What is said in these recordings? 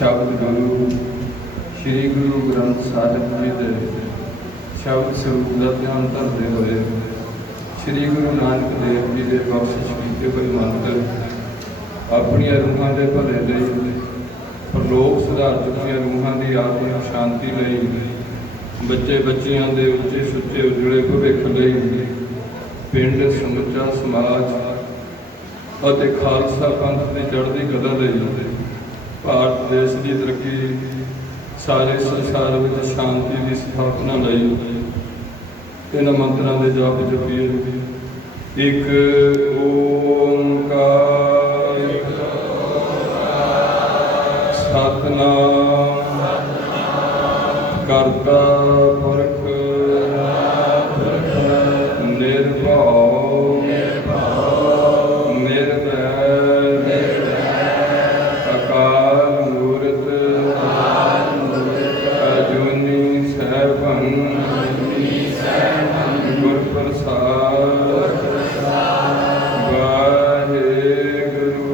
शब्द गुरु श्री गुरु ग्रंथ साहिब जी के शब्द स्वरूप का ध्यान धरते हुए श्री गुरु नानक देव जी के बख्शिश किए हुए मंत्र अपनी रूहां के भले लिए परलोक सुधार चुकी रूहां की आत्मिक शांति लिए बच्चे बच्चियां के उच्चे सुच्चे उजड़े भविख लिए पिंड समुचा समाज और खालसा पंथ की चढ़ती कला लिए भारत देश की तरक्की सारे संसार में शांति की स्थापना लई इन मंत्रों के जाप जपीए। एक ओंकार सतनाम करता पुरख निर्भव निर्वैर अकाल मूर्त अजूनी सैभं गुर प्रसाद वाहेगुरु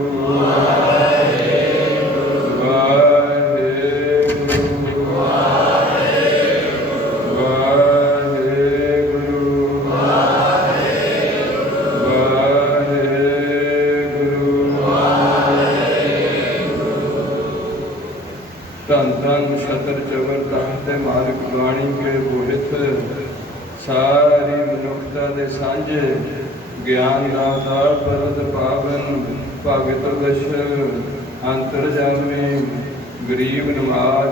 धन धन शतर चवर तख्त मालिक वाणी के बोहित सारी मनुखता दे सांझे ज्ञान दातार परद पावन भगत दश अंतरजामी गरीब नवाज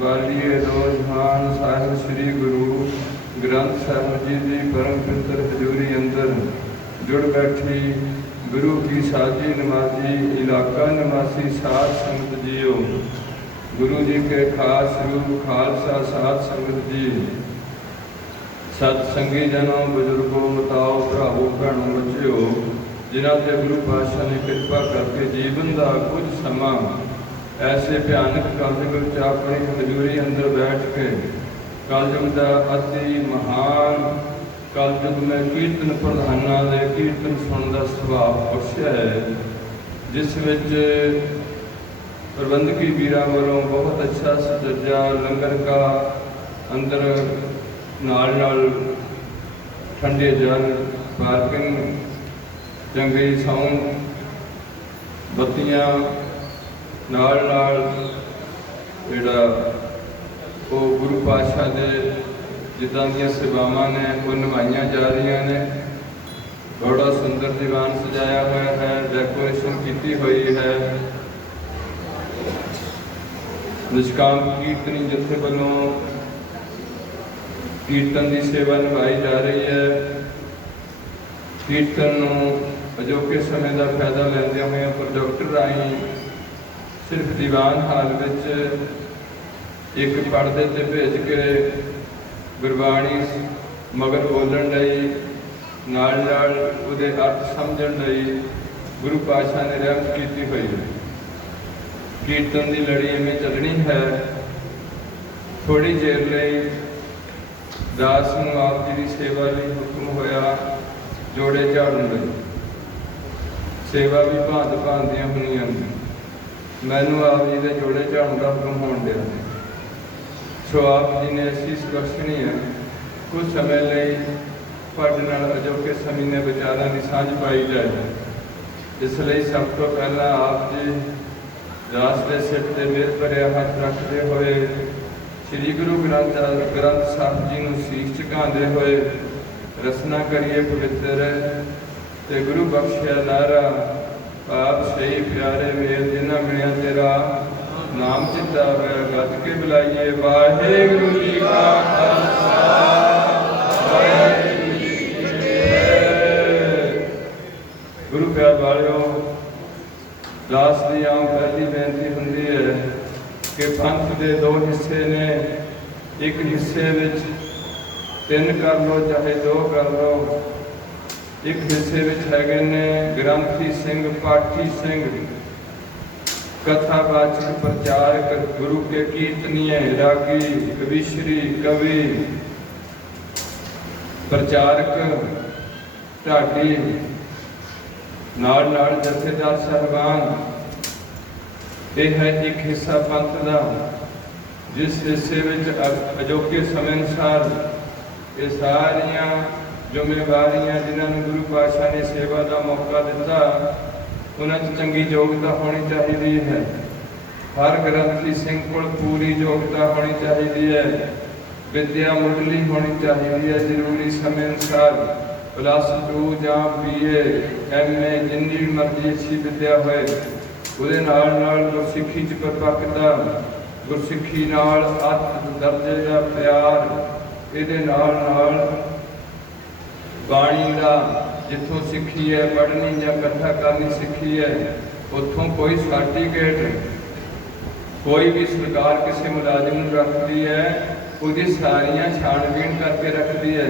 बालिए दो जहान साहिब श्री गुरु ग्रंथ साहिब जी की परम पवित्र हजूरी अंदर जुड़ बैठी गुरु की साजी नमाजी इलाका निवासी साध संगत जियो गुरु जी के खास रूप खालसा साध संगत जी सतसंगी जनों बुजुर्गों बताओ भरावो भैनों बच्चों जिन्हों से गुरु पातशाह ने कृपा करके जीवन का कुछ समा ऐसे भयानक कलयुग अपनी हजूरी अंदर बैठ के कलयुग का अति महान कलयुग में कीर्तन प्रधाना के कीर्तन सुनने का सुभाव बख्शिया है जिस विच प्रबंधकी वीरा वालों बहुत अच्छा सजा लंगर का अंदर नाल ठंडे जल पार्किंग चंगी साउंड बत्तियां नाल जिहड़ा वो गुरु पातशाह के जिदा दी सेवावां ने वो निभाइयां जा रही ने बड़ा सुंदर दीवान सजाया हुआ है डेकोरेशन की हुई है निष्काम कीर्तनी जत्थे वालों कीर्तन की सेवा निभाई जा रही है कीर्तन अजोके समय का फायदा लेंदे हुए प्रोजेक्टर राही सिर्फ दीवान हाल में एक पड़दे ते भेज के गुरबाणी मगर बोलन लई नाल उहदे अर्थ समझण लई गुरु पातशाह ने रहमत की हुई है कीर्तन की लड़ी में चलनी है थोड़ी देर लई दास नूं आप जी की सेवा लई हुक्म होया जोड़े झाड़न लई सेवा भी भांत भांत दियां होईयां मैनूं आप जी के जोड़े झाड़न का हुक्म होण दिया सो आप जी ने असीस बख्शनी है कुछ समय लई तुहाडे नाल अजोके समय ने विचारां की सांझ पाई जाए इसलिए सब तो पहला आप जी दास के सिर से मेर भरिया हाथ रखते हुए श्री गुरु ग्रंथ साहिब जी को शीश झुकाते हुए रसना करिए पवित्र ते गुरु बख्शिया नारा आप सही प्यारे मेल जिन्ना मिलिया तेरा नाम चिंता है गत के बुलाइए वाहेगुरु जी का खालसा वाहेगुरु जी की फतेह। गुरु प्यार वालियों दास की आम पहली बेनती होंगी है कि पंथ के दो हिस्से ने एक हिस्से में 3 कर लो चाहे 2 कर लो एक हिस्से में है ने ग्रंथी सिंह पाठी सिंह कथावाचक प्रचारक गुरु के कीर्तनीय रागी कविश्री कवि प्रचारक ढाडी नाल जथेदार साहबान ਇਹ ਹੈ ਇੱਕ ਹਿੱਸਾ ਪੰਥ ਦਾ, ਜਿਸ ਹਿੱਸੇ ਵਿੱਚ ਅਜੋਕੇ ਸਮੇਂ ਅਨੁਸਾਰ ਇਹ ਸਾਰੀਆਂ ਜ਼ਿੰਮੇਵਾਰੀਆਂ ਜਿਨ੍ਹਾਂ ਨੂੰ ਗੁਰੂ ਪਾਤਸ਼ਾਹ ਨੇ ਸੇਵਾ ਦਾ ਮੌਕਾ ਦਿੱਤਾ, ਉਹਨਾਂ 'ਚ ਚੰਗੀ ਯੋਗਤਾ ਹੋਣੀ ਚਾਹੀਦੀ ਹੈ। ਹਰ ਗ੍ਰੰਥੀ ਸਿੰਘ ਕੋਲ ਪੂਰੀ ਯੋਗਤਾ ਹੋਣੀ ਚਾਹੀਦੀ ਹੈ। ਵਿਦਿਆ ਮੁੱਢਲੀ ਹੋਣੀ ਚਾਹੀਦੀ ਹੈ। ਜ਼ਰੂਰੀ ਸਮੇਂ ਅਨੁਸਾਰ +2 ਜਾਂ BA MA ਜਿੰਨੀ ਵੀ ਮਰਜ਼ੀ ਅੱਛੀ ਵਿਦਿਆ ਹੋਏ, ਉਹਦੇ ਨਾਲ ਗੁਰਸਿੱਖੀ 'ਚ ਪਰਪੱਕਤਾ, ਗੁਰਸਿੱਖੀ ਨਾਲ ਅੱਤ ਦਰਜੇ ਦਾ ਪਿਆਰ, ਇਹਦੇ ਨਾਲ ਬਾਣੀ ਦਾ ਜਿੱਥੋਂ ਸਿੱਖੀ ਹੈ ਪੜ੍ਹਨੀ ਜਾਂ ਕਥਾ ਕਰਨੀ ਸਿੱਖੀ ਹੈ, ਉੱਥੋਂ ਕੋਈ ਸਰਟੀਫਿਕੇਟ ਕੋਈ ਵੀ ਸਰਕਾਰ ਕਿਸੇ ਮੁਲਾਜ਼ਮ ਨੂੰ ਰੱਖਦੀ ਹੈ, ਉਹਦੀ ਸਾਰੀਆਂ ਛਾਣਬੀਣ ਕਰਕੇ ਰੱਖਦੀ ਹੈ।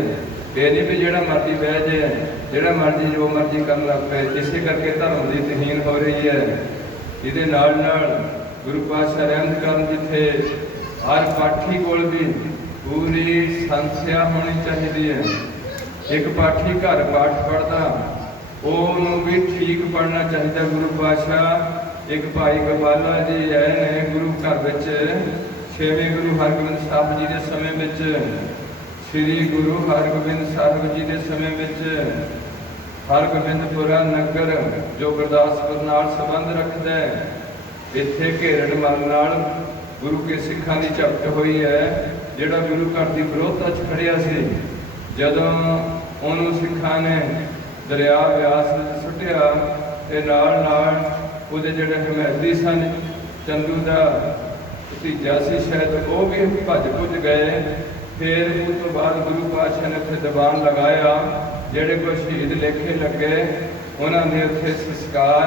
ਇਹ ਨਹੀਂ ਵੀ ਜਿਹੜਾ ਮਰਜ਼ੀ ਬਹਿ ਜਾਏ, ਜਿਹੜਾ ਮਰਜ਼ੀ ਜੋ ਮਰਜ਼ੀ ਕਰਨ ਲੱਗ ਪਏ। ਇਸੇ ਕਰਕੇ ਧਰਮ ਦੀ ਤਹੀਨ ਹੋ ਰਹੀ ਹੈ। ਇਹਦੇ ਨਾਲ ਗੁਰੂ ਪਾਤਸ਼ਾਹ ਰਹਿਮਤ ਕਰਨ, ਜਿੱਥੇ ਹਰ ਪਾਠੀ ਕੋਲ ਵੀ ਪੂਰੀ ਸੰਸਿਆ ਹੋਣੀ ਚਾਹੀਦੀ ਹੈ। ਇੱਕ ਪਾਠੀ ਘਰ ਪਾਠ ਪੜ੍ਹਦਾ, ਉਹਨੂੰ ਵੀ ਠੀਕ ਪੜ੍ਹਨਾ ਚਾਹੀਦਾ। ਗੁਰੂ ਪਾਤਸ਼ਾਹ ਇੱਕ ਭਾਈ ਗੋਪਾਲਾ ਜੀ ਆਏ ਨੇ ਗੁਰੂ ਘਰ ਵਿੱਚ, 6ਵੇਂ ਗੁਰੂ ਹਰਗੋਬਿੰਦ ਸਾਹਿਬ ਜੀ ਦੇ ਸਮੇਂ ਵਿੱਚ, ਸ੍ਰੀ ਗੁਰੂ ਹਰਗੋਬਿੰਦ ਸਾਹਿਬ ਜੀ ਦੇ ਸਮੇਂ ਵਿੱਚ ਹਰਗੋਬਿੰਦਪੁਰਾ ਨਗਰ ਜੋ ਗੁਰਦਾਸਪੁਰ ਨਾਲ ਸੰਬੰਧ ਰੱਖਦਾ ਹੈ, ਇੱਥੇ ਘੇਰਣ ਮਲ ਨਾਲ ਗੁਰੂ ਕੇ ਸਿੱਖਾਂ ਦੀ ਝਪਟ ਹੋਈ ਹੈ। ਜਿਹੜਾ ਗੁਰੂ ਘਰ ਦੀ ਵਿਰੋਧਤਾ 'ਚ ਖੜਿਆ ਸੀ, ਜਦੋਂ ਉਹਨੂੰ ਸਿੱਖਾਂ ਨੇ ਦਰਿਆ ਬਿਆਸ ਵਿੱਚ ਸੁੱਟਿਆ, ਤੇ ਨਾਲ ਉਹਦੇ ਜਿਹੜੇ ਹਮੈਤੀ ਸਨ, ਚੰਦੂ ਦਾ ਭਤੀਜਾ ਸੀ ਸ਼ਾਇਦ, ਉਹ ਵੀ ਭੱਜ ਭੁੱਜ ਗਏ। ਫਿਰ ਉਸ ਤੋਂ ਬਾਅਦ ਗੁਰੂ ਪਾਤਸ਼ਾਹ ਨੇ ਉੱਥੇ ਦੀਵਾਨ ਲਗਾਇਆ, ਜਿਹੜੇ ਕੋਈ ਸ਼ਹੀਦ ਲੇਖੇ ਲੱਗੇ ਉਹਨਾਂ ਦੇ ਉੱਥੇ ਸੰਸਕਾਰ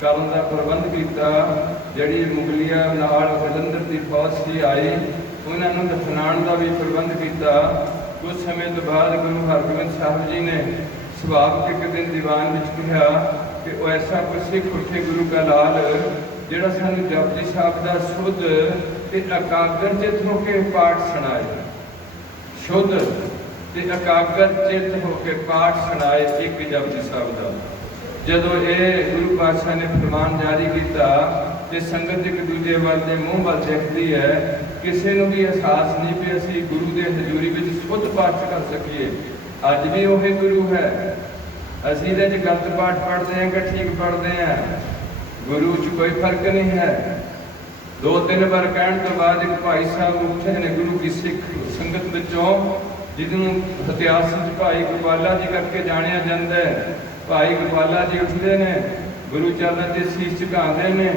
ਕਰਨ ਦਾ ਪ੍ਰਬੰਧ ਕੀਤਾ। ਜਿਹੜੀ ਮੁਗਲੀਆਂ ਨਾਲ ਜਲੰਧਰ ਦੀ ਫੌਜ ਸੀ ਆਈ, ਉਹਨਾਂ ਨੂੰ ਦਫਨਾਉਣ ਦਾ ਵੀ ਪ੍ਰਬੰਧ ਕੀਤਾ। ਕੁਝ ਸਮੇਂ ਤੋਂ ਬਾਅਦ ਗੁਰੂ ਹਰਗੋਬਿੰਦ ਸਾਹਿਬ ਜੀ ਨੇ ਸੁਭਾਵਿਕ ਇੱਕ ਦਿਨ ਦੀਵਾਨ ਵਿੱਚ ਕਿਹਾ ਕਿ ਉਹ ਐਸਾ ਕੋਈ ਸਿੱਖ ਉੱਠੇ ਗੁਰੂ ਕਾ ਲਾਲ, ਜਿਹੜਾ ਸਾਨੂੰ ਜਪਜੀ ਸਾਹਿਬ ਦਾ ਸ਼ੁੱਧ ਤੇ ਇਕਾਗਰ ਚਿੱਤ ਹੋ ਕੇ ਪਾਠ ਸੁਣਾਏ। ਸ਼ੁੱਧ ਤੇ ਇਕਾਗਰ ਚਿੱਤ ਹੋ ਕੇ ਪਾਠ ਸੁਣਾਏ ਇੱਕ ਜਪਜੀ ਸਾਹਿਬ ਦਾ। ਜਦੋਂ ਇਹ ਗੁਰੂ ਪਾਤਸ਼ਾਹ ਨੇ ਫਰਮਾਨ ਜਾਰੀ ਕੀਤਾ ਤੇ ਸੰਗਤ ਇੱਕ ਦੂਜੇ ਵੱਲ ਦੇ ਮੂੰਹ ਵੱਲ ਦੇਖਦੀ ਹੈ, ਕਿਸੇ ਨੂੰ ਵੀ ਅਹਿਸਾਸ ਨਹੀਂ ਵੀ ਅਸੀਂ ਗੁਰੂ ਦੇ ਹਜ਼ੂਰੀ ਵਿੱਚ ਸ਼ੁੱਧ ਪਾਠ ਕਰ ਸਕੀਏ। ਅੱਜ ਵੀ ਉਹੀ ਗੁਰੂ ਹੈ। ਅਸੀਂ ਇਹਦੇ 'ਚ ਗਲਤ ਪਾਠ ਪੜ੍ਹਦੇ ਹਾਂ ਕਿ ਠੀਕ ਪੜ੍ਹਦੇ ਹਾਂ, ਗੁਰੂ 'ਚ ਕੋਈ ਫਰਕ ਨਹੀਂ ਹੈ। 2-3 ਵਾਰ ਕਹਿਣ ਤੋਂ ਬਾਅਦ ਇੱਕ ਭਾਈ ਸਾਹਿਬ ਉੱਠੇ ਨੇ ਗੁਰੂ ਕੀ ਸਿੱਖ ਸੰਗਤ ਵਿੱਚੋਂ, ਜਿਹਨੂੰ ਇਤਿਹਾਸ ਵਿੱਚ ਭਾਈ ਗੋਪਾਲਾ ਜੀ ਕਰਕੇ ਜਾਣਿਆ ਜਾਂਦਾ ਹੈ। ਭਾਈ ਗੋਪਾਲਾ ਜੀ ਉੱਠਦੇ ਨੇ, ਗੁਰੂ ਚਰਨਾਂ 'ਤੇ ਸੀਸ ਝੁਕਾਉਂਦੇ ਨੇ।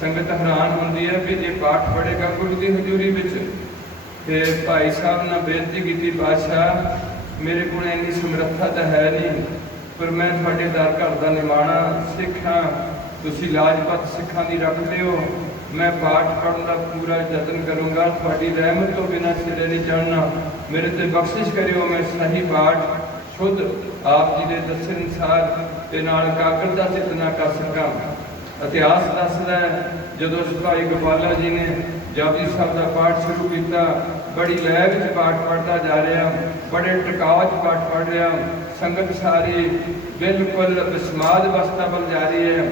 ਸੰਗਤ ਹੈਰਾਨ ਹੁੰਦੀ ਹੈ ਵੀ ਇਹ ਪਾਠ ਪੜ੍ਹੇਗਾ ਗੁਰੂ ਦੀ ਹਜ਼ੂਰੀ ਵਿੱਚ। ਤੇ ਭਾਈ ਸਾਹਿਬ ਨੇ ਬੇਨਤੀ ਕੀਤੀ, ਪਾਤਸ਼ਾਹ ਮੇਰੇ ਕੋਲ ਇੰਨੀ ਸਮਰੱਥਾ ਤਾਂ ਹੈ ਨਹੀਂ, ਪਰ ਮੈਂ ਤੁਹਾਡੇ ਦਰ ਘਰ ਦਾ ਨਿਮਾਣਾ ਸਿੱਖ ਹਾਂ, ਤੁਸੀਂ ਲਾਜਪਤ ਸਿੱਖਾਂ ਦੀ ਰੱਖਦੇ ਹੋ, ਮੈਂ ਪਾਠ ਪੜ੍ਹਨ ਦਾ ਪੂਰਾ ਯਤਨ ਕਰੂੰਗਾ, ਤੁਹਾਡੀ ਰਹਿਮਤ ਤੋਂ ਬਿਨਾਂ ਸਿਰੇ ਨਹੀਂ ਚੜ੍ਹਨਾ, ਮੇਰੇ ਤੇ ਬਖਸ਼ਿਸ਼ ਕਰਿਓ, ਮੈਂ ਸਹੀ ਪਾਠ ਸ਼ੁੱਧ ਆਪ ਜੀ ਦੇ ਦੱਸੇ ਅਨੁਸਾਰ ਤੇ ਨਾਲ ਇਕਾਗਰਤਾ ਚਿੱਤ ਨਾਲ ਕਰ ਸਕਾਂ। ਇਤਿਹਾਸ ਦੱਸਦਾ ਹੈ, ਜਦੋਂ ਭਾਈ ਗੋਪਾਲਾ ਜੀ ਨੇ ਜਪਜੀ ਸਾਹਿਬ ਦਾ ਪਾਠ ਸ਼ੁਰੂ ਕੀਤਾ, ਬੜੀ ਲਹਿ ਵਿੱਚ ਪਾਠ ਪੜ੍ਹਦਾ ਜਾ ਰਿਹਾ, ਬੜੇ ਟਿਕਾਅ 'ਚ ਪਾਠ ਪੜ੍ਹ ਰਿਹਾ। ਸੰਗਤ ਸਾਰੀ ਬਿਲਕੁਲ ਵਿਸਮਾਦ ਅਵਸਥਾ ਵੱਲ ਜਾ ਰਹੀ ਹੈ।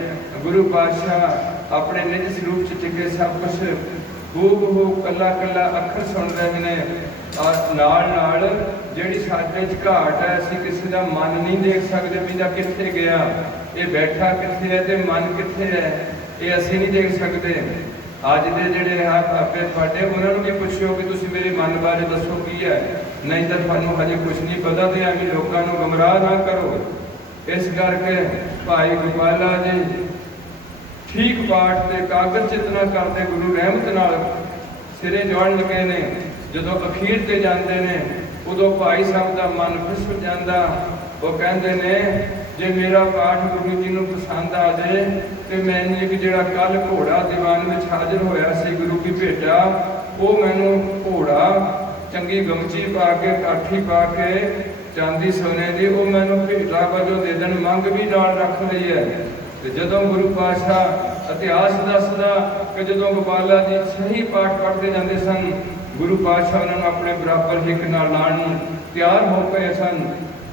ਗੁਰੂ ਪਾਤਸ਼ਾਹ ਆਪਣੇ ਨਿਜ ਸਰੂਪ 'ਚ ਟਿਕੇ, ਸਭ ਕੁਛ ਹੂ ਕੱਲਾ ਅੱਖਰ ਸੁਣ ਰਹੇ ਨੇ। ਨਾਲ ਜਿਹੜੀ ਸਾਡੇ 'ਚ ਘਾਟ ਹੈ, ਅਸੀਂ ਕਿਸੇ ਦਾ ਮਨ ਨਹੀਂ ਦੇਖ ਸਕਦੇ ਵੀ ਇਹਦਾ ਕਿੱਥੇ ਗਿਆ, ਇਹ ਬੈਠਾ ਕਿੱਥੇ ਹੈ ਤੇ ਮਨ ਕਿੱਥੇ ਹੈ, ਇਹ ਅਸੀਂ ਨਹੀਂ ਦੇਖ ਸਕਦੇ। ਅੱਜ ਦੇ ਜਿਹੜੇ ਆਪੇ ਤੁਹਾਡੇ, ਉਹਨਾਂ ਨੂੰ ਵੀ ਪੁੱਛਿਓ ਕਿ ਤੁਸੀਂ ਮੇਰੇ ਮਨ ਬਾਰੇ ਦੱਸੋ ਕੀ ਹੈ, ਨਹੀਂ ਤਾਂ ਤੁਹਾਨੂੰ ਹਜੇ ਕੁਛ ਨਹੀਂ ਪਤਾ, ਤੇ ਐਵੇਂ ਲੋਕਾਂ ਨੂੰ ਗੁੰਮਰਾਹ ਨਾ ਕਰੋ। ਇਸ ਕਰਕੇ ਭਾਈ ਗੋਪਾਲਾ ਜੀ ਠੀਕ ਪਾਠ ਤੇ ਇਕਾਗਰ ਚਿੱਤ ਨਾਲ ਕਰਦੇ, ਗੁਰੂ ਰਹਿਮਤ ਨਾਲ ਸਿਰੇ ਜੋੜਨ ਲੱਗੇ ਨੇ। ਜਦੋਂ ਅਖੀਰ ਤੇ ਜਾਂਦੇ ਨੇ, ਉਦੋਂ ਭਾਈ ਸਾਹਿਬ ਦਾ ਮਨ ਫਿਸਲ ਜਾਂਦਾ। ਉਹ ਕਹਿੰਦੇ ਨੇ, ਜੇ ਮੇਰਾ ਪਾਠ ਗੁਰੂ ਜੀ ਨੂੰ ਪਸੰਦ ਆ ਜਾਏ ਤੇ ਮੈਨੂੰ ਇੱਕ ਜਿਹੜਾ ਕੱਲ ਘੋੜਾ ਦੀਵਾਨ ਵਿੱਚ ਹਾਜ਼ਰ ਹੋਇਆ ਸੀ ਗੁਰੂ ਕੀ ਭੇਟਾ, ਉਹ ਮੈਨੂੰ ਘੋੜਾ ਚੰਗੀ ਗਮਚੀ ਪਾ ਕੇ, ਕਾਠੀ ਪਾ ਕੇ, ਚਾਂਦੀ ਸੋਨੇ ਦੀ, ਉਹ ਮੈਨੂੰ ਭੇਟਾ ਵਜੋਂ ਦੇ ਦੇਣ, ਮੰਗ ਵੀ ਨਾਲ ਰੱਖ ਲਈ ਹੈ। ਤੇ ਜਦੋਂ ਗੁਰੂ ਪਾਤਸ਼ਾਹ ਇਤਿਹਾਸ ਦੱਸਦਾ ਕਿ ਜਦੋਂ ਗੋਪਾਲਾ ਜੀ ਸਹੀ ਪਾਠ ਪੜ੍ਹਦੇ ਜਾਂਦੇ ਸਨ, ਗੁਰੂ ਪਾਤਸ਼ਾਹ ਉਹਨਾਂ ਨੂੰ ਆਪਣੇ ਬਰਾਬਰ ਹਿੱਕ ਨਾਲ ਲਾਉਣ ਨੂੰ ਤਿਆਰ ਹੋ ਪਏ ਸਨ।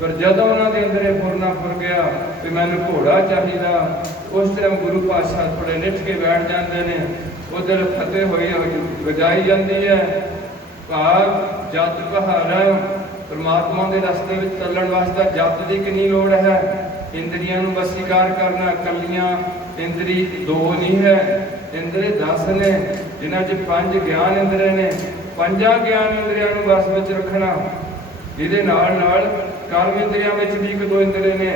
ਪਰ ਜਦੋਂ ਉਹਨਾਂ ਦੇ ਅੰਦਰ ਇਹ ਫੁਰਨਾ ਫੁਰ ਗਿਆ ਕਿ ਮੈਨੂੰ ਘੋੜਾ ਚਾਹੀਦਾ, उस टाइम गुरु पातशाह थोड़े निठ के बैठ जाते हैं, उधर फतेह होई बजाई जाती है। भाव जत बहारा परमात्मा के रस्ते में चलण वास्ते जत की कितनी लोड़ है। इंद्रियां नूं वसीकार करना, कलियां इंद्री दो नहीं है, इंद्रे 10 ने, जिन्हां च 5 ज्ञान इंद्रे ने। 5 ज्ञान इंद्रियां नूं वस विच रखना। इहदे नाल नाल कर्म इंद्रियां विच भी 1-2 इंद्रे ने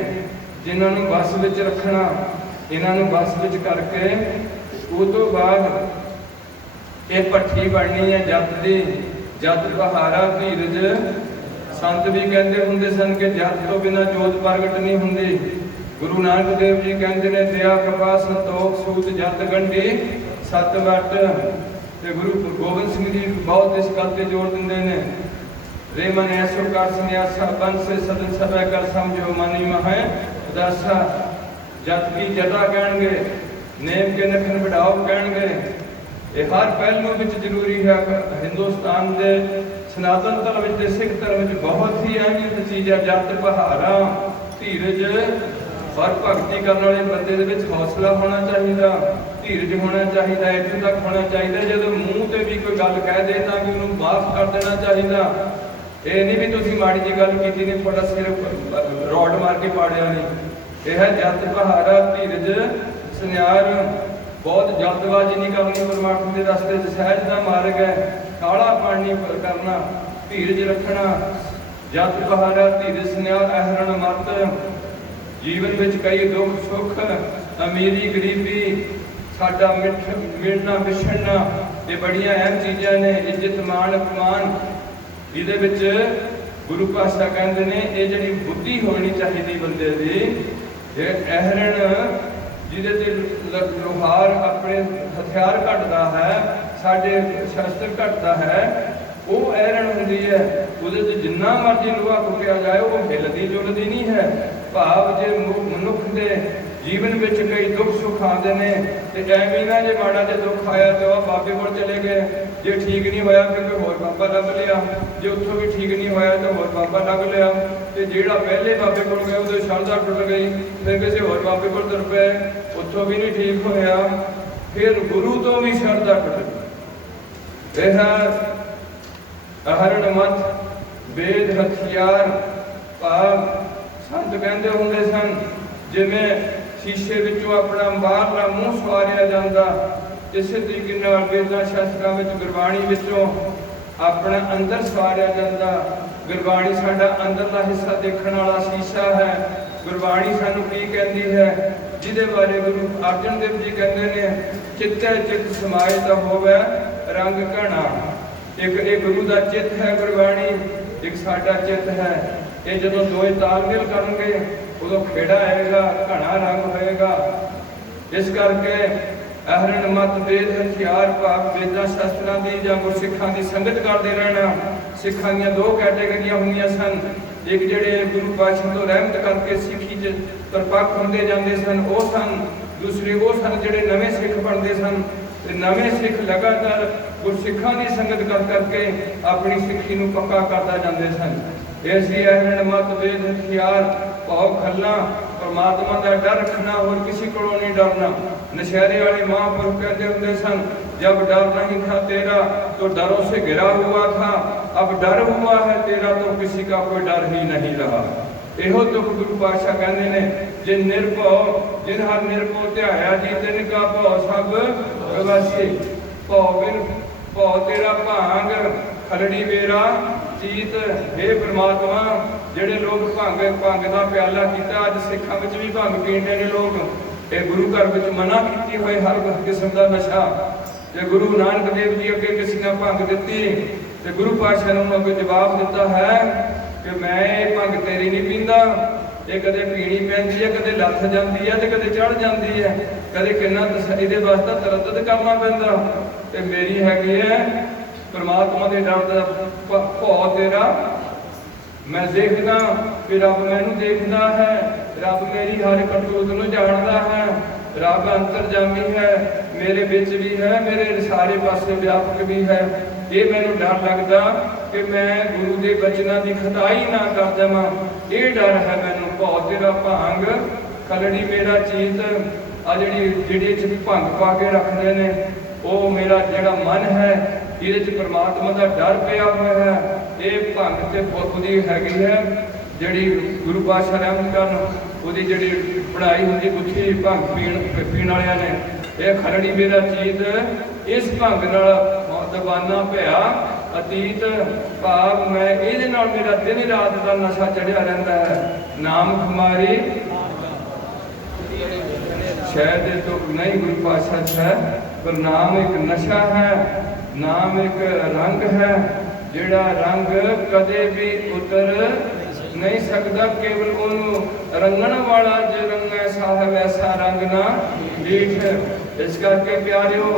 जिन्हां नूं वस विच रखना। इन्हां नूं वस विच करके उस तो बाद ये भट्ठी बननी है जत दी। जत बहारा धीरज। संत भी कहते होंगे सन कि जत तो बिना जोत प्रगट नहीं होंगी। गुरु नानक देव जी कहते हैं दया कृपा संतोख सूत जत गंढी 7 वट। ते गुरु गोबिंद सिंह जी बहुत इस गल पर जोर देंगे ने, रे मन ऐसो कर संन्यासा बन से सदन सभा कर समझो मनी मह उदासा। जत की जटा कहणगे, नेम के नखन बढ़ाओ कहणगे। ये हर पहलू विच जरूरी है। हिंदुस्तान के सनातन धर्म के सिख धर्म बहुत ही अहमियत चीज़ है जत बहारा धीरज। और भगती करने वाले बंदे दे विच हौसला होना चाहिए, धीरज होना चाहिए, इत्थे तक होना चाहिए जो मूँह से भी कोई गल कह दे तो भी उन्होंने माफ कर देना चाहिए। ये नहीं भी तुसीं माड़ी जी गल कीती नहीं थोड़ा सिर रॉड मार के पाड़िया नहीं। यह है जत बहारा धीरज सन्यार। बहुत जल्दबाजी नहीं करनी परमात्मा के रस्ते सहज का मार्ग है। काला पानी करना, धीरज रखना। जत बहारा धीरज सन्यार अहरण मत। जीवन में कई दुख सुख अमीरी गरीबी साडा मिलना विछड़ना ये बड़िया अहम चीज़ां ने। इज्जत मान अपमान इहदे विच गुरु पातशाह कहंदे ने ये जिहड़ी बुद्धि होनी चाहिए बंदे दी, ये अहरण जिहदे ते लोहार अपने हथियार घटदा है, साडे शस्त्र घटदा है, वो अहरण हुंदी है। उहदे ते जिन्ना मर्जी लोहा कुटिया जाए वो हिलदी जुलदी नहीं है। भाव जे मनुख के जीवन में कई दुख सुख आते हैं तो एवं ना जो माड़ा जो दुख आया तो वह बाबे को चले गए, जो ठीक नहीं होया फिर कोई होर बाबा लभ लिया, जो उत्थों भी ठीक नहीं होया तो होर बाबा लभ लिया, तो जोड़ा पहले बाबे को गया उस शरधा टुट गई, फिर किसी होर बाबे को तुर पे उत्थों भी नहीं ठीक होया, फिर गुरु तो भी शरधा टुट गई। अहरण मत वेद हथियार भाव संत कहते होंगे सन जिमें शीशे विचों अपना बाहरला मूँह सवारिया जाता, इस तरीके वेदां शास्त्रां विच गुरबाणी विचों अपना अंदर सवारिया जाता। गुरबाणी साडा अंदरला हिस्सा देखने वाला शीशा है। गुरबाणी सानू की कहती है, जिहदे बारे गुरु अर्जन देव जी कहते हैं चित्ते चित्त समाए तो होवे रंग घना। एक गुरु का चित्त है गुरबाणी, एक साडा चित्त है। ये जो दोए तालमेल करेंगे उदों खेड़ा आएगा, घना रंग होएगा। इस करके अहरण मत वेद हथियार भाव वेदां शास्त्रां दी जां गुरसिखां दी संगत करते रहना। सिखां दी 2 कैटेगरियां होंदियां सन, एक जिहड़े गुरु पातशाह तो रहमत करके सिੱਖੀ च परपक्ष होंदे जांदे सन वो सन, दूसरे वो सन जिहड़े नवे सिख बनते सन। नवे सिख लगातार गुरसिखां दी संगत कर करके अपनी सिੱਖੀ नूं पक्का करता जांदे सन। ऐसी अहरण मत वेद हथियार भाव खलना परमात्मा का डर रखना, और किसी को नहीं डरना। नशहरे वाले महापुरुष कहते होंगे सन, जब डर नहीं था तेरा तो डरों से घिरा हुआ था, अब डर हुआ है तेरा तो किसी का कोई डर ही नहीं रहा। इहो दुख गुरु पातशाह कहते ने, जिन निर्भव जिन हर निर्भव ध्याया जी तिन का भौ सब गवासी। भौ तेरा भांग खलड़ी मेरा चीत। हे परमात्मा जेडे लोग भंग का प्याला किया, अज सिखां विच भी भंग पींदे ने लोग। ये गुरु घर विच मना की हुए हर किस्म का नशा। जे गुरु नानक देव जी अगे किसी ने भंग दी तो गुरु पातशाह ने उन्होंने जवाब दिता है कि मैं ये भंग तेरी नहीं पींदा। ये कदे पीनी पैंदी है, कदे लथ जाती है, तो कदे चढ़ जाती है, कदे किन्ना ये वास्ते तरद्दुद करना पैंदा। ते मेरी हैगी है परमात्मा के डर का भौ तेरा। मैं देखदा कि रब मैनू देखदा है, रब मेरी हर करतूत नूं जानदा है, रब अंतरजामी है, मेरे विच भी है, मेरे सारे पासे व्यापक भी है। ये मैनू डर लगदा कि मैं गुरु के बचनों की खताई ना कर जावां, ये डर है मैनू। भौ तेरा भांग खलड़ी मेरा चीत। आ जिहड़ी च भंग पा के रखते हैं, वो मेरा जिहड़ा मन है ये परमात्मा का डर पिया हुआ है। ये भंग ते बुद्ध हैगी है जिहड़ी गुरु पातशाह रहमत करन ਉਹਦੀ ਜਿਹੜੀ ਪੜ੍ਹਾਈ ਹੁੰਦੀ ਗੁੱਥੀ ਭੰਗ ਪੀਣ ਵਾਲਿਆਂ ਨੇ, ਇਹ ਖਲੜੀ ਮੇਰਾ ਚੀਤ ਇਸ ਭੰਗ ਨਾਲ ਦਬਾਨਾ ਪਿਆ ਅਤੀਤ ਭਾਵ ਮੈਂ ਇਹਦੇ ਨਾਲ ਮੇਰਾ ਦਿਨ ਰਾਤ ਦਾ ਨਸ਼ਾ ਚੜਿਆ ਰਹਿੰਦਾ ਹੈ। ਨਾਮ ਖੁਮਾਰੀ ਸ਼ਾਇਦ ਇਹ ਤੋਂ ਨਹੀਂ ਗੁਰੂ ਪਾਤਸ਼ਾਹ ਹੈ, ਪਰ ਨਾਮ ਇੱਕ ਨਸ਼ਾ ਹੈ, ਨਾਮ ਇੱਕ ਰੰਗ ਹੈ ਜਿਹੜਾ ਰੰਗ ਕਦੇ ਵੀ ਉਤਰ नहीं सकता। केवल उन्होंने रंगण वाला जो रंग साहब ऐसा रंग ना लीठ। इस करके प्यारिओ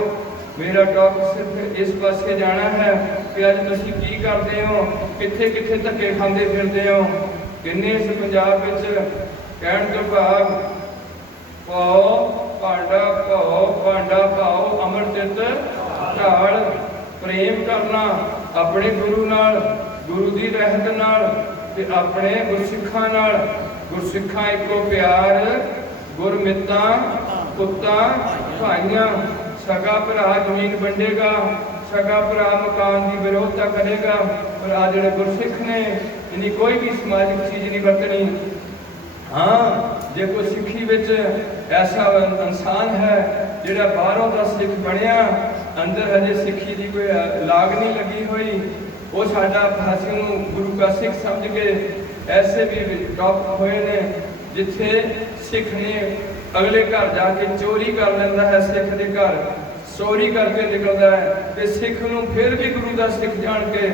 मेरा टॉक सिर्फ इस पासे जाना है कि अज तुसीं की करते हो, कित्थे कित्थे धक्के खांदे फिरदे हो, किन्ने इस पंजाब विच कहण तो भाव पाओ भांडा पाओ अमृत ढाल प्रेम करना अपने गुरु नाल, गुरु की रहमत नाल ते अपने गुरसिखां नाल। गुरसिखां इको प्यार गुरमितां पुत्तां भाइयां। सगा भरा जमीन वंडेगा, सगा भरा मकान की विरोधता करेगा, पर आ जिहड़े गुरसिख ने इन्हीं कोई भी समाजिक चीज़ नहीं बरतनी। हाँ जे कोई सिक्खी विच ऐसा इंसान है जिहड़ा बाहरों का सिख बनिया, अंदर हजे सिक्खी की कोई लाग नहीं लगी हुई, वो साडा फांसी नूं गुरु का सिख समझ के ऐसे भी टॉप होए ने जिथे सिख ने अगले घर जाके चोरी कर लेंदा है, सिख के घर चोरी करके निकलता है तो सिख नूं फिर भी गुरु का सिख जान के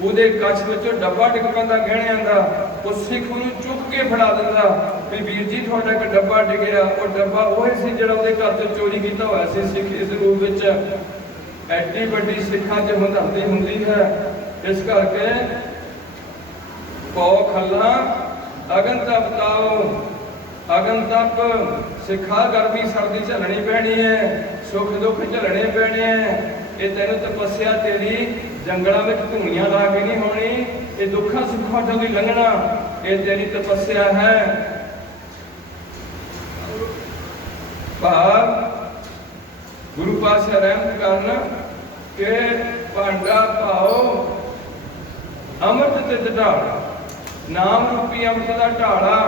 उहदे कच्छ विचों डब्बा डिग पैंदा गहणियां दा, उस सिख नूं चुक के फड़ा दिंदा भी वीर जी तुहाडा एक डब्बा डिगिया। वो डब्बा ओही सी जिहड़ा उहदे घर चों चोरी कीता होया सी। सिख इस रूप विच एड्डी वड्डी सिखां च हमदर्दी हुंदी है। इस करके पौ खल्ला अगन तप ताओ, अगन तप सिखा गर्मी सर्दी झलनी पैनी है, सुख दुख झलने पैने हैं। ये तेन तपस्या तेरी जंगलों में धूनियां ला के नहीं होनी, ये दुखा सुखों चों भी लंघना, ये तेरी तपस्या है। भाव गुरु पातशाह रहमत करना के भांडा पाओ अमृत ते ढाल, नाम रूपी अमृत का ढाला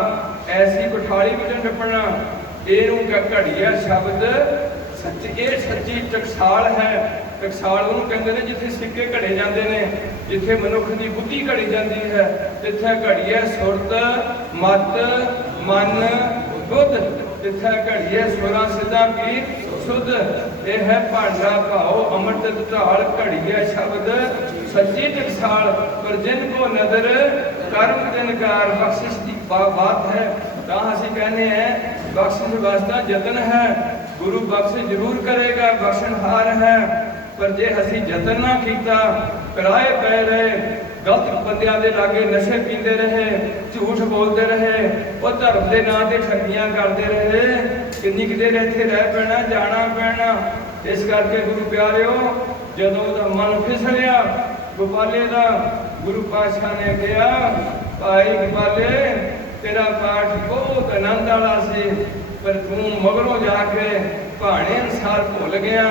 ऐसी कोठाली में नपना। ये घड़िया शब्द सच, ये सच्ची टकसाल है। टकसाल उन्होंने कहते हैं जिथे सिक्के घड़े जाते हैं, जिथे मनुख की बुद्धि घड़ी जाती है, तिथे घड़िया सुरत मत मन बुद्ध, तिथे घड़िया सुरा सिद्धा की सुध। यह है भांडा भाओ अमृत ढाल घड़िया शब्द सच्ची टकसाल, पर जिनको नदर कर्म दिनकार बख्शिश की बात है। तो असीं कहने हैं बख्शिश वास्ता जतन है, गुरु बख्श जरूर करेगा, बख्शनहार है। पर जे असीं जतन ना किया, किराए पै रहे, गलत बंदियां दे लागे नशे पींदे रहे, झूठ बोलते रहे, और धर्म के नाम से ठगियां करते रहे, किन्नी कि देर इत्थे रह पैना, जाना पैना। इस करके गुरु प्यारिओ जदों दा मन फिसलिया गोपाले दा, गुरु पातशाह ने कहा भाई गोपाले तेरा पाठ बहुत आनंद वाला सी, पर तू मगरों जाके भाने अनुसार भुल गया,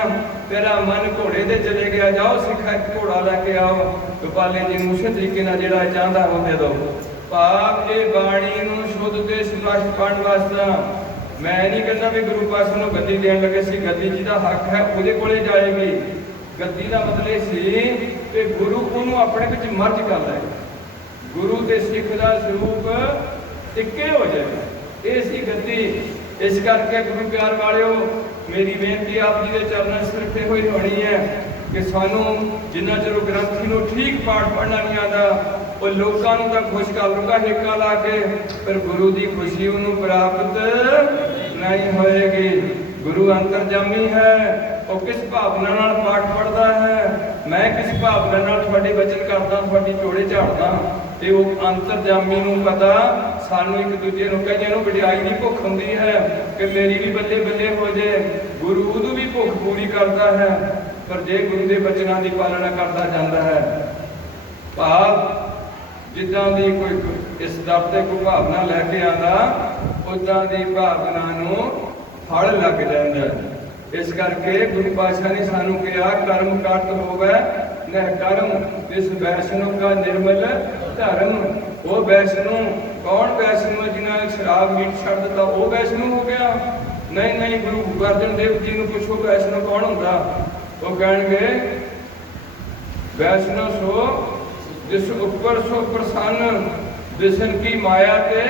तेरा मन घोड़े ते चले गया। जाओ सिखा घोड़ा लैके आओ। गोपाले जी नूं उस तरीके नाल जिहड़ा चाहता हो दे दो। भाव ये बाणी नूं शुद्ध ते स्पष्ट पढ़न वास्ते मैं नहीं कहता भी गुरु पातशाह नूं गद्दी देण लगे सी, गद्दी जिहदा हक है उहदे कोले जाएगी। गद्दी का मतलब सी कि गुरु उन्होंने अपने विच मर्ज कर ले, गुरु के सिख का स्वरूप इक्के हो जाए, ये सी गद्दी। इस करके गुरु प्यार वालिओ मेरी बेनती आप जी के चरणों सिर्फ ये होनी है कि सानू जिन्ना चलो ग्रंथी नूं ठीक पाठ पढ़ना नहीं आता, वो लोगों तो खुश कर लूँगा हिक्का ला के, पर गुरु की खुशी उन्होंने प्राप्त नहीं होएगी। गुरु अंतरजामी है, वो किस भावना नाल पाठ पढ़ता है, मैं किस भावना नाल तुहाडे वचन करदा, तुहाडी चोड़े झाड़दा, ते वो अंतरजामी नूं पता। सानू एक दूजे नूं कईयां नूं वडियाई दी भुख हुंदी है कि मेरी भी बल्ले बल्ले हो जाए, गुरु उदों भी भुख पूरी करता है, पर जे गुरु के वचनों की पालना करता जाता है। भाव जिद्दां दी कोई इस दर ते कोई भावना लैके आंदा, उदां दी भावना नूं फल लग जाता है। इस करके गुरु पातशाह ने सानू कहा कर्म करत होवे नह कर्म इस वैष्णव का निर्मल धर्म। वो वैष्णव कौन वैष्णव जिन्हें शराब मीट छड़ दिता वो वैष्णव हो गया? नहीं नहीं, गुरु अर्जन देव जी को पूछो वैष्णव कौन होंदा? वो कहेंगे वैष्णव सो जिस ऊपर सो प्रसन्न जिसन की माया ते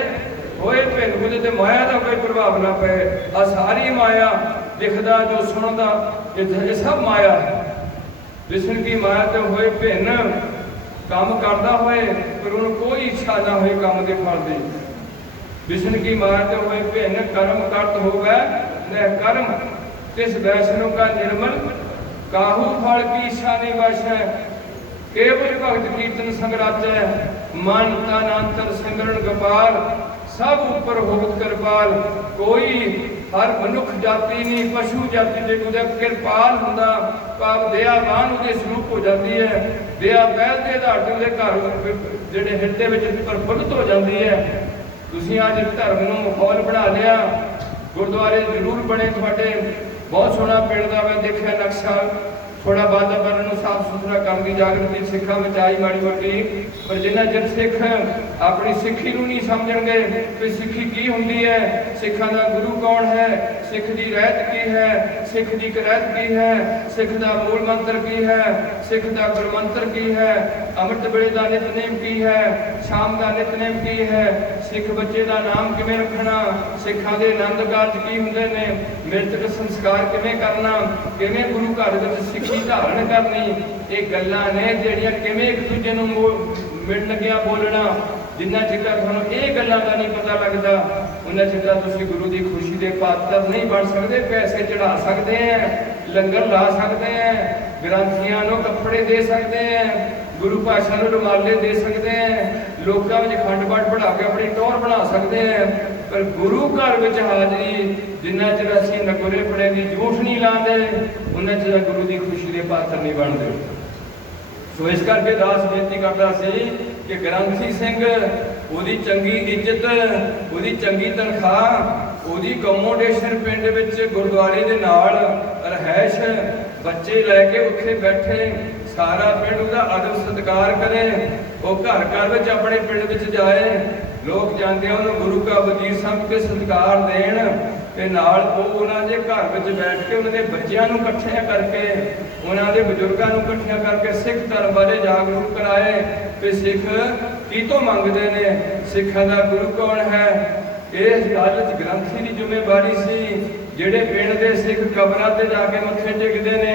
होए भिन बुझ ते माया का कोई प्रभाव ना पे। आ सारी माया दिखदा जो सुनदा ये सब माया है। जिसन की माया ते होए भिन काम करता होए पर उन्हें कोई इच्छा ना होए काम के फल दी। विष्णु की माया ते होए भिन कर्म करत होवे न कर्म तिस वैष्णव का निर्मल काहू फल की इच्छा नहीं वैसे। केवल भगत कीर्तन संगराचै मन तन अंतर सिमरन गोपाल सब ऊपर होवत कृपाल। कोई हर मनुख जाति नहीं पशु जाति जे उहदा कृपाल हुंदा भाव दयावान उहदे स्वरूप हो जाती है। दया पहल के आधार ते उहदे घर जिहड़े हिरदे विच प्रफुल्लत हो जाती है। तुसीं अज धर्म नूं माहौल बना लिया, गुरुद्वारे जरूर बने तुहाडे, बहुत सोहना पिंड दा मैं देखिया नक्शा, थोड़ा वातावरण साफ सुथरा करने की जागृति सिखा में आई माड़ी मोटी। पर जिन्ना चਿਰ सिख अपनी सिखी नूं नहीं समझणगे कि सिखी की हुंदी है, सिखां दा गुरु कौन है, सिख दी रहत की है, सिख दी करैत की है, सिख दा मूल मंत्र की है, सिख दा गुरमंत्र की है, अमृत वेले दा नितनेम की है, शाम दा नितनेम की है, सिख बच्चे दा नाम किवें रखना, सिखां दे आनंद कारज की हुंदे ने, मृतक संस्कार किवें करना, किवें गुरु घर विच सिखी धारण करनी। ये गल्लां ने जिहड़ियां किवें एक दूजे नूं मिल लगिया बोलना। जिन्ना चिर तुहानूं ये गल्लां दा नहीं पता लगदा उन्ना चिर तुसीं गुरु की खुशी के पात्र नहीं बन सकते। पैसे चढ़ा सकते हैं, लंगर ला सकते हैं, ग्रंथियां नूं कपड़े दे सकते हैं, गुरु पातशाह नूं रुमाले दे सकते हैं, लोकां विच खंड पाठ पढ़ा के अपनी टौर बना सकते हैं। पर गुरु घर विच हाजरी जिन्ना चिर असीं नगोरे फड़े की जूठ नहीं लाते उन्ना चिर गुरु की खुशी के पात्र नहीं बनते। सो इस करके दास बेनती करता सी कि ग्रंथी सिंह उहदी चंगी इज्जत, उहदी चंगी तनख्वाह, उहदी अकोमोडेशन पिंड विच गुरुद्वारे दे नाल रहैश, बच्चे लैके उत्थे बैठे, सारा पिंड उहदा अदब सत्कार करे। वो घर घर विच अपने पिंड विच जाए, लोग जाते हैं उन्होंने गुरु का वजीर समझ के सत्कार देन ते नाल वो उन्होंने घर विच बैठ के उन्होंने बच्चों नूं इकट्ठे करके उन्होंने बजुर्गों नूं इकट्ठे करके सिख धर्म बारे जागरूक कराए कि सिख की तो मंगते ने, सिखां दा गुरु कौन है। इस गल च ग्रंथी की जिम्मेवारी सी। जिहड़े पिंड दे सिख कबरां ते जाके मत्थे टेकदे ने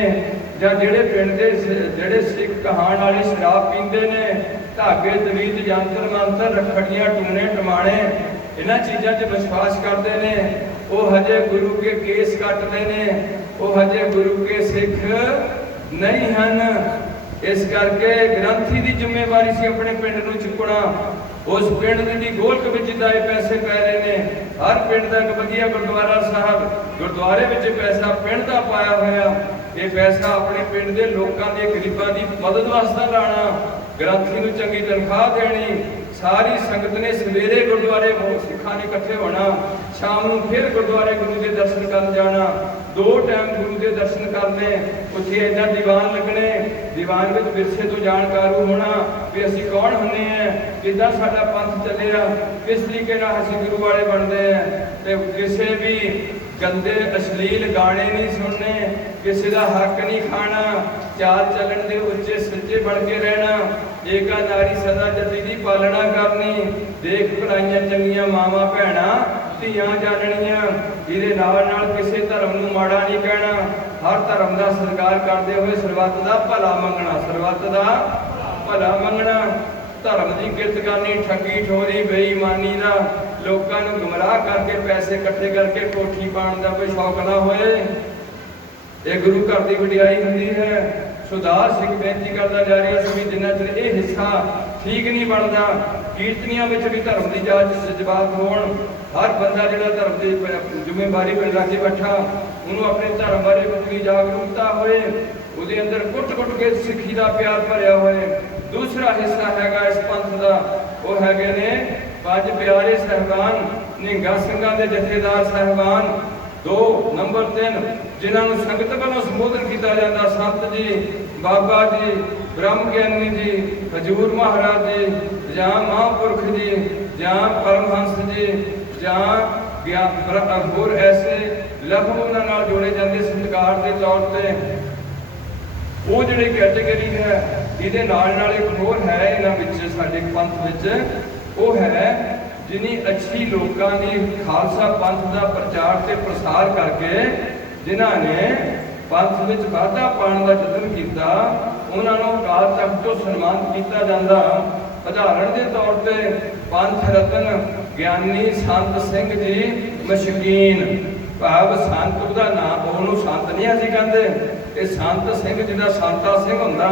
जां जिहड़े पिंड दे जिहड़े सिख कहाण वाले शराब पींदे ने, धागे तवीत यंत्र मंत्र रखड़ियां टूने टमाणे इन्हां चीज़ां 'च विश्वास करते ने, वो हजे गुरु के केस कटते ने, वो हजे गुरु के सिख नहीं हैं। इस करके ग्रंथी की जिम्मेवारी सी अपने पिंड नूं चुकना। उस पिंड की गोलक विच दाए पैसे पै रहे ने, हर पिंड का एक वधिया गुरुद्वारा साहब, गुरुद्वारे विच पैसा पिंड का पाया होया, ये पैसा अपने पिंड के लोगों के गरीबों की मदद वास्ते लाना, ग्रंथी नूं चंगी तनख्वाह देनी, सारी संगत ने सवेरे गुरुद्वारे सिखां ने इकट्ठे होना, शाम को फिर गुरुद्वारे गुरु के दर्शन कर जाना, 2 टाइम गुरु के दर्शन करने, उत्थे इन्ना दीवान लगने, दीवान में विरसे तो जानकारू होना भी असी कौन होने हैं, किद्दां साडा पंथ चलिया, किस तरीके नाल असी गुरु वाले बनते हैं। ते किसी भी गंदे अश्लील गाने नहीं सुनने, किसी का हक नहीं खाना, चाल चलन के उच्चे सच्चे बन के रहना, एका नारी सदा जति की पालना करनी, देख भलाइयां चंगियां मावां भैणां धियां जाननियां, इहदे नाल नाल किसी धर्म नूं माड़ा नहीं कहना, हर धर्म का सत्कार करते हुए सरबत का भला मंगना, सरबत का भला मंगना, धर्म की किरत करनी, ठगी ठोरी बेईमानी का लोगों को गुमराह करके पैसे इकट्ठे करके कोठी पाने का कोई शौक ना होए, ये गुरु घर की वडियाई होंदी है। सुधार सिख बेनती करता जा रहा है भी जिन्ना चर यह हिस्सा ठीक नहीं बनता, कीर्तनियां में भी धर्म की जज्बात होण, हर बंदा जो धर्म की जिम्मेवारी पर लग बैठा उन्होंने अपने धर्म बारे पूरी जागरूकता होए, उसके अंदर कुट कुट के सिखी का प्यार भरिया होए। दूसरा हिस्सा हैगा इस पंथ का, वो है ने 5 प्यारे साहबान, निहंगा ਸਿੰਘਾਂ ਦੇ जथेदार साहबान, 2 नंबर 3 जिन्होंने संगत वालों संबोधन किया जाता, संत जी, बाबा जी, ब्रह्म ज्ञानी जी, हजूर महाराज जी, या महापुरख जी, या परमहंस जी, या होर ऐसे लफ्ज़ उन्होंने जोड़े जाते सत्कार के तौर पर। वो जी कैटेगरी है ये नाल एक होर है इन्होंने साडे पंथ विच, वो है जिन्नी अच्छी लोगों की खालसा पंथ का प्रचार से प्रसार करके जिन्होंने पंथ में वाधा पाने का यतन किया, उन्होंने अकाल तख्त तो सन्मान किया जाता। उदाहरण के तौर पर पंथ रतन ज्ञानी संत सिंह जी मशकीन, भाव संत का नाम उन्होंने संत नहीं असीं कहते, ये संत सिंह जी का संता सिंह होंदा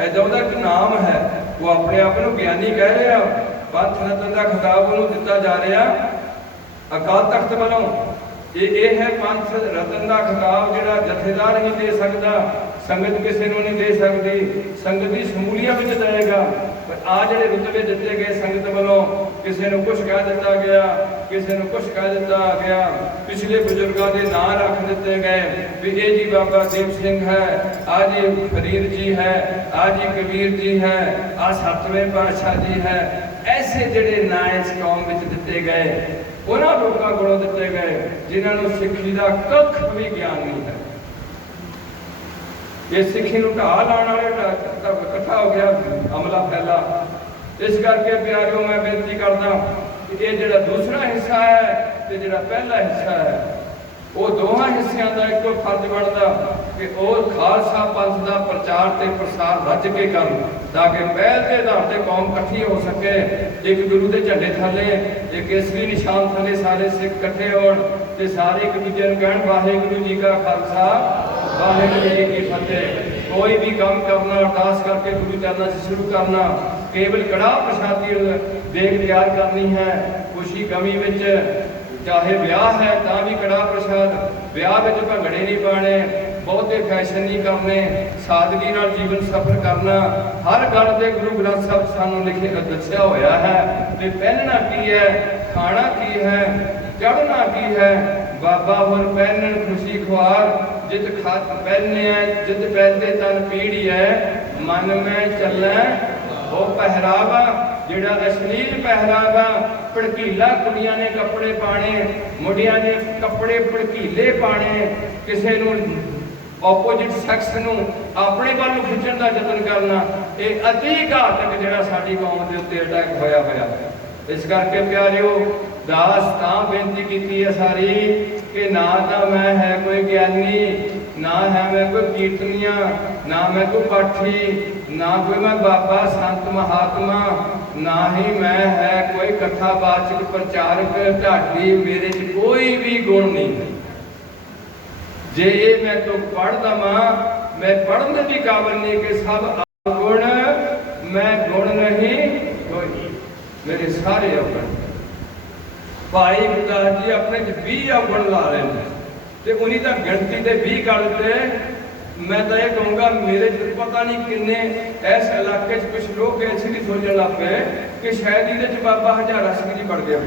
ऐदा उहदा एक नाम है, वो अपने आप को ज्ञानी कह रहा। पंथ रतन का खिताब उन्होंने दिता जा रहा अकाल तख्त वालों। ये है पंथ रतन का खिताब जिहड़ा जथेदार नहीं दे सकता, संगत किसी को नहीं दे सकती, संगत की शमूलियत में जाएगा। पर आ जिहड़े रुतबे दिते गए संगत वालों, किसी को कुछ कह दिता गया, किसी को कुछ कह दिता गया, पिछले बुजुर्गों के नाम रख दिते गए भी ये जी बाबा दीप सिंह है, आज ये फरीद जी है, आज ये कबीर जी है, आज 7वें पातशाह जी है। ऐसे जिहड़े नाम इस कौम में दिते गए उन्होंने लोगों को दिते गए जिन्होंने सिक्खी का कख भी ज्ञान नहीं है। ये सिक्खी को ढा लाने वाले इकट्ठा हो गया अमला फैला। इस करके प्यारियों मैं बेनती करदा कि ये जो दूसरा हिस्सा है तो जो पहला हिस्सा है वो दोवां हिस्सों का एक फर्ज बनता कि वह खालसा पंथ का प्रचार से प्रसार रज के कर, ताकि पहल के आधार पर कौम इकट्ठी हो सके। एक गुरु के झंडे थले, एक केसरी निशान थले सारे सिख इकट्ठे हो, सारे एक दूजे कहन वाहेगुरु जी का खालसा वाहेगुरु जी की फतेह। कोई भी काम करना अरदास करके गुरु चरणों से शुरू करना, केवल कड़ा प्रसादी देख तैयार करनी है। खुशी कमी में चाहे ब्याह है तो भी कड़ा प्रसाद, ब्याह में भंगड़े नहीं पाने, बहुते फैशन नहीं करने, सादगी नाल जीवन सफर करना। हर गल से गुरु ग्रंथ साहब सानू लिखे दस्या होया है कि पहनना की है, खाना की है, चढ़ना की है। बाबा होर पहनन खुशी खुआर, जित खात पहने जित पहनते तन पीढ़ी है, मन में चले वो पहरावा जिहड़ा अश्लील पहरावा। भड़कीला कुड़ियां ने कपड़े पाने, मुंडियां ने कपड़े भड़कीले पाने, किसी नूं ऑपोजिट सैक्स नूं अपने वाल खिंचण का यतन करना, ये अति घातक जिहड़ा साडी कौम दे उत्ते अटैक होया होया। इस करके प्यारिओ दास तां बेनती की है सारी कि ना मैं है कोई ज्ञानी, ना है मैं कोई कीर्तनिया, ना मैं कोई पाठी, ना कोई मैं बाबा संत महात्मा, ना ही मैं है कोई कथावाचक प्रचारक ढाडी। मेरे च कोई भी गुण नहीं है। जे ये मैं तो पढ़ दवा, मैं पढ़ने की काबिल नहीं कि सब अवगुण, मैं गुण नहीं कोई, मेरे सारे अवगुण। भाई गुरदास जी अपने 20 अवगुण ला रहे हैं तो उन्हीं तक गिनती के 20 गल पे मैं तो यह कहूँगा मेरे पता नहीं किन्ने इस इलाके कुछ लोग ऐसे भी सोचने लग पे कि शायद ये बाबा हजारा सिंह जी बढ़ गया।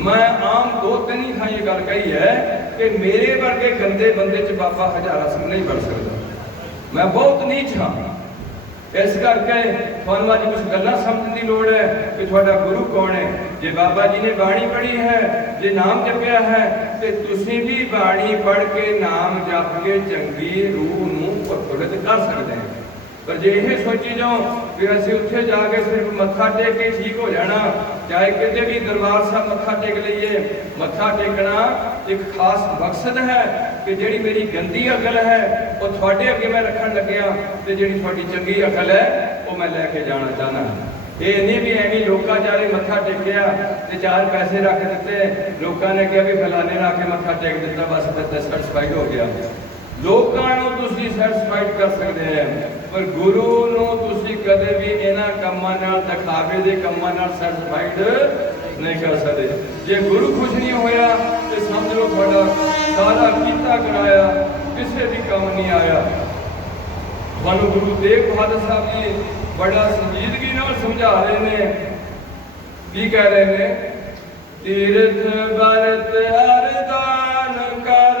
मैं आम 2-3 ही थां ये गल कही है कि मेरे वर्गे गंदे बंदे च बाबा हजारा सिंह नहीं बढ़ सकता। मैं बहुत नीच हाँ। इस करके थानू अज कुछ गल्लां समझने की लोड़ है कि थोड़ा गुरु कौन है। जे बाबा जी ने बाणी पढ़ी है, जे नाम जपिया है, तो तुसीं भी बाणी पढ़ के नाम जप के चंगी रूह नूं प्रफुल्लित कर सकते हैं। पर जे ये सोची जाओ कि असीं उत्थे जाके सिर्फ मत्था टेक के ठीक हो जाना, चाहे किते भी दरबार साहब मत्था टेक लीए। मत्था टेकना एक खास मकसद है कि जिहड़ी मेरी गंदी अकल है वो थोड़े अगे मैं रखन लग्या, तो जिहड़ी थोड़ी चंगी अकल है वो मैं लैके जाना चाहना। ये नहीं भी एवं लोग चारे मत्था टेकिया तो 4 पैसे रख दिते, लोगों ने कहा भी फलाने ने आके मत्था टेक दिता, बस फिर सैटिस्फाइड हो गया। लोगों तुसीं सैटिस्फाइड कर सकते हैं, पर गुरु नूं तुसीं कदे भी इन्हां कामां नाल दिखावे दे कामां नाल सैटिस्फाइड नहीं कर सकते। जे गुरु खुश नहीं होया तो समझ लो थोड़ा सारा कीता कराया किसी भी काम नहीं आया। तुहानूं गुरु तेग बहादुर साहब जी बड़ा संजीदगी नाल समझा रहे ने, की कह रहे ने, तीर्थ बरत अरदान कर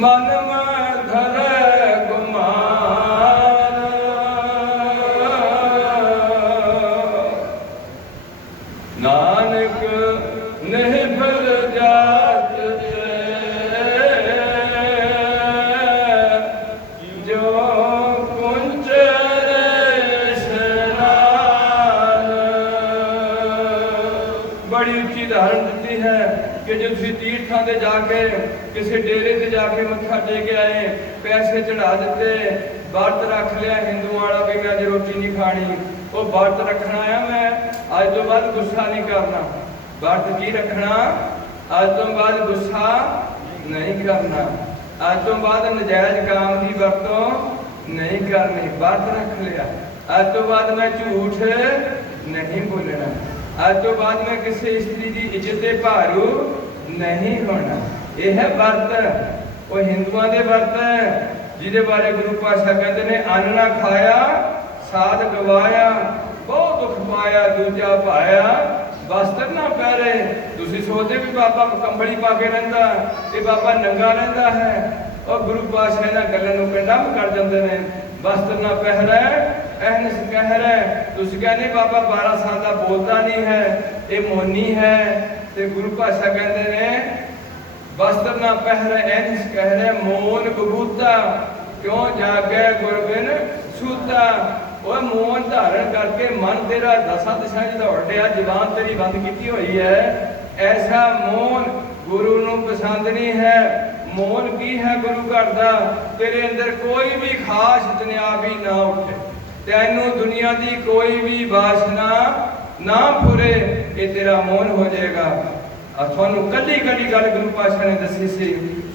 मन में धरे गुमान, नानक निर्भर जात जो कुंज स्नान। बड़ी ऊंची धारण दी है कि जो तुम तीर्थां ते जाके किसी डेरे ते जाके मत्था टेक आए, पैसे चढ़ा दिते, व्रत रख लिया हिंदू वाला भी मैं अज रोटी नहीं खानी, वो व्रत रखना है, मैं अज तो बाद गुस्सा नहीं करना। व्रत की रखना, अज तो बाद गुस्सा नहीं करना, अज तो बाद नजायज काम की वरतों नहीं करनी। व्रत रख लिया, अज तो बाद मैं झूठ नहीं बोलना, अज तो बाद मैं किसी स्त्री की इज्जत भारू नहीं होना। यह है व्रत, वो हिंदुओं के व्रत है जिहदे बारे गुरु पातशाह कहते ने, अन्न ना खाया साध गवाया, बहुत दुख पाया दूजा पाया, वस्त्र ना पहरे। तुसीं सोचदे भी बाबा कंबली पा के रहिंदा, ये बाबा नंगा रहिंदा है, और गुरु पातशाह इन्हां गल्लां नूं कंडम कर जांदे ने। वस्त्र ना पहरे अहनस कहरे, तुसीं कहंदे बाबा 12 साल का बोलता नहीं है, ये मोनी है, ते गुरु पातशाह कहंदे ने वस्त्र ना पहरे अहनस कहरे, मोन कबूता क्यों जागे गुरबिन सूता। वो मौन धारण करके मन तेरा 10 दिशा दौड़ रहा, जबान तेरी बंद की हुई है, ऐसा मौन गुरु नूं पसंद नहीं है। मौन की है गुरु घर दा, तेरे अंदर कोई भी खास दुनियावी ना उठे, तैनू दुनिया की कोई भी वासना ना फुरे, ये तेरा मौन हो जाएगा। थानू कली कली गल गुरु पातशाह ने दसी सी,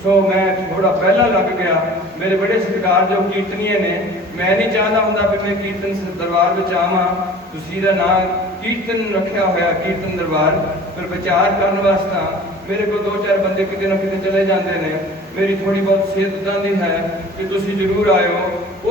सो मैं थोड़ा पहला लग गया। मेरे बड़े सत्कार जो कीर्तनीय ने, मैं नहीं चाहता हुंदा कि मैं कीर्तन दरबार में आवां, तुसीं दा नाम कीर्तन रखा होया कीर्तन दरबार, पर विचार करने वास्ते मेरे को 2-4 बंदे किते ना किते चले जाते हैं। मेरी थोड़ी बहुत सेहत इदां दी है कि तुसीं जरूर आयो।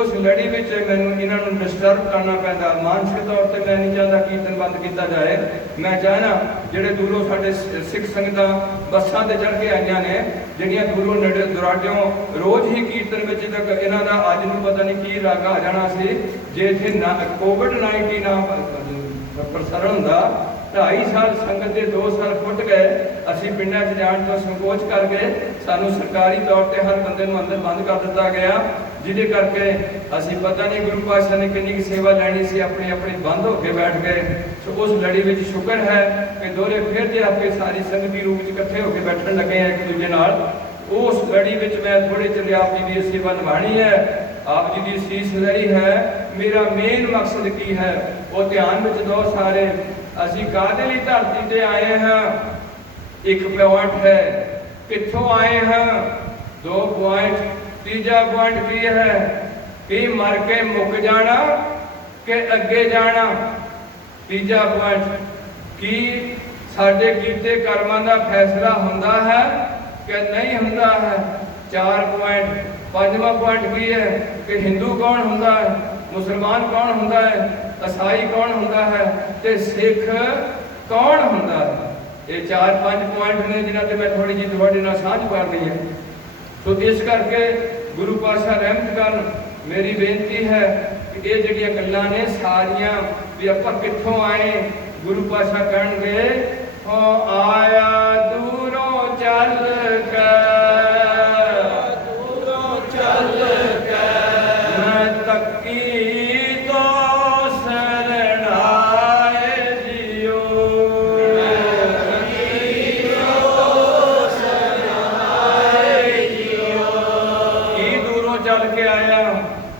उस लड़ी में मैनूं इन्हां नूं डिस्टर्ब करना पैंदा, मानसिक तौर पर मैं नहीं चाहता कीर्तन बंद किया जाए। मैं चाहना जिहड़े दूरों साडे सिख संगतां बसां ते चढ़ के आईयां ने, जिहड़ियां दूरों नेड़े दुराडियों रोज़ ही कीर्तन विच तक इन्हां दा अज नूं पता नहीं की राग आ जाना सी, जे इत्थे ना कोविड-19 ना प्रसारण हुंदा, 2.5 साल संगत के 2 साल फुट गए। असी पिंडां च जाण तो संकोच कर गए, सानू सरकारी तौर पर हर बंदे नूं अंदर बंद कर दिता गया, जिहदे करके असी पता नहीं गुरु पातशाह ने कितनी सेवा लैनी सी, अपनी अपनी बंद होकर बैठ गए। सो उस लड़ी में शुक्र है कि दोहरे फिर जे आपके सारी संगती रूप में इकट्ठे होकर बैठन लगे हैं एक दूजे नाल। उस लड़ी में मैं थोड़े चले आप जी की सेवा निभानी है, आप जी की सीस लड़ी है। मेरा मेन मकसद की है वो ध्यान में दो सारे, असी काहदे लई धरती ते आए हैं। एक पॉइंट है कित्थों आए हैं, 2 पॉइंट, तीजा पॉइंट की है कि मर के मुक जाना कि अगे जाना। तीजा पॉइंट कि साडे कीते कर्मां दा फैसला हुंदा है कि नहीं हुंदा है। 4 पॉइंट। 5वां पॉइंट की है कि हिंदू कौन हुंदा है, मुसलमान कौन हुंदा है, ईसाई कौन हुंदा है, ते सिख कौन हुंदा है। ये 4-5 पॉइंट ने जिन्हां ते मैं थोड़ी जी तुहाडे नाल साझ करनी है। तो इस करके गुरु पातशाह रहमत करन, मेरी बेनती है कि ये जिहड़ियां गल्लां ने सारियां भी आपां कित्थों आए, गुरु पातशाह कहणगे हो आया दूरों चल के, दूरों चल के मैं तकी तो शरणाए जियो,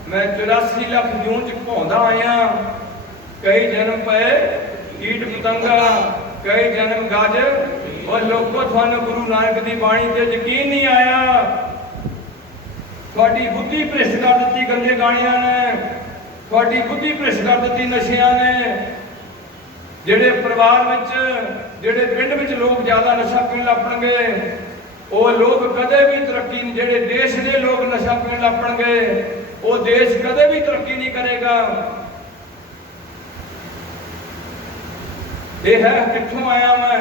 मैं 84 लाख जून च भौंदा आया। कई जन्म पे कीट पतंगा, कई जन्म गज। और लोगों थानू गुरु नानक की बाणी ते यकीन नहीं आया, थोड़ी बुद्धि भ्रिष्ट कर दी गंदे गाणियां ने, थोड़ी बुद्धि भ्रिष्ट कर दी नशियां ने। जेड़े परिवार विच जेड़े पिंड विच लोग ज्यादा नशा पीण लग पणगे, वो लोग कदे भी तरक्की नहीं। जेड़े देश के लोग नशा पीण लग पणगे, वो देश कदे भी तरक्की नहीं करेगा। यह है कित्थों आया मैं,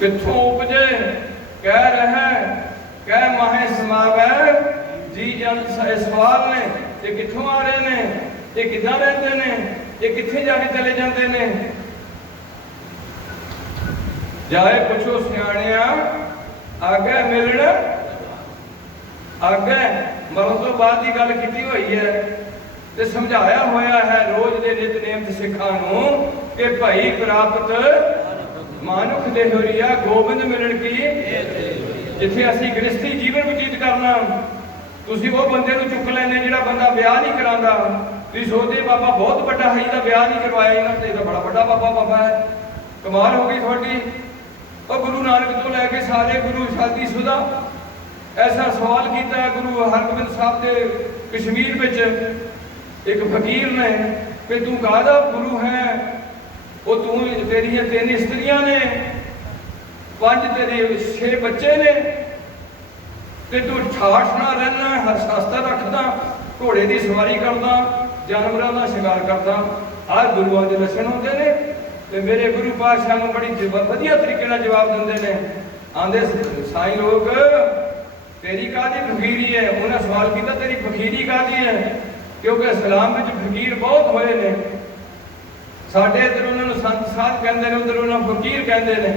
कित्थों उपजे। कह रहे कह माहे समावै जी जन सवाल ने, ये कित्थों आ रहे ने, ये किद्दां रहंदे ने, ये कित्थे जाके चले जाते ने। जाए पुछो सियाणिया आगे मिलन आगे मरण तो बाद की गल की हुई है ते समझाया होया है रोज दे नितनेम सिखां नूं कि भाई प्राप्त मानुख दे होरिया गोबिंद मिलन की जिथे असीं गृहस्थी जीवन बतीत करना। तुसीं वो बंदे नूं चुक लैंदे जिहड़ा बंदा ब्याह नहीं करांदा। तुसीं सोचदे बाबा बहुत बड़ा है जिहदा ब्याह नहीं करवाया, इन्हां ते तां बड़ा बड़ा बाबा है। कमाल हो गई तुहाडी। और गुरु नानक तो लैके सारे गुरु शादीशुदा ऐसा सवाल किया है गुरु हरगोबिंद साहब के कश्मीर में एक फकीर ने कि तू काहदा गुरु है, वो तू तेरिया 3 स्त्रियां ने, 5 तेरे 6 बच्चे ने, ते तू ठाठ ना रहना, शास्त्र रखदा, घोड़े की सवारी करदा, जानवरों का शिकार करदा। आज गुरुओं के लक्षण होंगे ने। ते मेरे गुरु पातशाह नूं बड़ी वधिया तरीके नाल जवाब दिंदे ने। आंदे साईं लोग तेरी कादी फकीरी है। उन्हें सवाल किया तेरी फकीरी कादी है, क्योंकि इस्लाम में फकीर बहुत होए ने। साडे इधर उन्होंने संत साध कहते हैं, उधर उन्होंने फकीर कहते हैं।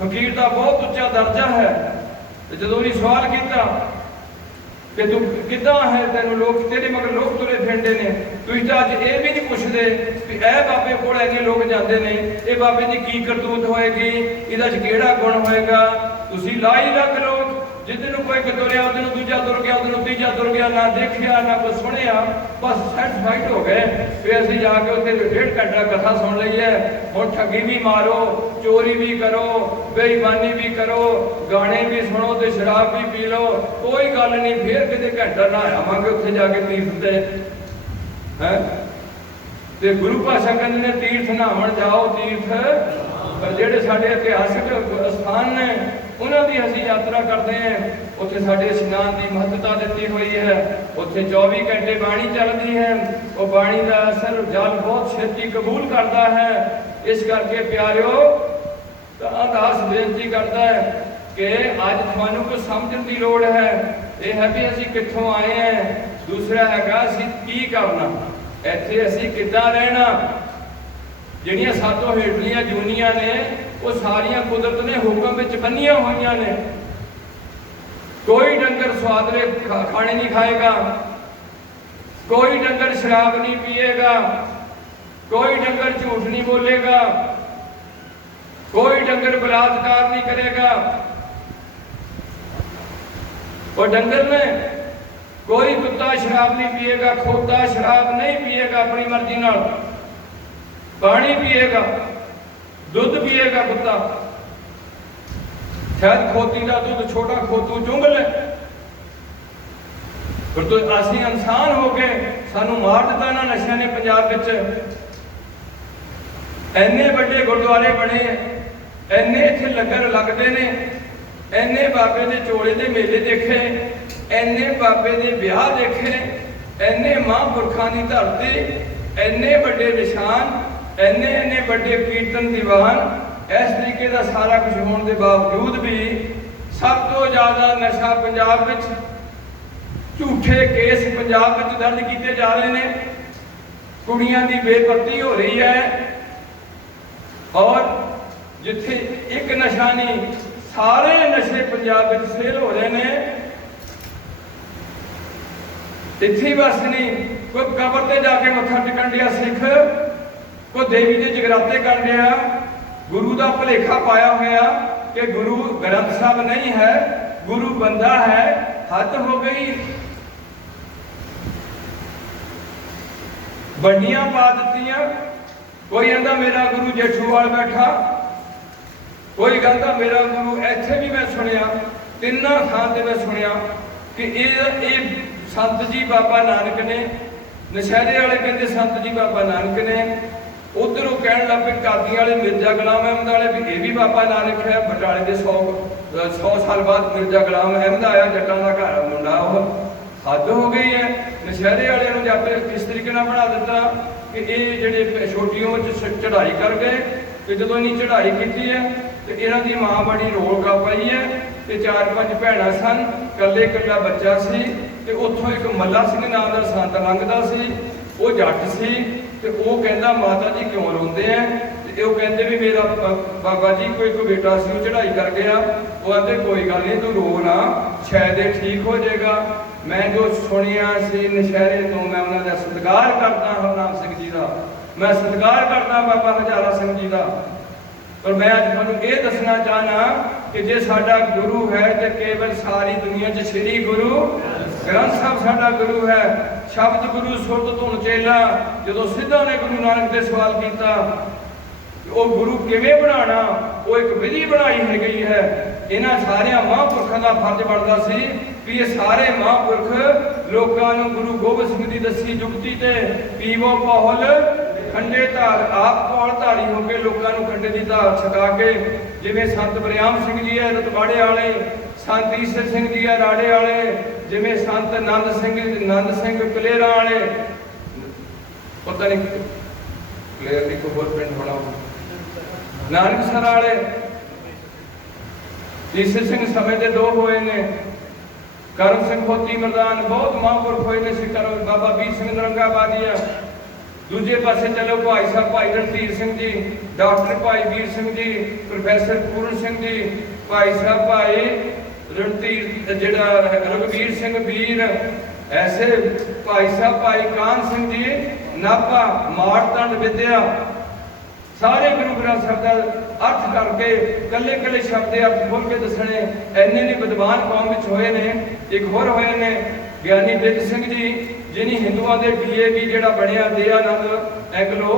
फकीर का बहुत उच्चा दर्जा है। तो जो उन्हें सवाल किया कि तू किदा है, तेन लोग तेरे मगर लोग तुरे फिरते ने, तुसीं तां अज ये भी नहीं पुछदे कि ए बाबे कोल इन्ने लोग जाते ने, ये बाबे की की करतूत होएगी, इहदा च किहड़ा गुण होएगा। तुसीं लाई लग लोग जिद्द नूं कोई तुरिया उधर दूजा तुर गया, उधर तीजा तुर गया, ना देखिया ना कुछ सुनिया, बस सैटिस्फाइड हो गए। फिर असीं जाके उत्थे 1.5 घंटा कथा सुन लई है। हुण ठगी भी मारो, चोरी भी करो, बेईमानी भी करो, गाने भी सुनो ते शराब भी पी लो, कोई गल नहीं। फिर किते घंटा नहा आवांगे उत्थे जाके तीर्थ ते है। ते गुरु भाषा कहंदे ने तीर्थ नहावन जाओ तीर्थ, पर जिहड़े साडे इतिहासक स्थान ने उन्हां दी असीं यात्रा करते हैं। उत्थे साडे इशनान की महत्ता दी हुई है। उत्थे 24 घंटे बाणी चलती है। वो बाणी का असर जल बहुत छेती कबूल करता है। इस करके प्यारिओ अरदास बेनती करता है कि अज तुहानूं कुछ समझण की लोड़ है। यह है भी असीं कित्थों आए हैं, दूसरा हैगा असीं की करना, इत्थे असीं किद्दां रहना। जिहड़ियां सातों हेठलियां जूनियां ने वो सारियां कुदरत ने हुक्म विच बन्नियां होईयां ने। कोई डंगर स्वादले खाने नहीं खाएगा, कोई डंगर शराब नहीं पिएगा, कोई डंगर झूठ नहीं बोलेगा, कोई डंगर बलात्कार नहीं करेगा। और डंगर ने कोई कुत्ता शराब नहीं पिएगा, खोता शराब नहीं पिएगा, अपनी मर्जी नाल पानी पिएगा, दुध पिएगा कुत्ता। शायद खोती का दुध छोटा खोतू चुंग ले, पर तो असीं इंसान हो के सानू मार दिता ना नशे ने। पंजाब विच इन्ने बड़े गुरुद्वारे बने, इन्ने इत्थे लंगर लगते ने, इन्ने बाबे दे चोले दे मेले देखे, इन्ने बाबे दे ब्याह देखे, इन्ने महापुरखां दी धरती, इन्ने बड़े निशान, इन्ने बड़े कीर्तन दीवान। इस तरीके का सारा कुछ होने के बावजूद भी सब तो ज़्यादा नशा पंजाब विच, झूठे केस पंजाब विच दर्ज किए जा रहे हैं। कुड़ियां की बेपत्ती हो रही है। और जिथे एक नशा नहीं, सारे नशे पंजाब विच सेल हो रहे हैं। इत्थे बस नहीं, कोई कबर ते जाके मत्था टेकन दिया सिख, कोई देवी के जगराते कर दिया, गुरु का भुलेखा पाया होया कि गुरु ग्रंथ साहब नहीं है, गुरु बंदा है। हद हो गई। बंडियां पा दित्तियां। कोई कहता मेरा गुरु जेठूवाल बैठा, कोई कहता मेरा गुरु इत्थे भी मैं सुनिया, तिन्ना थां ते मैं सुनिया कि ये संत जी बाबा नानक ने। नशहरे वाले कहते संत जी बाबा नानक ने, उधरों कह लग पे कादी वाले मिर्जा गुलाम अहमद वाले भी ये भी बाबा नानक है। बटाले के 100 साल बाद मिर्जा गुलाम अहमद आया, जट्टां दा घर मुंडा। हद हो गई है। नशहरे वाले जब किस तरीके बना दिता कि ये जोटी उम्र चढ़ाई कर गए। तो जो इन्हीं चढ़ाई की है ਤੇ ਇਹਨਾਂ ਦੀ ਮਾਂ ਬੜੀ ਰੋਲਗਾ ਪਈ ਹੈ ਤੇ 4-5 ਭੈਣਾਂ ਸਨ, ਕੱਲੇ ਕੱਲਾ ਬੱਚਾ ਸੀ। ਤੇ ਉੱਥੋਂ ਇੱਕ ਮੱਲਾ ਸਿੰਘ ਨਾਂ ਦਾ ਸੰਤ ਲੰਘਦਾ ਸੀ, ਉਹ ਜੱਟ ਸੀ। ਤੇ ਉਹ ਕਹਿੰਦਾ ਮਾਤਾ ਜੀ ਕਿਉਂ ਰੋਂਦੇ ਆ? ਤੇ ਉਹ ਕਹਿੰਦੇ ਵੀ ਮੇਰਾ ਬਾਬਾ ਜੀ ਕੋਈ ਬੇਟਾ ਸੀ, ਉਹ ਚੜ੍ਹਾਈ ਕਰ ਗਿਆ। ਉਹ ਕਹਿੰਦੇ ਕੋਈ ਗੱਲ ਨਹੀਂ, ਤੂੰ ਰੋ ਨਾ, ਸ਼ਾਇਦ ਇਹ ਠੀਕ ਹੋ ਜਾਏਗਾ। ਮੈਂ ਜੋ ਸੁਣਿਆ ਸੀ ਨਸ਼ਹਿਰੇ ਤੋਂ, ਮੈਂ ਉਹਨਾਂ ਦਾ ਸਤਿਕਾਰ ਕਰਦਾ ਹਰਨਾਮ ਸਿੰਘ ਜੀ ਦਾ, ਮੈਂ ਸਤਿਕਾਰ ਕਰਦਾ ਬਾਬਾ ਹਜ਼ਾਰਾ ਸਿੰਘ ਜੀ ਦਾ। ਪਰ ਮੈਂ ਅੱਜ ਤੁਹਾਨੂੰ ਇਹ ਦੱਸਣਾ ਚਾਹਨਾ ਕਿ ਜੇ ਸਾਡਾ ਗੁਰੂ ਹੈ ਤੇ ਕੇਵਲ ਸਾਰੀ ਦੁਨੀਆ 'ਚ ਸ੍ਰੀ ਗੁਰੂ ਗ੍ਰੰਥ ਸਾਹਿਬ ਸਾਡਾ ਗੁਰੂ ਹੈ। ਸ਼ਬਦ ਗੁਰੂ ਸੁਰਤ ਧੁਨ ਚੇਲਾ, ਜਦੋਂ ਸਿੱਧਾ ਨੇ ਗੁਰੂ ਨਾਨਕ ਦੇ ਸਵਾਲ ਕੀਤਾ ਉਹ ਗੁਰੂ ਕਿਵੇਂ ਬਣਾਉਣਾ, ਉਹ ਇੱਕ ਵਿਧੀ ਬਣਾਈ ਹੈ ਗਈ ਹੈ। ਇਹਨਾਂ ਸਾਰਿਆਂ ਮਹਾਂਪੁਰਖਾਂ ਦਾ ਫਰਜ਼ ਬਣਦਾ ਸੀ ਵੀ ਇਹ ਸਾਰੇ ਮਹਾਂਪੁਰਖ ਲੋਕਾਂ ਨੂੰ ਗੁਰੂ ਗੋਬਿੰਦ ਸਿੰਘ ਦੀ ਦੱਸੀ ਜੁਗਤੀ ਤੇ ਪੀਵੋ ਪਹੁਲ ਖੰਡੇ ਧਾਰ, ਆਪ ਪੌਲ ਧਾਰੀ ਹੋ ਕੇ ਲੋਕਾਂ ਨੂੰ ਖੰਡੇ ਦੀ ਧਾਰ ਛਕਾ ਕੇ, ਜਿਵੇਂ ਸੰਤ ਬਰਿਆਮ ਸਿੰਘ ਜੀ ਹੈ ਰਤਵਾੜੇ ਵਾਲੇ, ਸੰਤ ਈਸਰ ਸਿੰਘ ਜੀ ਹੈ ਰਾੜੇ ਵਾਲੇ, ਜਿਵੇਂ ਸੰਤ ਨੰਦ ਸਿੰਘ ਕਲੇਰਾਂ ਵਾਲੇ, ਪਤਾ ਨਹੀਂ ਕਲੇਰ ਦੀ ਕੋਈ ਹੋਰ ਪਿੰਡ ਹੋਣਾ, ਨਾਨਕਸਰ ਵਾਲੇ, ਈਸਰ ਸਿੰਘ ਸਮੇਂ ਦੇ ਦੋ ਹੋਏ ਨੇ, ਕਰਮ ਸਿੰਘ ਖੋਤੀ ਮਰਦਾਨ, ਬਹੁਤ ਮਹਾਂਪੁਰਖ ਹੋਏ ਨੇ। ਸਿੱਖਾਂ ਬਾਬਾ ਵੀਰ ਸਿੰਘ ਨਰੰਗਾਬਾਦੀਆ। ਦੂਜੇ ਪਾਸੇ ਚਲੋ ਭਾਈ ਸਾਹਿਬ ਭਾਈ ਰਣਧੀਰ ਸਿੰਘ ਜੀ, ਡਾਕਟਰ ਭਾਈ ਵੀਰ ਸਿੰਘ ਜੀ, ਪ੍ਰੋਫੈਸਰ ਪੂਰਨ ਸਿੰਘ ਜੀ, ਭਾਈ ਸਾਹਿਬ ਭਾਈ ਰਣਧੀਰ ਜਿਹੜਾ ਰਘਵੀਰ ਸਿੰਘ ਵੀਰ, ਐਸੇ ਭਾਈ ਸਾਹਿਬ ਭਾਈ ਕਾਨ ਸਿੰਘ ਜੀ ਨਾਭਾ, ਮਾਰਤੰਡ ਵਿਦਿਆ, ਸਾਰੇ ਗੁਰੂ ਗ੍ਰੰਥ ਸਾਹਿਬ ਦਾ ਅਰਥ ਕਰਕੇ ਕੱਲੇ ਕੱਲੇ ਸ਼ਬਦ ਦੇ ਅਰਥ ਖੋਲ ਕੇ ਦੱਸਣੇ। ਇੰਨੇ ਨੇ ਵਿਦਵਾਨ ਕੌਮ ਵਿੱਚ ਹੋਏ ਨੇ। ਇੱਕ ਹੋਰ ਹੋਏ ਨੇ ਗਿਆਨੀ ਬਿੱਦ ਸਿੰਘ ਜੀ, ਜਿਹਨੇ ਹਿੰਦੂਆਂ ਦੇ DAV ਜਿਹੜਾ ਬਣਿਆ ਦਯਾਨੰਦ ਐਂਗਲੋ,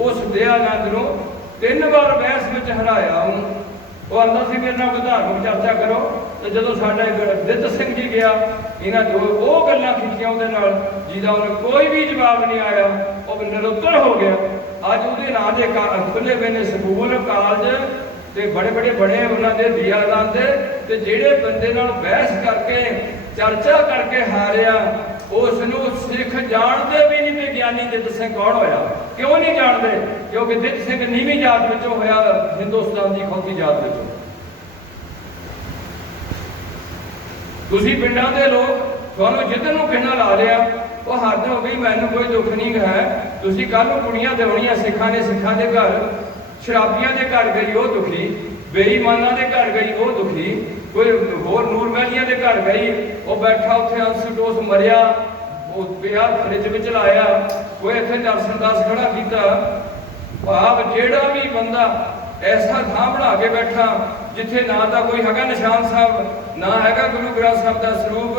ਉਸ ਦਯਾਨੰਦ ਨੂੰ 3 ਵਾਰ ਬਹਿਸ ਵਿੱਚ ਹਰਾਇਆ। ਉਹ ਆਂਦਾ ਸੀ ਮੇਰੇ ਨਾਲ ਵਿਧਾਰਮਿਕ ਚਰਚਾ ਕਰੋ। ਤੇ ਜਦੋਂ ਸਾਡਾ ਬਿੱਦ ਸਿੰਘ ਜੀ ਗਿਆ, ਇਹਨਾਂ ਜੋ ਉਹ ਗੱਲਾਂ ਕੀਤੀਆਂ ਉਹਦੇ ਨਾਲ ਜਿਹਦਾ ਉਹਨੂੰ ਕੋਈ ਵੀ ਜਵਾਬ ਨਹੀਂ ਆਇਆ, ਉਹ ਨਿਰੁੱਤਰ ਹੋ ਗਿਆ। ਅੱਜ ਉਹਦੇ ਨਾਂ ਦੇ ਖੁੱਲੇ ਹੋਏ ਨੇ ਸਕੂਲ ਕਾਲਜ ਤੇ ਬੜੇ ਬੜੇ ਉਹਨਾਂ ਦੇ ਦਿਆਨੰਦ। ਤੇ ਜਿਹੜੇ ਬੰਦੇ ਨਾਲ ਬਹਿਸ ਕਰਕੇ ਚਰਚਾ ਕਰਕੇ ਹਾਰਿਆ, ਉਸ ਨੂੰ ਸਿੱਖ ਜਾਣਦੇ ਵੀ ਨਹੀਂ ਵੀ ਗਿਆਨੀ ਦਿੱਤ ਸਿੰਘ ਕੌਣ ਹੋਇਆ। ਕਿਉਂ ਨਹੀਂ ਜਾਣਦੇ? ਕਿਉਂਕਿ ਦਿੱਤ ਸਿੰਘ ਨੀਵੀਂ ਜਾਤ ਵਿੱਚੋਂ ਹੋਇਆ, ਹਿੰਦੁਸਤਾਨ ਦੀ ਖੌਤੀ ਜਾਤ ਵਿੱਚੋਂ। ਤੁਸੀਂ ਪਿੰਡਾਂ ਦੇ ਲੋਕ, ਤੁਹਾਨੂੰ ਜਿੱਧਰ ਨੂੰ ਕਿਹਨਾਂ ਲਾ ਲਿਆ ਉਹ ਹੱਦ ਹੋ ਗਈ, ਮੈਨੂੰ ਕੋਈ ਦੁੱਖ ਨਹੀਂ ਹੈ। ਤੁਸੀਂ ਕੱਲ ਨੂੰ ਕੁੜੀਆਂ ਦੇਉਣੀਆਂ ਸਿੱਖਾਂ ਨੇ, ਸਿੱਖਾਂ ਦੇ ਘਰ, ਸ਼ਰਾਬੀਆਂ ਦੇ ਘਰ ਗਈ ਉਹ ਦੁਖੀ, ਬੇਈਮਾਨਾਂ ਦੇ ਘਰ ਗਈ ਉਹ ਦੁਖੀ, ਕੋਈ ਹੋਰ ਨੂਰ ਮਹਿਲੀਆਂ ਦੇ ਘਰ ਗਈ, ਉਹ ਬੈਠਾ ਉੱਥੇ ਅੰਸੂਟੋਸ ਮਰਿਆ, ਉਹ ਪਿਆ ਫਰਿੱਜ ਵਿੱਚ ਲਾਇਆ, ਕੋਈ ਇੱਥੇ ਦਰਸ਼ਨ ਦਾਸ ਖੜਾ ਕੀਤਾ। ਭਾਵ ਜਿਹੜਾ ਵੀ ਬੰਦਾ ਐਸਾ ਥਾਂ ਬਣਾ ਕੇ ਬੈਠਾ ਜਿੱਥੇ ਨਾ ਤਾਂ ਕੋਈ ਹੈਗਾ ਨਿਸ਼ਾਨ ਸਾਹਿਬ, ਨਾ ਹੈਗਾ ਗੁਰੂ ਗ੍ਰੰਥ ਸਾਹਿਬ ਦਾ ਸਰੂਪ,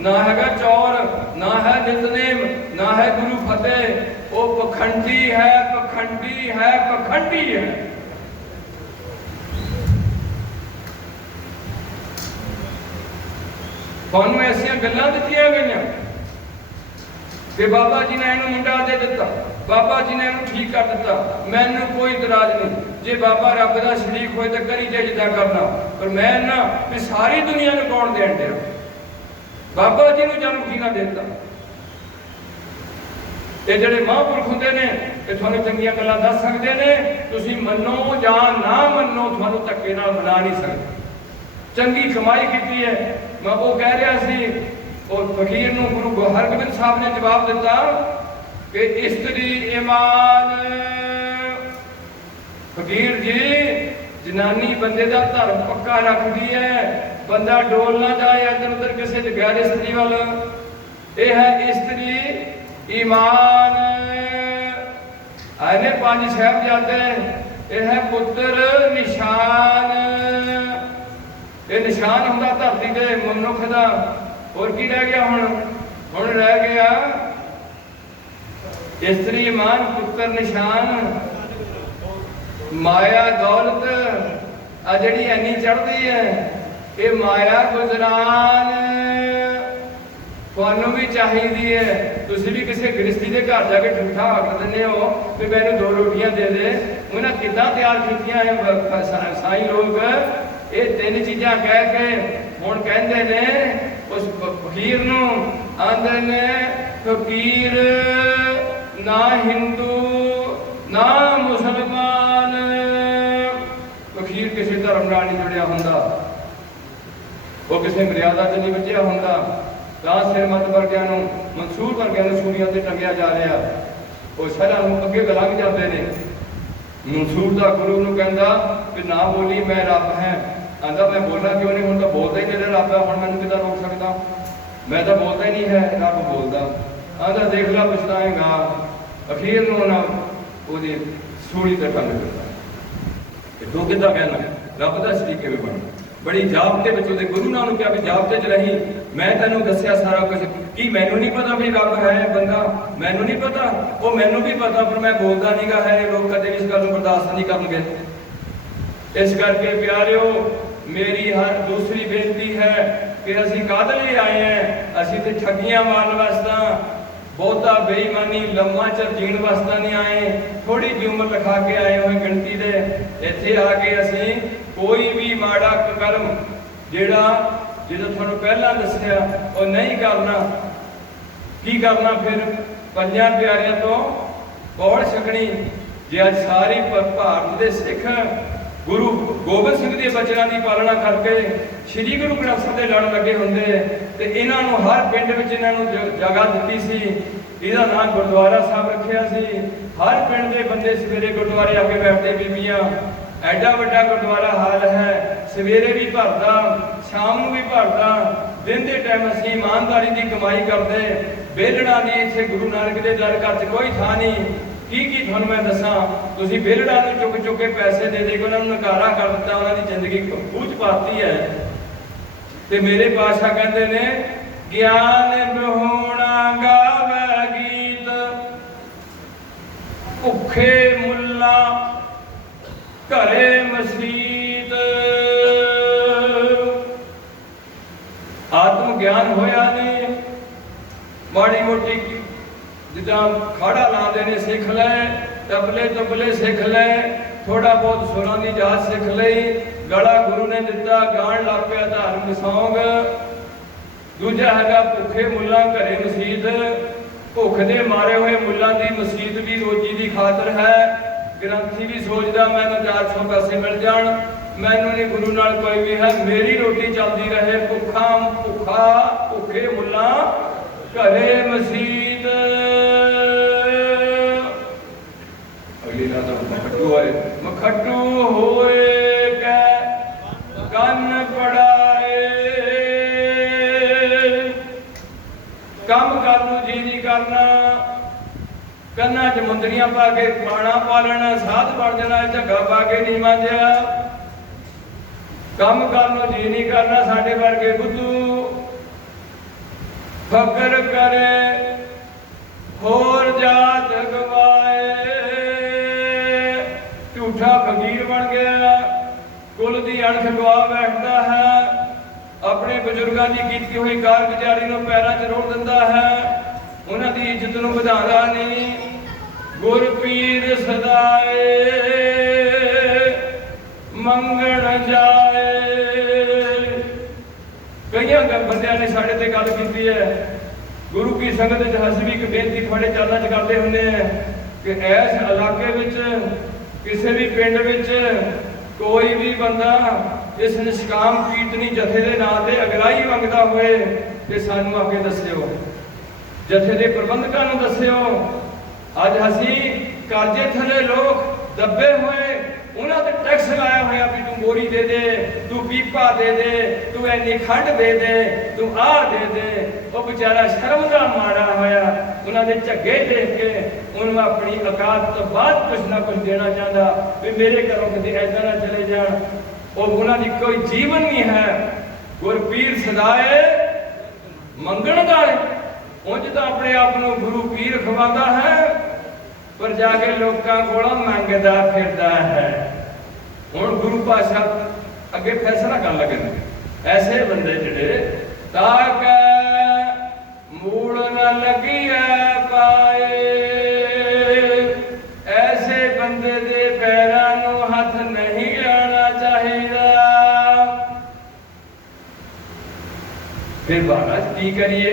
ਨਾ ਹੈਗਾ ਚੌਰ, ਨਾ ਹੈ ਨਿਤਨੇਮ, ਨਾ ਹੈ ਗੁਰੂ ਫਤਿਹ, ਉਹ ਪਖੰਡੀ ਹੈ, ਪਖੰਡੀ ਹੈ, ਪਖੰਡੀ ਹੈ। ਤੁਹਾਨੂੰ ਐਸੀਆਂ ਗੱਲਾਂ ਦਿੱਤੀਆਂ ਗਈਆਂ ਕਿ ਬਾਬਾ ਜੀ ਨੇ ਇਹਨੂੰ ਮੁੰਡਾ ਦੇ ਦਿੱਤਾ, ਬਾਬਾ ਜੀ ਨੇ ਇਹਨੂੰ ਠੀਕ ਕਰ ਦਿੱਤਾ। ਮੈਨੂੰ ਕੋਈ ਇਤਰਾਜ਼ ਨਹੀਂ, ਜੇ ਬਾਬਾ ਰੱਬ ਦਾ ਸ਼ਰੀਕ ਹੋਏ ਤਾਂ ਕਰੀ ਜੇ ਜਿੱਦਾਂ ਕਰਨਾ। ਪਰ ਮੈਂ ਨਾ ਵੀ ਸਾਰੀ ਦੁਨੀਆ ਨੂੰ ਕੌਣ ਦੇਣ ਡਿਆ? ਬਾਬਾ ਜੀ ਨੂੰ ਜਨਮ ਕਿਹਨਾਂ ਦੇ ਦਿੱਤਾ? ਇਹ ਜਿਹੜੇ ਮਹਾਂਪੁਰਖ ਹੁੰਦੇ ਨੇ ਇਹ ਤੁਹਾਨੂੰ ਚੰਗੀਆਂ ਗੱਲਾਂ ਦੱਸ ਸਕਦੇ ਨੇ। ਤੁਸੀਂ ਮੰਨੋ ਜਾਂ ਨਾ ਮੰਨੋ, ਤੁਹਾਨੂੰ ਧੱਕੇ ਨਾਲ ਮਨਾ ਨਹੀਂ ਸਕਦੇ। ਚੰਗੀ ਕਮਾਈ ਕੀਤੀ ਹੈ। ਮੈਂ ਉਹ ਕਹਿ ਰਿਹਾ ਸੀ, ਉਹ ਫਕੀਰ ਨੂੰ ਗੁਰੂ ਹਰਗੋਬਿੰਦ ਸਾਹਿਬ ਨੇ ਜਵਾਬ ਦਿੱਤਾ ਕਿ ਇਸਤਰੀ ਈਮਾਨ। ਫਕੀਰ ਜੀ, ਜਨਾਨੀ ਬੰਦੇ ਦਾ ਧਰਮ ਪੱਕਾ ਰੱਖਦੀ ਹੈ, ਬੰਦਾ ਡੋਲ ਨਾ ਜਾਏ ਇੱਧਰ ਉੱਧਰ ਕਿਸੇ ਗੈਰ ਇਸਤਰੀ ਵੱਲ। ਇਹ ਹੈ ਇਸਤਰੀ ਈਮਾਨ। ਆਨੇ 5 ਸਾਹਿਬਜ਼ਾਦੇ, ਇਹ ਹੈ ਪੁੱਤਰ ਨਿਸ਼ਾਨ। ਇਹ ਨਿਸ਼ਾਨ ਹੁੰਦਾ ਧਰਤੀ ਦੇ ਮਨੁੱਖ ਦਾ। ਹੋਰ ਕੀ ਰਹਿ ਗਿਆ? ਹੁਣ ਰਹਿ ਗਿਆ ਇਸਤਰੀ ਈਮਾਨ, ਪੁੱਤਰ ਨਿਸ਼ਾਨ। ਮਾਇਆ ਦੌਲਤ ਆ ਜਿਹੜੀ ਇੰਨੀ ਚੜ੍ਹਦੀ ਹੈ, ਇਹ ਮਾਇਆ ਗੁਜ਼ਰਾਨ ਤੁਹਾਨੂੰ ਵੀ ਚਾਹੀਦੀ ਹੈ। ਤੁਸੀਂ ਵੀ ਕਿਸੇ ਗ੍ਰਸਤੀ ਦੇ ਘਰ ਜਾ ਕੇ ਠੂਠਾ ਆਖ ਦਿੰਦੇ ਹੋ ਵੀ ਮੈਨੂੰ 2 ਰੋਟੀਆਂ ਦੇ ਦੇ। ਉਹਨਾਂ ਕਿੱਦਾਂ ਤਿਆਰ ਕੀਤੀਆਂ ਇਹ ਸਾਈਂ ਲੋਕ? ਇਹ 3 ਚੀਜ਼ਾਂ ਕਹਿ ਕੇ ਹੁਣ ਕਹਿੰਦੇ ਨੇ ਉਸ ਫਕੀਰ ਨੂੰ, ਆਂਦੇ ਨੇ ਫਕੀਰ ਨਾ ਹਿੰਦੂ ਨਾ ਮੁਸਲਮਾਨ। ਫਕੀਰ वो किसी मर्यादा च नहीं बचिया होंदा, तां सिर मत वर्गिਆਂ ਨੂੰ मंसूर वर्गिਆਂ ਨੂੰ सूलियां ते टंगिया जा रहा। वो शहरां ਨੂੰ अगे लंघ जाते हैं। मंसूर का गुरु ਨੂੰ कहंदा कि ना बोली मैं रब है। आंदा मैं बोलना क्यों नहीं, हुण तां बोलदा ही मेरा रब है, हुण मैनूं किदां रोक सकदा, मैं तो बोलता ही नहीं है, रब बोलदा। आंदा देख ला पछताएगा। अखीर ਨੂੰ ना ਉਹਦੀ सूली ते टंग दित्ता। तू किदां कहना रब दा शरीक किवें बनना। बड़ी जाबते विच ਉਹਦੇ गुरु ने उन्होंने कहा भी जाबते च रही, मैं तैनूं दस्सिया सारा कुछ, कि मैनूं नहीं पता भी रब है बंदा, मैनूं नहीं पता, वो मैनूं भी पता, पर मैं बोलता नहीं गा है। लोग कदे भी इस गल नूं बर्दाश्त नहीं करनगे। इस करके प्यारिओ मेरी हर दूसरी बेनती है कि असीं काहदे लई आए हैं, असीं ते ठगियां मारन वास्ते, बहुता बेईमानी लम्मा चर जीण वास्ते नहीं आए, थोड़ी जी उम्र लिखा के आए हुए गिणती दे। इत्थे आके असीं कोई भी माड़ा कर्म जिहड़ा जिहदा तुहानूं पहलां दस्सिआ वो नहीं करना। की करना फिर? पंजां प्यारिਆਂ ਤੋਂ पौड़ छकणी। जे अज सारी भारत के सिख गुरु गोबिंद सिंह के बचनों की पालना करके श्री गुरु ग्रंथ साहिब दे लड़ लगे होंदे ते इन्हां नूं हर पिंड विच इन्हां नूं जगह दित्ती सी, इहदा नाम गुरुद्वारा साहब रखिया सी। हर पिंड के बंदे सवेरे गुरुद्वारे आके बैठते, बीबियां एडा वड्डा गुरुद्वारा हाल है, सवेरे भी भरदा, शाम नूं भी भरदा। दिन के टाइम असीं ईमानदारी की कमाई करते, बेलड़ा की इत्थे गुरु नानक के दर घर च कोई थां नहीं। की तुहानूं मैं दसां, तुसीं बेलड़ा नूं चुक चुक के पैसे दे दे के उन्हां नूं नकारा कर दित्ता, उन्हां दी जिंदगी खूह च पाती है। ते मेरे पातशाह कहंदे ने ज्ञान बिहोणा गावे गीत, भुखे मुल्ला घरे मसीत। आत्म ज्ञान होया नहीं, माड़ी मोटी जिदा खाड़ा लाते ने सीख लै, तबले तबले सीख लै, थोड़ा बहुत सुरां की जाच सीख लई, गला गुरु ने दिता, गाण लग पिया धार्मिक सौंग। दूजा हैगा भुखे मुल्ला घरे मसीत, भुख दे मारे हुए मुल्लां दी मसीत भी रोजी की खातर है। ग्रंथी भी सोचदा मैनूं 400 पैसे मिल जाण, मैनूं नहीं गुरु नाल कोई भी है, मेरी रोटी चलती रहे। भुखा भुखा भुखे मुल्ला घरे मसीत। अगली रात मखट्टू होए, मखट्टू होए कै कन पड़ाए, कम करनूं जी नहीं करना, कन्ना च मुंदरियां पा के पाना पा लेना, साध बन जाना, झग्गा पा के नहीं मांजिया। कम करनूं जी नहीं करना, साडे वर्गे बुद्धू फकर करे होर जात गवाए। झूठा फकीर बन गया, कुल की अणख गवा बैठता है, अपने बुजुर्गों की कीती हुई कारगुजारी नूं पैरां च रोड़ दिंदा है, उन्हां दी इज्जत नूं वधांदा नहीं। गुर पीर सदाए मंगण जाए। कई बंदियां ने साढ़े ते गल कीती है, गुरु की संगत च असीं भी एक बेनती थोड़े चरणों च करते हुंदे हैं कि इस इलाके विच किसी भी पिंड विच कोई भी बंदा इस निष्काम कीर्तनी जथे के नाम से अगराही मंगता होए ते सानूं आके दस्सिओ, जथे के प्रबंधकां नूं दस्सिओ। अज असीं कर्जे थले लोग दबे हुए, उन्हां ते टैक्स लाया होया भी तू बोरी दे दे, तू पीपा दे दे, तू इन्नी खंड दे दे, तू आ दे दे। वो बेचारा शर्म दा मारा होया, उन्हां दे झग्गे देख के उन्होंने अपनी औकात तो बाद कुछ ना कुछ देना चाहता भी मेरे घरों कभी ऐसा ना चले जान। और उन्हां दी कोई जीवन नहीं है। गुरपीर सदाए मंगण दा उंज तो अपने आप को गुरु पीर खवांदा है, पर जाके लोगों को मंगदा फिरदा है। हुण गुरु पातशाह अगे फैसला कर लगे ऐसे बंदे जिहड़े ताक मूल न लगिया पाए, ऐसे बंदे दे पैरां नूं हथ नहीं लाना चाहिए। फिर महाराज की करिए?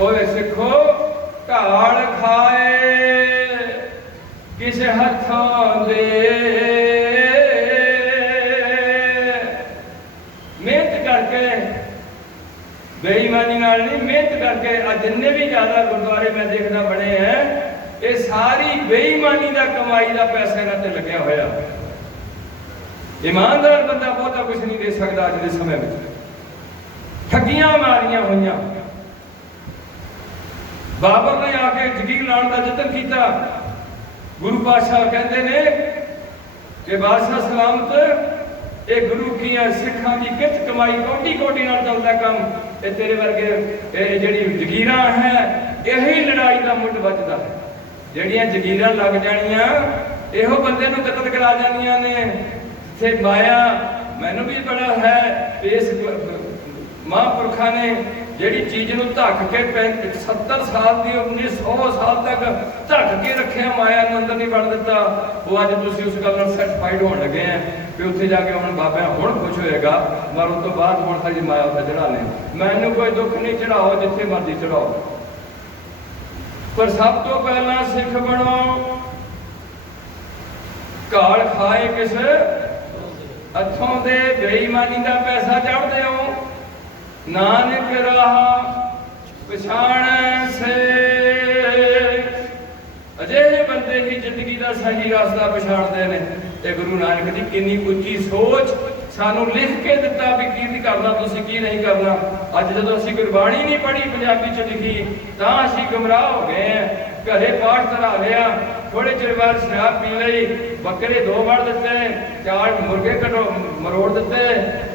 ओए सिखो ढाल खाए किस हथों दे, मेहनत बेईमानी नाल नहीं, मेहनत करके जिन्ने भी ज़्यादा गुरुद्वारे मैं देखना बने हैं, ये सारी बेईमानी का कमाई का पैसा इन्हां ते लग्या होया। ईमानदार बंदा बहुता कुछ नहीं दे सकता अज के समय में। ठगियां मारियां हुई। बाबर ने आके जगीर लाने का यतन किया। गुरु पातशाह कहते ने कि बादशाह सलामत ये गुरु की सिखा की कित कमाई कोटी कोटी नाल चलता काम, ये तेरे वर्गे जिहड़ी जगीरां है यही लड़ाई का मुੱਢ ਵੱਜਦਾ है। ਜਿਹੜੀਆਂ जगीरां लग जानियां ਇਹੋ ਬੰਦੇ ਨੂੰ कतल करा जानियां ने। थे माया मैनू भी बड़ा है इस महापुरखा ने जिहड़ी चीज़ नूं ढक के 70 साल की 100 साल तक ढक के रखिया, माया नूं अंदर नहीं वड़ दिता। वो अज तुसीं उस गल नाल सैटिस्फाइड होण लगे हैं कि उत्थे जाके हुण बाबा हुण खुश होएगा, पर उस तो बाद हुण साडी माया उत्ते चढ़ाने। मैनू कोई दुख नहीं, चढ़ाओ जिथे मर्जी चढ़ाओ, पर सब तो पहला सिख बनो। घाल खाए किस हथों दे, बेईमानी का पैसा चढ़ते हो। नानक राह पछाण से, अजिहे बंदे ही जिंदगी का सही रास्ता पछाणते हैं। ते गुरु नानक जी कितनी उच्ची सोच सानू लिख के दिता भी की करना, तुसीं की नहीं करना। अज जदों असीं गुरबाणी नहीं पढ़ी, पंजाबी च लिखी, तां असीं गुमराह हो गए हैं। घरे पाठ धरा लिया, थोड़े चिर बाद शराब पी लई, बकरे 2 वड़ दिते, 4 मुर्गे कटो मरोड़ दिते,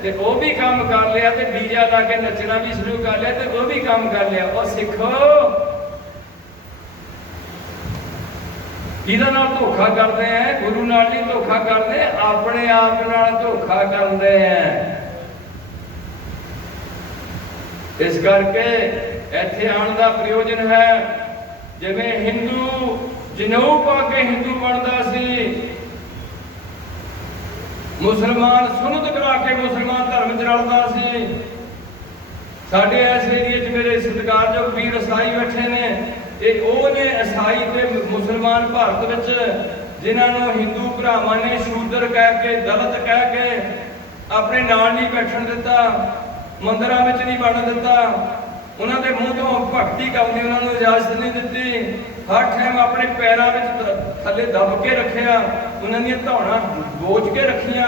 ते वो भी काम कर लिया, ते डीजा ला के नचना भी शुरू कर लिया, ते वो भी काम कर लिया। और सिखो किहदे नाल धोखा करते हैं? गुरु नाल नहीं धोखा करते, अपने आप नाल धोखा करते हैं। इस करके इत्थे आने का प्रयोजन है। जिवें हिंदू जनेऊ पा के हिंदू बनता सी, मुसलमान सुनत करा के मुसलमान धर्म च रलदा सी। साडे इस एरिए च मेरे सत्कारयोग वीर ईसाई बैठे ने, ये वो ने ईसाई ते मुसलमान भारत विच जिन्होंने हिंदू भरावां ने शूदर कह के, दलित कह के अपने नाल नहीं बैठण दिता, मंदिरां विच नहीं बनन दिता, उन्होंने मुंह तो भगती करनी उन्होंने इजाजत नहीं दी। हर टाइम अपने पैरों में थले दब के रखिया, उन्होंने धौना बोझ के रखिया।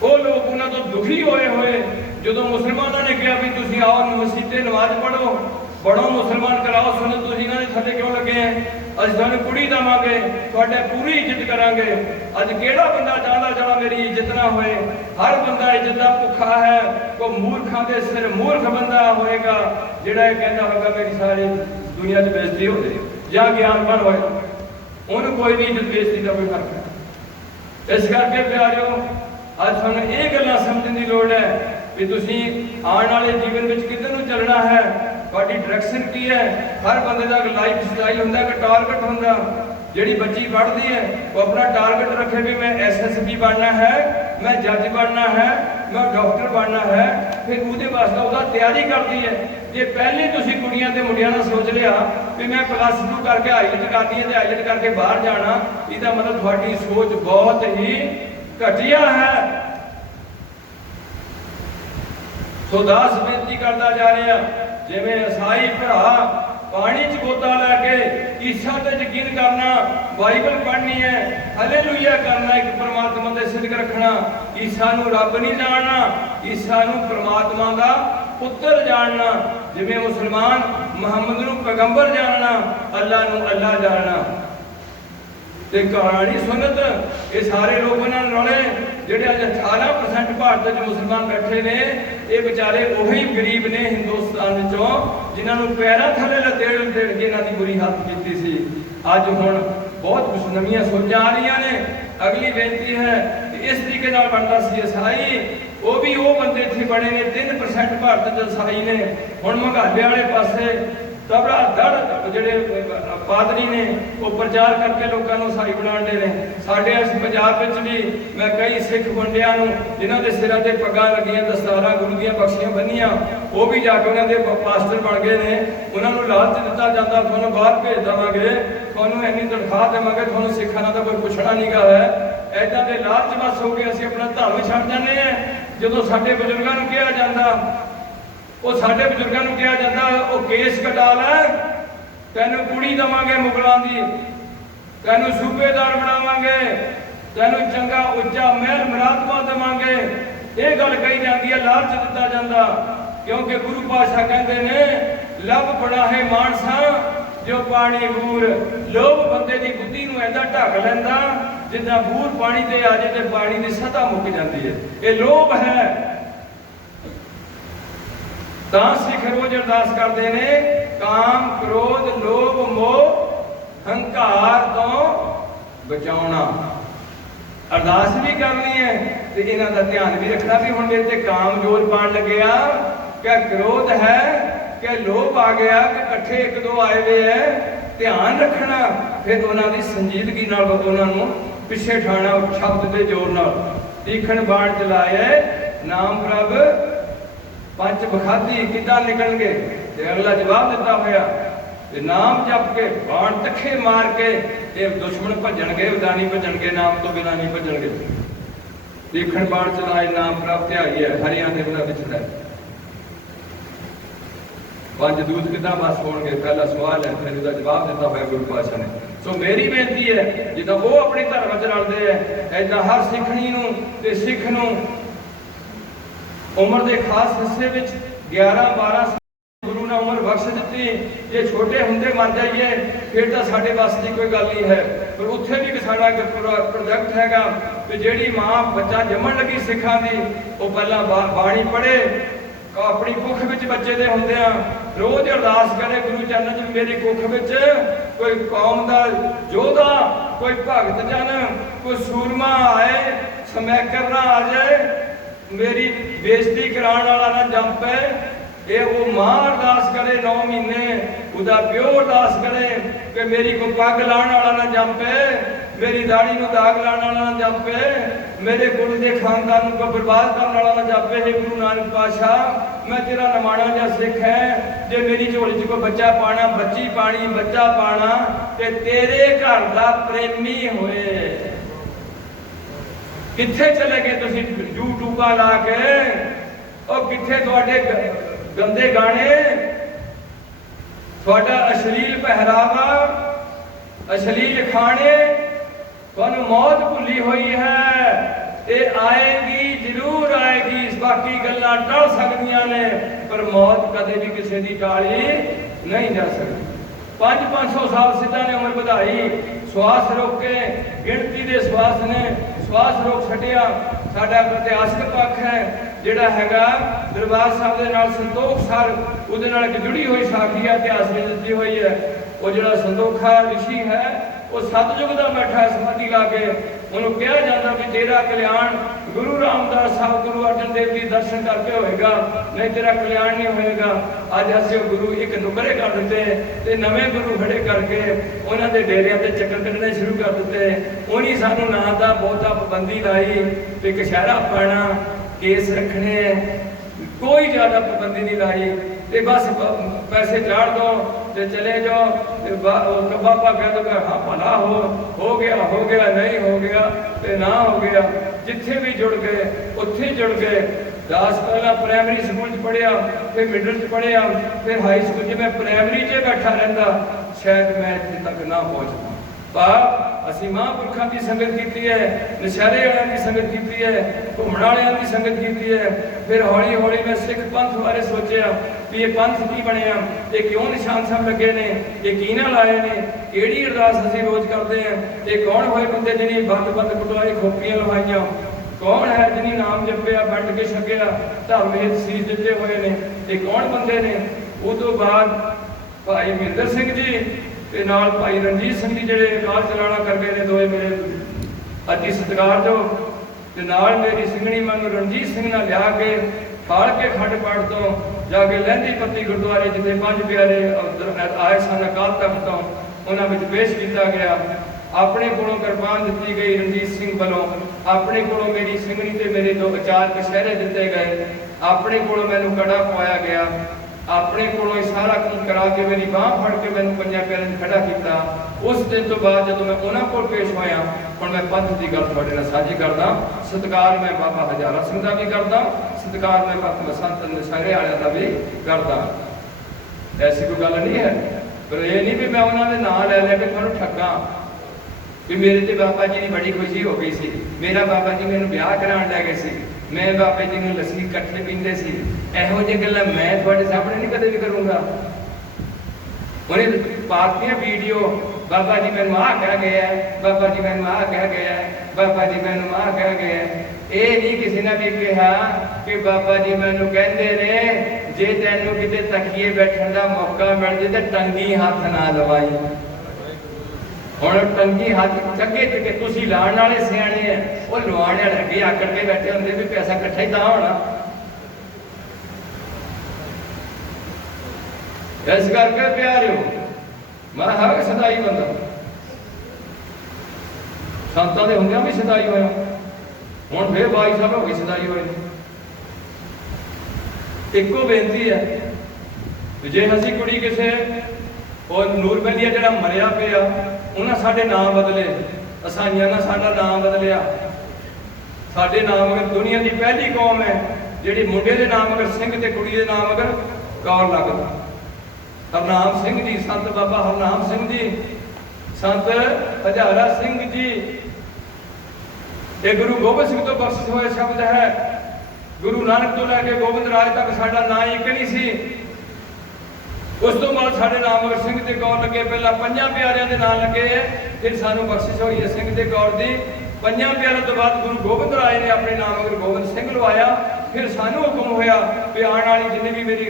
वो लोग उन्होंने तो दुखी होए हुए जो मुसलमानों ने कहा भी तुसीं आओ मसीते नमाज पढ़ो, बड़ो मुसलमान कराओ, सुनो तुसीं इन्हां दे थले क्यों लगे हैं? अज तुहानूं कुड़ी देवांगे, तुहाडे पूरी इज्जत करांगे। अज किहड़ा बंदा चाहता चला मेरी इज्जत ना होए? हर बंदा इज्जत का भुखा है। कोई मूर्खां दे सिर मूर्ख बंदा होएगा जिहड़ा ये कहंदा होगा मेरी सारी दुनिया च बेइज्जती हो जाए या ज्ञानवान होए, उन्होंने कोई भी इज्जत बेइज्जती का कोई फर्क नहीं। इस करके प्यारिओ अज तुहानूं ये गल्लां समझण दी लोड़ है भी तुसीं आने वाले जीवन में किधर नूं चलना है, तुहाडी डायरैक्शन की है। हर बंदे का लाइफ स्टाइल हुंदा, एक टारगेट हुंदा। जिहड़ी बच्ची पढ़ती है वो अपना टारगेट रखे भी मैं SSB बनना है, मैं जज बनना है, मैं डॉक्टर बनना है, फिर उसदे वास्ते उसदा तैयारी करती है। जे पहले तुसीं कुड़ियां ते मुंडियां दा सोच लिया भी मैं +2 करके IELTS करनी है ते IELTS करके बाहर जाना, इसदा मतलब तुहाडी सोच बहुत ही घटिया है। सो दास बेनती करता जा रहा, जिवें ईसाई भरा पानी च गोता लैके ईसा ते यकीन करना, बाइबल पढ़नी है, हालेलुया करना, एक परमात्मा दे सिदक रखना, ईसा नूं रब नहीं जानना, ईसा नूं परमात्मा दा पुत्र जानना। जिवें मुसलमान मुहम्मद नूं पैगंबर जानना, अल्लाह नूं अल्लाह जानना। ते कहानी सुनत ये सारे लोग नाल रले जिहड़े अज 18% भारत मुसलमान बैठे ने, ये बेचारे उही गरीब ने हिंदुस्तान चों जिन्होंने पैरों थले लतेड़ लतेड़ के इन्हों की बुरी हालत की सी। अज हुण बहुत कुछ नवीं सोचां आ रही ने। अगली बेनती है इस तरीके नाल बनता सी ईसाई, वो भी वो बंदे इत्थे बने ने 3% भारत ईसाई ने। हुण मंगाले वाले पासे तबड़ा दड़ जिहड़े पादरी ने वो प्रचार करके लोगों को ईसाई बनाते हैं। साढ़े इस पंजाब में भी मैं कई सिख बंदियां जिन्हों के सिरों से पग्गां लगियां, दस्तारां गुरु दीयां बख्शियां बनियां, वो भी जाके उन्होंने पास्टर बन गए हैं। उन्होंने लालच दिता जाता तुहानूं बाहर भेज देवांगे, तुहानूं इन्नी तनख्वाह देवांगे, तुहानूं सिखां दा कोई पुछना नहीं गा है। ऐदां दे लालच बस हो के असीं अपना धर्म छड्ड जांदे हैं। जदों साडे बजुर्गां नूं कहा जांदा ਉਹ ਸਾਡੇ ਬਜ਼ੁਰਗਾਂ ਨੂੰ ਕਿਹਾ ਜਾਂਦਾ ਉਹ ਕੇਸ ਕਟਾ ਲੈ, ਤੈਨੂੰ ਕੁੜੀ ਦੇਵਾਂਗੇ ਮੁਗਲਾਂ ਦੀ, ਤੈਨੂੰ ਸੂਬੇਦਾਰ ਬਣਾਵਾਂਗੇ, ਤੈਨੂੰ ਚੰਗਾ ਉੱਚਾ ਮਹਿਲ ਮੁਰਾਦਮਾ ਦੇਵਾਂਗੇ। ਇਹ ਗੱਲ ਕਹੀ ਜਾਂਦੀ ਹੈ, ਲਾਲਚ ਦਿੱਤਾ ਜਾਂਦਾ। ਕਿਉਂਕਿ ਗੁਰੂ ਪਾਤਸ਼ਾਹ ਕਹਿੰਦੇ ਨੇ ਲੱਭ ਬੜਾ ਹੈ ਮਾਨਸਾ ਜੋ ਪਾਣੀ ਬੂਰ। ਲੋਭ ਬੰਦੇ ਦੀ ਬੁੱਧੀ ਨੂੰ ਐਦਾਂ ਢੱਕ ਲੈਂਦਾ ਜਿੱਦਾਂ ਬੂਰ ਪਾਣੀ ਤੇ ਆ ਜੇ ਤੇ ਪਾਣੀ ਦੀ ਸਤ੍ਹਾ ਮੁੱਕ ਜਾਂਦੀ ਹੈ। ਇਹ ਲੋਭ ਹੈ। ਤਾਂ ਸਿੱਖ ਰੋਜ਼ ਅਰਦਾਸ ਕਰਦੇ ਨੇ ਕਾਮ ਕ੍ਰੋਧ ਲੋਭ ਮੋਹ ਹੰਕਾਰ ਤੋਂ ਬਚਾਉਣਾ। ਅਰਦਾਸ ਵੀ ਕਰਨੀ ਹੈ ਤੇ ਇਹਨਾਂ ਦਾ ਧਿਆਨ ਵੀ ਰੱਖਣਾ ਵੀ ਹੁਣ ਮੇਰੇ ਤੇ ਕਾਮ ਜੋਰ ਪਾਣ ਲੱਗਿਆ ਕਿ ਕ੍ਰੋਧ ਹੈ ਕਿ ਲੋਭ ਆ ਗਿਆ ਕਿ ਇਕੱਠੇ ਇੱਕ ਦੋ ਆਏ ਵੇ ਹੈ। ਧਿਆਨ ਰੱਖਣਾ, ਫਿਰ ਉਹਨਾਂ ਦੀ ਸੰਜੀਦਗੀ ਨਾਲ ਉਹਨਾਂ ਨੂੰ ਪਿੱਛੇ ਠਾਣਾ ਸ਼ਬਦ ਦੇ ਜ਼ੋਰ ਨਾਲ। ਤੀਖਣ ਬਾਣ ਚਲਾਏ ਨਾਮ ਪ੍ਰਭ ਪੰਜ ਬਖਾਦੀ ਕਿੱਦਾਂ ਨਿਕਲਣਗੇ? ਤੇ ਅਗਲਾ ਜਵਾਬ ਦਿੱਤਾ ਹੋਇਆ ਤੇ ਨਾਮ ਜਪ ਕੇ ਬਾਣ ਤੱਖੇ ਮਾਰ ਕੇ ਇਹ ਦੁਸ਼ਮਣ ਭੱਜਣਗੇ, ਉਦਾਂ ਨਹੀਂ ਭੱਜਣਗੇ, ਨਾਮ ਤੋਂ ਬਿਨਾਂ ਨਹੀਂ ਭੱਜਣਗੇ। ਤੀਖਣ ਬਾਣ ਚਲਾਏ ਨਾਮ ਪ੍ਰਭ ਧਿਆਈ ਹੈ ਹਰਿਆਂ ਦੇ ਉਹਨਾਂ ਵਿੱਚ ਹੈ। ਪੰਜ ਦੂਤ ਕਿੱਦਾਂ ਬਸ ਹੋਣਗੇ? ਪਹਿਲਾ ਸਵਾਲ ਹੈ, ਫਿਰ ਉਹਦਾ ਜਵਾਬ ਦਿੱਤਾ ਹੋਇਆ ਗੁਰੂ ਪਾਤਸ਼ਾਹ ਨੇ। ਸੋ ਮੇਰੀ ਬੇਨਤੀ ਹੈ ਜਿੱਦਾਂ ਉਹ ਆਪਣੇ ਧਰਮ 'ਚ ਰਲਦੇ ਹੈ, ਏਦਾਂ ਹਰ ਸਿੱਖਣੀ ਨੂੰ ਤੇ ਸਿੱਖ ਨੂੰ ਉਮਰ ਦੇ ਖਾਸ ਹਿੱਸੇ ਵਿੱਚ 11-12 ਗੁਰੂ ਨੇ ਉਮਰ ਬਖਸ਼ ਦਿੱਤੀ। ਜੇ ਛੋਟੇ ਹੁੰਦੇ ਮਰ ਜਾਈਏ ਫਿਰ ਤਾਂ ਸਾਡੇ ਵੱਸ ਦੀ ਕੋਈ ਗੱਲ ਨਹੀਂ ਹੈ। ਪਰ ਉੱਥੇ ਵੀ ਸਾਡਾ ਪ੍ਰੋਜੈਕਟ ਹੈਗਾ ਕਿ ਜਿਹੜੀ ਮਾਂ ਬੱਚਾ ਜੰਮਣ ਲੱਗੀ ਸਿੱਖਾਂ ਦੀ, ਉਹ ਪਹਿਲਾਂ ਬਾਣੀ ਪੜ੍ਹੇ, ਆਪਣੀ ਕੁੱਖ ਵਿੱਚ ਬੱਚੇ ਦੇ ਹੁੰਦਿਆਂ ਰੋਜ਼ ਅਰਦਾਸ ਕਰੇ ਗੁਰੂ ਚਰਨਾਂ 'ਚ ਮੇਰੀ ਕੁੱਖ ਵਿੱਚ ਕੋਈ ਕੌਮ ਦਾ ਯੋਧਾ, ਕੋਈ ਭਗਤ ਜਨ, ਕੋਈ ਸੂਰਮਾ ਆਏ, ਸਮੈਕਰ ਨਾ ਆ ਜਾਏ, ਮੇਰੀ ਬੇਇੱਜ਼ਤੀ ਕਰਾਉਣ ਵਾਲਾ ਨਾ ਜੰਮ ਪਏ। ਇਹ ਉਹ ਮਾਂ ਅਰਦਾਸ ਕਰੇ 9 ਮਹੀਨੇ, ਉਹਦਾ ਪਿਓ ਅਰਦਾਸ ਕਰੇ ਕਿ ਮੇਰੀ ਕੋਈ ਪੱਗ ਲਾਉਣ ਵਾਲਾ ਨਾ ਜੰਮ ਪਏ, ਮੇਰੀ ਦਾੜੀ ਨੂੰ ਦਾਗ ਲਾਉਣ ਵਾਲਾ ਨਾ ਜੰਮ ਪਏ, ਮੇਰੇ ਕੁਲ ਦੇ ਖਾਨਦਾਨ ਨੂੰ ਬਰਬਾਦ ਕਰਨ ਵਾਲਾ ਨਾ ਜੰਮ ਪਏ। ਗੁਰੂ ਨਾਨਕ ਪਾਤਸ਼ਾਹ ਮੈਂ ਤੇਰਾ ਨਮਾਣਾ ਜਿਹਾ ਸਿੱਖ ਹੈ, ਜੇ ਮੇਰੀ ਝੋਲੀ 'ਚ ਕੋਈ ਬੱਚਾ ਪਾਣਾ, ਬੱਚੀ ਪਾਣੀ, ਬੱਚਾ ਪਾਣਾ ਤੇ ਤੇਰੇ ਘਰ ਦਾ ਪ੍ਰੇਮੀ ਹੋਏ। ਕਿੱਥੇ ਚਲੇ ਗਏ ਤੁਸੀਂ ਯੂਟਿਊਬਾਂ ਲਾ ਕੇ? ਉਹ ਕਿੱਥੇ ਤੁਹਾਡੇ ਗੰਦੇ ਗਾਣੇ, ਤੁਹਾਡਾ ਅਸ਼ਲੀਲ ਪਹਿਰਾਵਾ, ਅਸ਼ਲੀਲ ਖਾਣੇ? ਤੁਹਾਨੂੰ ਮੌਤ ਭੁੱਲੀ ਹੋਈ ਹੈ। ਇਹ ਆਏਗੀ, ਜ਼ਰੂਰ ਆਏਗੀ। ਬਾਕੀ ਗੱਲਾਂ ਟਲ ਸਕਦੀਆਂ ਨੇ ਪਰ ਮੌਤ ਕਦੇ ਵੀ ਕਿਸੇ ਦੀ ਟਾਲੀ ਨਹੀਂ ਜਾ ਸਕਦੀ। 500 ਸਾਲ ਸਿੱਧਾਂ ਨੇ ਉਮਰ ਵਧਾਈ, ਸਵਾਸ ਰੋਕ ਕੇ, ਗਿਣਤੀ ਦੇ ਸਵਾਸ ਨੇ ਸਵਾਸ ਰੋਕ ਛੱਡਿਆ। ਸਾਡਾ ਇਤਿਹਾਸਕ ਪੱਖ ਹੈ ਜਿਹੜਾ ਹੈਗਾ ਦਰਬਾਰ ਸਾਹਿਬ ਦੇ ਨਾਲ ਸੰਤੋਖ ਸਰ, ਉਹਦੇ ਨਾਲ ਇੱਕ ਜੁੜੀ ਹੋਈ ਸਾਖੀ ਹੈ, ਇਤਿਹਾਸ ਵਿੱਚ ਦਿੱਤੀ ਹੋਈ ਹੈ। ਉਹ ਜਿਹੜਾ ਸੰਤੋਖਾ ਰਿਸ਼ੀ ਹੈ ਉਹ ਸਤਜੁਗ ਦਾ ਬੈਠਾ ਸਮਾਧੀ ਲਾ ਕੇ, ਉਹਨੂੰ ਕਿਹਾ ਜਾਂਦਾ ਵੀ ਤੇਰਾ ਕਲਿਆਣ ਗੁਰੂ ਰਾਮਦਾਸ ਸਾਹਿਬ, ਗੁਰੂ ਅਰਜਨ ਦੇਵ ਜੀ ਦਰਸ਼ਨ ਕਰਕੇ ਹੋਏਗਾ, ਨਹੀਂ ਤੇਰਾ ਕਲਿਆਣ ਨਹੀਂ ਹੋਏਗਾ। ਅੱਜ ਅਸੀਂ ਗੁਰੂ ਇੱਕ ਨੁਕਰੇ ਕਰ ਦਿੱਤੇ ਤੇ ਨਵੇਂ ਗੁਰੂ ਖੜੇ ਕਰਕੇ ਉਹਨਾਂ ਦੇ ਡੇਰਿਆਂ ਤੇ ਚੱਕਰ ਕੱਢਣੇ ਸ਼ੁਰੂ ਕਰ ਦਿੱਤੇ। ਉਹਨੀ ਸਾਨੂੰ ਨਾ ਤਾਂ ਬਹੁਤਾ ਪਾਬੰਦੀ ਲਾਈ ਤੇ ਕਸ਼ਹਿਰਾ ਪਾਣਾ, ਕੇਸ ਰੱਖਣੇ, ਕੋਈ ਜ਼ਿਆਦਾ ਪਾਬੰਦੀ ਨਹੀਂ ਲਾਈ ਤੇ ਬਸ ਪੈਸੇ ਚਾੜ ਦੋ ਤੇ ਚਲੇ ਜਾਓ ਤੇ ਬਾਬਾ ਕਹਿ ਦੋ ਹਾਂ ਭਲਾ ਹੋ ਗਿਆ, ਨਹੀਂ ਹੋ ਗਿਆ ਤੇ ਨਾ ਹੋ ਗਿਆ। ਜਿੱਥੇ ਵੀ ਜੁੜ ਗਏ ਉੱਥੇ ਜੁੜ ਗਏ। ਦਾਸ ਪਹਿਲਾਂ ਪ੍ਰਾਇਮਰੀ ਸਕੂਲ 'ਚ ਪੜ੍ਹਿਆ, ਫਿਰ ਮਿਡਲ 'ਚ ਪੜ੍ਹਿਆ, ਫਿਰ ਹਾਈ ਸਕੂਲ 'ਚ। ਮੈਂ ਪ੍ਰਾਇਮਰੀ 'ਚ ਬੈਠਾ ਰਹਿੰਦਾ ਸ਼ਾਇਦ ਮੈਂ ਇੱਥੇ ਤੱਕ ਨਾ ਪਹੁੰਚਦਾ। ਪਰ ਅਸੀਂ ਮਹਾਂਪੁਰਖਾਂ ਦੀ ਸੰਗਤ ਕੀਤੀ ਹੈ, ਨਸ਼ਹਿਰੇ ਵਾਲਿਆਂ ਦੀ ਸੰਗਤ ਕੀਤੀ ਹੈ, ਘੁੰਮਣ ਵਾਲਿਆਂ ਦੀ ਸੰਗਤ ਕੀਤੀ ਹੈ। ਫਿਰ ਹੌਲੀ ਹੌਲੀ ਮੈਂ ਸਿੱਖ ਪੰਥ ਬਾਰੇ ਸੋਚਿਆ ਵੀ ਇਹ ਪੰਥ ਕੀ ਬਣਿਆ, ਇਹ ਕਿਉਂ ਨਿਸ਼ਾਨ ਸਾਹਿਬ ਲੱਗੇ ਨੇ, ਇਹ ਕੀ ਨਾਲ ਆਏ ਨੇ, ਕਿਹੜੀ ਅਰਦਾਸ ਅਸੀਂ ਰੋਜ਼ ਕਰਦੇ ਹਾਂ, ਇਹ ਕੌਣ ਹੋਏ ਬੰਦੇ ਜਿਹਨੇ ਬੰਦ ਕਟਵਾਏ ਖੋਪੀਆਂ ਲਵਾਈਆਂ, ਕੌਣ ਹੈ ਜਿਹਨੇ ਨਾਮ ਜਪਿਆ, ਵੰਡ ਕੇ ਛਕਿਆ, ਧਰਮ ਹੇਤ ਸੀਸ ਦਿੱਤੇ ਹੋਏ ਨੇ, ਇਹ ਕੌਣ ਬੰਦੇ ਨੇ। ਉਸ ਤੋਂ ਬਾਅਦ ਭਾਈ ਮਹਿੰਦਰ ਸਿੰਘ ਜੀ ਤੇ ਨਾਲ ਭਾਈ ਰਣਜੀਤ ਸਿੰਘ ਜੀ ਜਿਹੜੇ ਅਕਾਲ ਚਲਾਣਾ ਕਰ ਗਏ ਨੇ, ਦੋਏ ਮੇਰੇ ਅਤੀ ਸਤਿਕਾਰਯੋਗ। ਤੇ ਨਾਲ ਮੇਰੀ ਸਿੰਘਣੀ ਮੈਨੂੰ ਰਣਜੀਤ ਸਿੰਘ ਨਾਲ ਲਿਆ ਕੇ ਠਾਲ ਕੇ ਖੰਡ ਪਾਠ ਤੋਂ ਜਾ ਕੇ ਲਹਿੰਦੀ ਪੱਤੀ ਗੁਰਦੁਆਰੇ ਜਿੱਥੇ ਪੰਜ ਪਿਆਰੇ ਆਏ ਸਨ ਅਕਾਲ ਤਖਤ ਤੋਂ, ਉਹਨਾਂ ਵਿੱਚ ਪੇਸ਼ ਕੀਤਾ ਗਿਆ। ਆਪਣੇ ਕੋਲੋਂ ਕਿਰਪਾਨ ਦਿੱਤੀ ਗਈ ਰਣਜੀਤ ਸਿੰਘ ਵੱਲੋਂ, ਆਪਣੇ ਕੋਲੋਂ ਮੇਰੀ ਸਿੰਘਣੀ ਤੇ ਮੇਰੇ ਦੋ ਚਾਰ ਕਛਹਿਰੇ ਦਿੱਤੇ ਗਏ, ਆਪਣੇ ਕੋਲੋਂ ਮੈਨੂੰ ਕੜਾ ਪਵਾਇਆ ਗਿਆ, ਆਪਣੇ ਕੋਲੋਂ ਇਹ ਸਾਰਾ ਕੰਮ ਕਰਾ ਕੇ ਮੇਰੀ ਬਾਂਹ ਫੜ ਕੇ ਮੈਨੂੰ ਪੰਜਾਂ ਪਿਆਰਿਆਂ 'ਚ ਖੜਾ ਕੀਤਾ। ਉਸ ਦਿਨ ਤੋਂ ਬਾਅਦ ਜਦੋਂ ਮੈਂ ਉਹਨਾਂ ਕੋਲ ਪੇਸ਼ ਹੋਇਆ, ਹੁਣ ਮੈਂ ਪੰਥ ਦੀ ਗੱਲ ਤੁਹਾਡੇ ਨਾਲ ਸਾਂਝੀ ਕਰਦਾ। ਸਤਿਕਾਰ ਮੈਂ ਬਾਬਾ ਹਜ਼ਾਰਾ ਸਿੰਘ ਦਾ ਵੀ ਕਰਦਾ, सत्कार मैं पत्म संत नशहरे वाले का भी करता। ऐसी कोई गल नहीं है, पर यह नहीं भी मैं उन्होंने नाम लै लिया कि थोड़ा ठगा भी मेरे तो बाबा जी की बड़ी खुशी हो गई सी, मेरा बाबा जी मैंने ब्याह कराने लै गए सी, मैं बाबा जी ने लस्सी कट्ठे पींदे सी। इहो जी गल्लां मैं तुहाडे सामने नहीं कदे भी करूँगा। उन्हें पातियां वीडियो, बाबा जी मैनू आ कह गया है, बाबा जी मैनू आ कह गया है, बाबा जी मैनू आ कह गया है। ये नहीं किसी ने भी कहा कि बाबा जी मैनू कहते ने जे तैनू किते तकिए बैठण का मौका मिल जाए तो टंगी हाथ ना लवाई। हुण टंगी हाथ चंगे चंगे तुसीं लाण वाले सियाणे है, वो लवाने वाले अगे आकड़ के बैठे होंदे भी पैसा इकट्ठा ही तां होना। इस करके प्यारिओ मैं हर सदाई बंदा संतां दे हुंदियां भी सदाई होया, हुण फिर 22 साल हो गए सदाई होए। इक्को बेनती है जे असीं कुड़ी किसे और नूरमलिया जिहड़ा मरिया पिया उन्हें साडे नाम बदले, असाइयां ने साडा नाम बदलिया। साडे नाम अगर दुनिया की पहली कौम है जिहड़ी मुंडे दे नाम अगर सिंह ते कुड़ी दे नाम अगर कौर लगदा। हरनाम सिंह जी, संत बाबा हरनाम सिंह जी, संत हजारा सिंह जी, ये गुरु गोबिंद सिंह तो बख्शिश हुए शब्द है। गुरु नानक तो लैके गोबिंद राज तक साडा नाम एक नहीं सी। उस तो बाद साडे नाम अगर सिंह ते कौर लगे, पहला पंजां प्यारियां दे नाम लगे है, फिर सानू बख्शिश हुई है सिंह ते कौर दी। पंजां प्यारियां तो बाद गुरु गोबिंद राज ने अपने नाम अगर गोबिंद सिंह लवाया। फिर सानू हुक्म होया कि आने वाली जिन्नी भी मेरी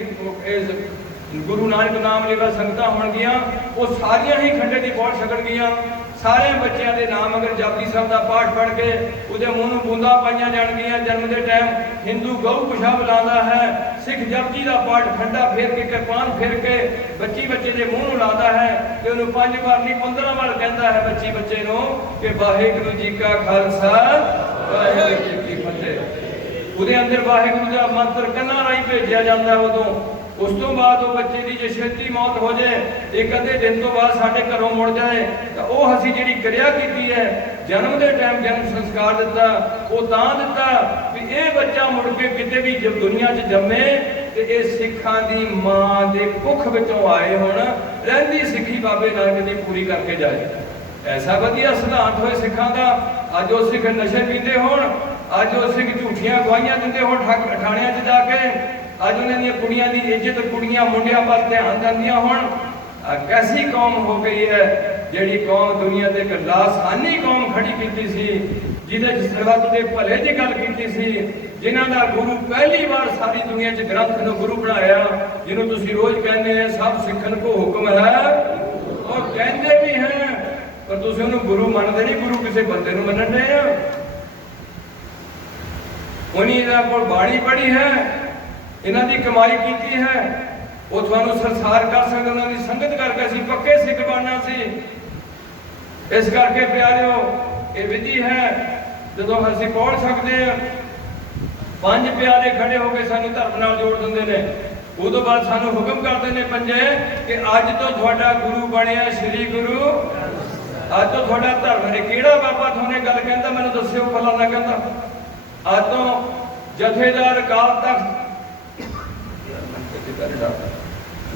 गुरु नानक नाम लेवा संगतां होणगियां वो सारियां ही खंडे की पौड़ छकणगियां। सारे बच्चों के नाम अगर जपजी साहब का पाठ पढ़ के उहदे मूँह नूं बूंदां पाईयां जाणगियां। जन्म के टाइम हिंदू गऊ पेशाब लांदा है, सिख जपजी का पाठ खंडा फेर के कृपान फेर के बच्चे के मूँह नूं लांदा है कि उन्होंने 5 बार नहीं 15 बार कहता है बच्चे नूं कि वाहिगुरू जी का खालसा वाहिगुरू जी की फतेह। उहदे अंदर वाहिगुरू का मंत्र कन्नां राहीं भेजिया जाता है। उदों उस तो बाद वो बच्चे की जो छेती मौत हो जाए, एक अद्धे दिन तो बाद साढ़े घरों मुड़ जाए, तो वह असीं जिहड़ी क्रिया की है जन्म के टाइम जन्म संस्कार दिता वो तां दिता भी ये बच्चा मुड़ के किते भी जब दुनिया च जम्मे तो ये सिखां दी मां दे कुख विचों आए होण, रहिंदी सिक्खी बाबे नानक दी पूरी करके जाए। ऐसा वधिया सिद्धांत होए सिखां दा। अज वो सिख नशे पींदे होण, अज वो सिख झूठियां गवाहियां दिंदे होण ठाणियां च जाके, अज उन्होंने कुड़ियां की इज्जत कुड़ियां मुंडियां पर ध्यान दिंदियां होण। कैसी कौम हो गई है जिहड़ी कौम दुनिया ते एक लासानी कौम खड़ी कीती सी, जिहदे च सरबत दे भले दी गल कीती सी, जिन्हां दा गुरु पहली बार सारी दुनिया च ग्रंथ नूं गुरु बनाया, जिन्हों तुसीं रोज कहंदे हैं सब सिखण को हुक्म है और कहंदे भी हैं, पर तुसीं उहनूं गुरु मनदे नहीं, गुरु किसी बंदे नूं मनण दे आ। उन्हीं दा कोल बाणी पढ़ी है, इन्हां दी कमाई की है, वो थानू संसार कर सकते, उन्होंने संगत करके असीं पक्के सिख बनना सी। इस करके प्यारिओ ये विधि है जो असीं पहुँच सकते हैं। 5 प्यारे खड़े होकर सानू धर्म नाल जोड़ दिंदे ने, उदों बाद सानू हुक्म करते हैं पंजे कि अज तो तुहाडा गुरु बनिया श्री गुरु, अज तो तुहाडा धर्म है। किहड़ा बाबा तुहानू गल कहंदा मैनूं दस्सिओ, फलाना कहंदा अज तो जथेदार अकाल तख्त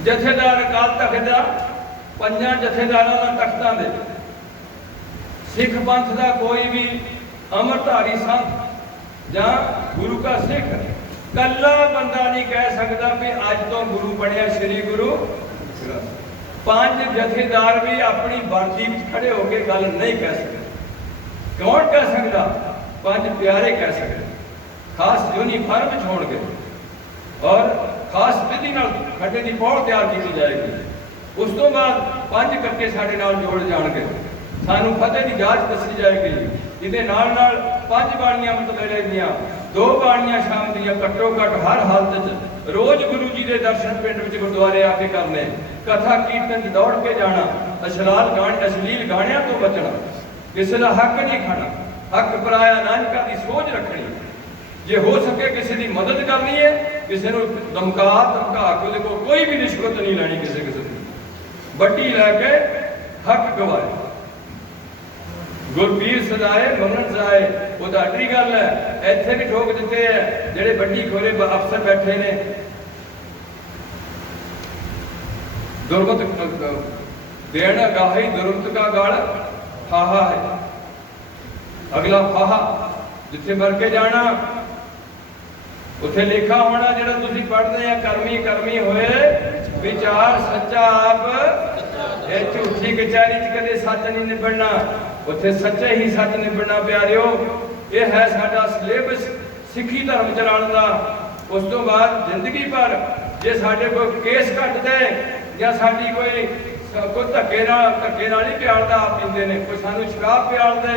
जथेदार अकाल तख्त दा 5 जथेदारां दा तख्तां दे सिख पंथ का कोई भी अमरधारी संत या गुरु का सिख कला बंदा नहीं कह सकता भी अज तो गुरु बनिया श्री गुरु। 5 जथेदार भी अपनी वर्दी में खड़े होकर गल नहीं कह सकते। कौन कह सकता? 5 प्यारे कह सकते, खास यूनीफॉर्म छोड़ के और खास विधि नाल खड्डे की पौड़ तैयार की जाएगी। उस तो बाद 5 कट्टे साडे नाल जोड़ जाणगे, सानू फतेह की जांच दसी जाएगी, जिहदे नाल नाल 5 बाणियां मतबेले दियां 2 बाणियां शाम दियां घट्टो घट हर हालत च रोज गुरु जी के दर्शन पिंड विच गुरुद्वारे आके करने, कथा कीर्तन च दौड़ के जाना, अश्लील गाणियां तो बचना, किसी का हक नहीं खाना, हक पराया नानका की सोच रखनी, जे हो सके किसी की मदद करनी है, किसी को धमका के को कोई भी रिश्वत नहीं लैनी, किसी की बड्डी लैके हक गवाए। गुरबीर सदाए मंगन सदाए वो ताड़ी गल है। इत्थे भी ठोक दिते है जेडे बड्डी खोरे अफसर बैठे ने। दुर्मत देण गाही दुर्मत का गल फाहा है, अगला फाहा जिथे मर के जाना उथे लिखा होना जेड़ा तुसीं पढ़दे आ कर्मी कर्मी होए विचार सच्चा आप। ये झूठी कचहरी च कदे सच नहीं निबड़ना, उत्थे सच्चे ही सच निबड़ना प्यारिओ। ये है साडा सिलेबस सिੱਖੀ धर्म चलाण दा। उस तो बाद जिंदगी भर जे साडे कोई केस घटदे या साडी कोई धक्के नाल ही प्यालदा आप पींदे ने, कोई सानू शराब प्यालदे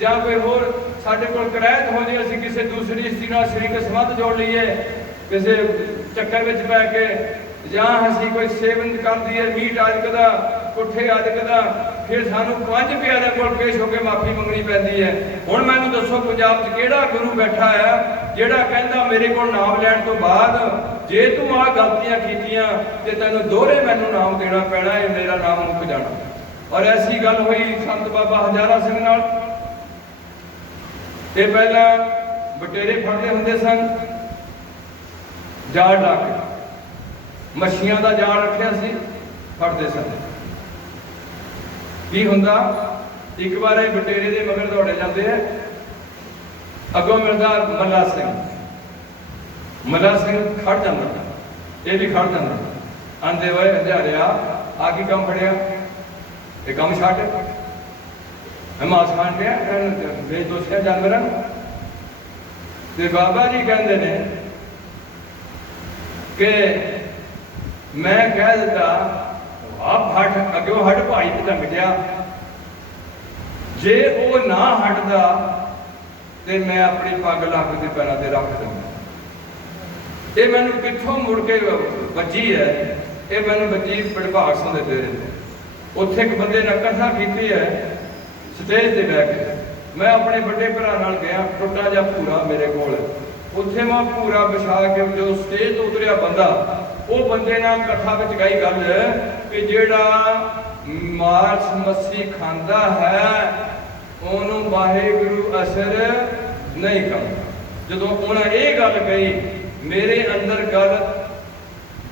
ਜਾਂ कोई होर साडे कोल करायत हो जाए, असीं किसी दूसरी स्त्री नाल शरीक संबंध जोड़ लीए किसी चक्कर विच पै के, ਜਾਂ असीं कोई सेवन कर दईए मीट आदि दा पुट्ठे आदि दा, फिर सानू 5 प्यारिਆਂ कोल पेश होकर माफी मंगनी पैंदी है। हुण मैनूं दसो पंजाब 'च किहड़ा गुरु बैठा है जिहड़ा कहंदा मेरे कोल नाम लैण तो बाद जे तूं आ गलतियां कीतियां ते तैनूं दोहरे मैनूं नाम देना पैना है, मेरा नाम मुक जाना। और ऐसी गल हुई संत बाबा हजारा सिंह नाल। ये पहला बटेरे फड़ते होंगे सन, जाल ला के मछियां का जाल रखिया सी, फड़ते सन। की हुंदा एक बार बटेरे के मगर दौड़े जाते हैं, अगों मिलता मल्ला सिंह। मल्ला सिंह खड़ जाता, ये भी खड़ जाता, आंदे वे हजारिया आ की कम फड़िया, ये कम छड्ड मास खान पे बेच दोस्तिया जानवर। तो बाबा जी कहते हैं कि मैं कह दिता आप हट अगो हट भाई तो लंघ गया, जे वो ना हटदा तो मैं अपनी पग लग के पैरों से रख दूंगा। ये मैनू कितों मुड़ के बची है, ये मैनू बची भड़भाग सिंह दे डेरे। उत्थे एक बंदे ने कथा की है स्टेज से बह के, मैं अपने बड़े भरा नाल गया, टुटा जा पूरा मेरे कोल, उत्थे मैं पूरा बिछा के जो स्टेज तो उतरिया बंदा, वो बंदे नाल कथा विच गई गल कि जेड़ा मांस मच्छी खांदा है ओनू वाहिगुरू असर नहीं करदा। जदों उन्हें ये गल कही मेरे अंदर गल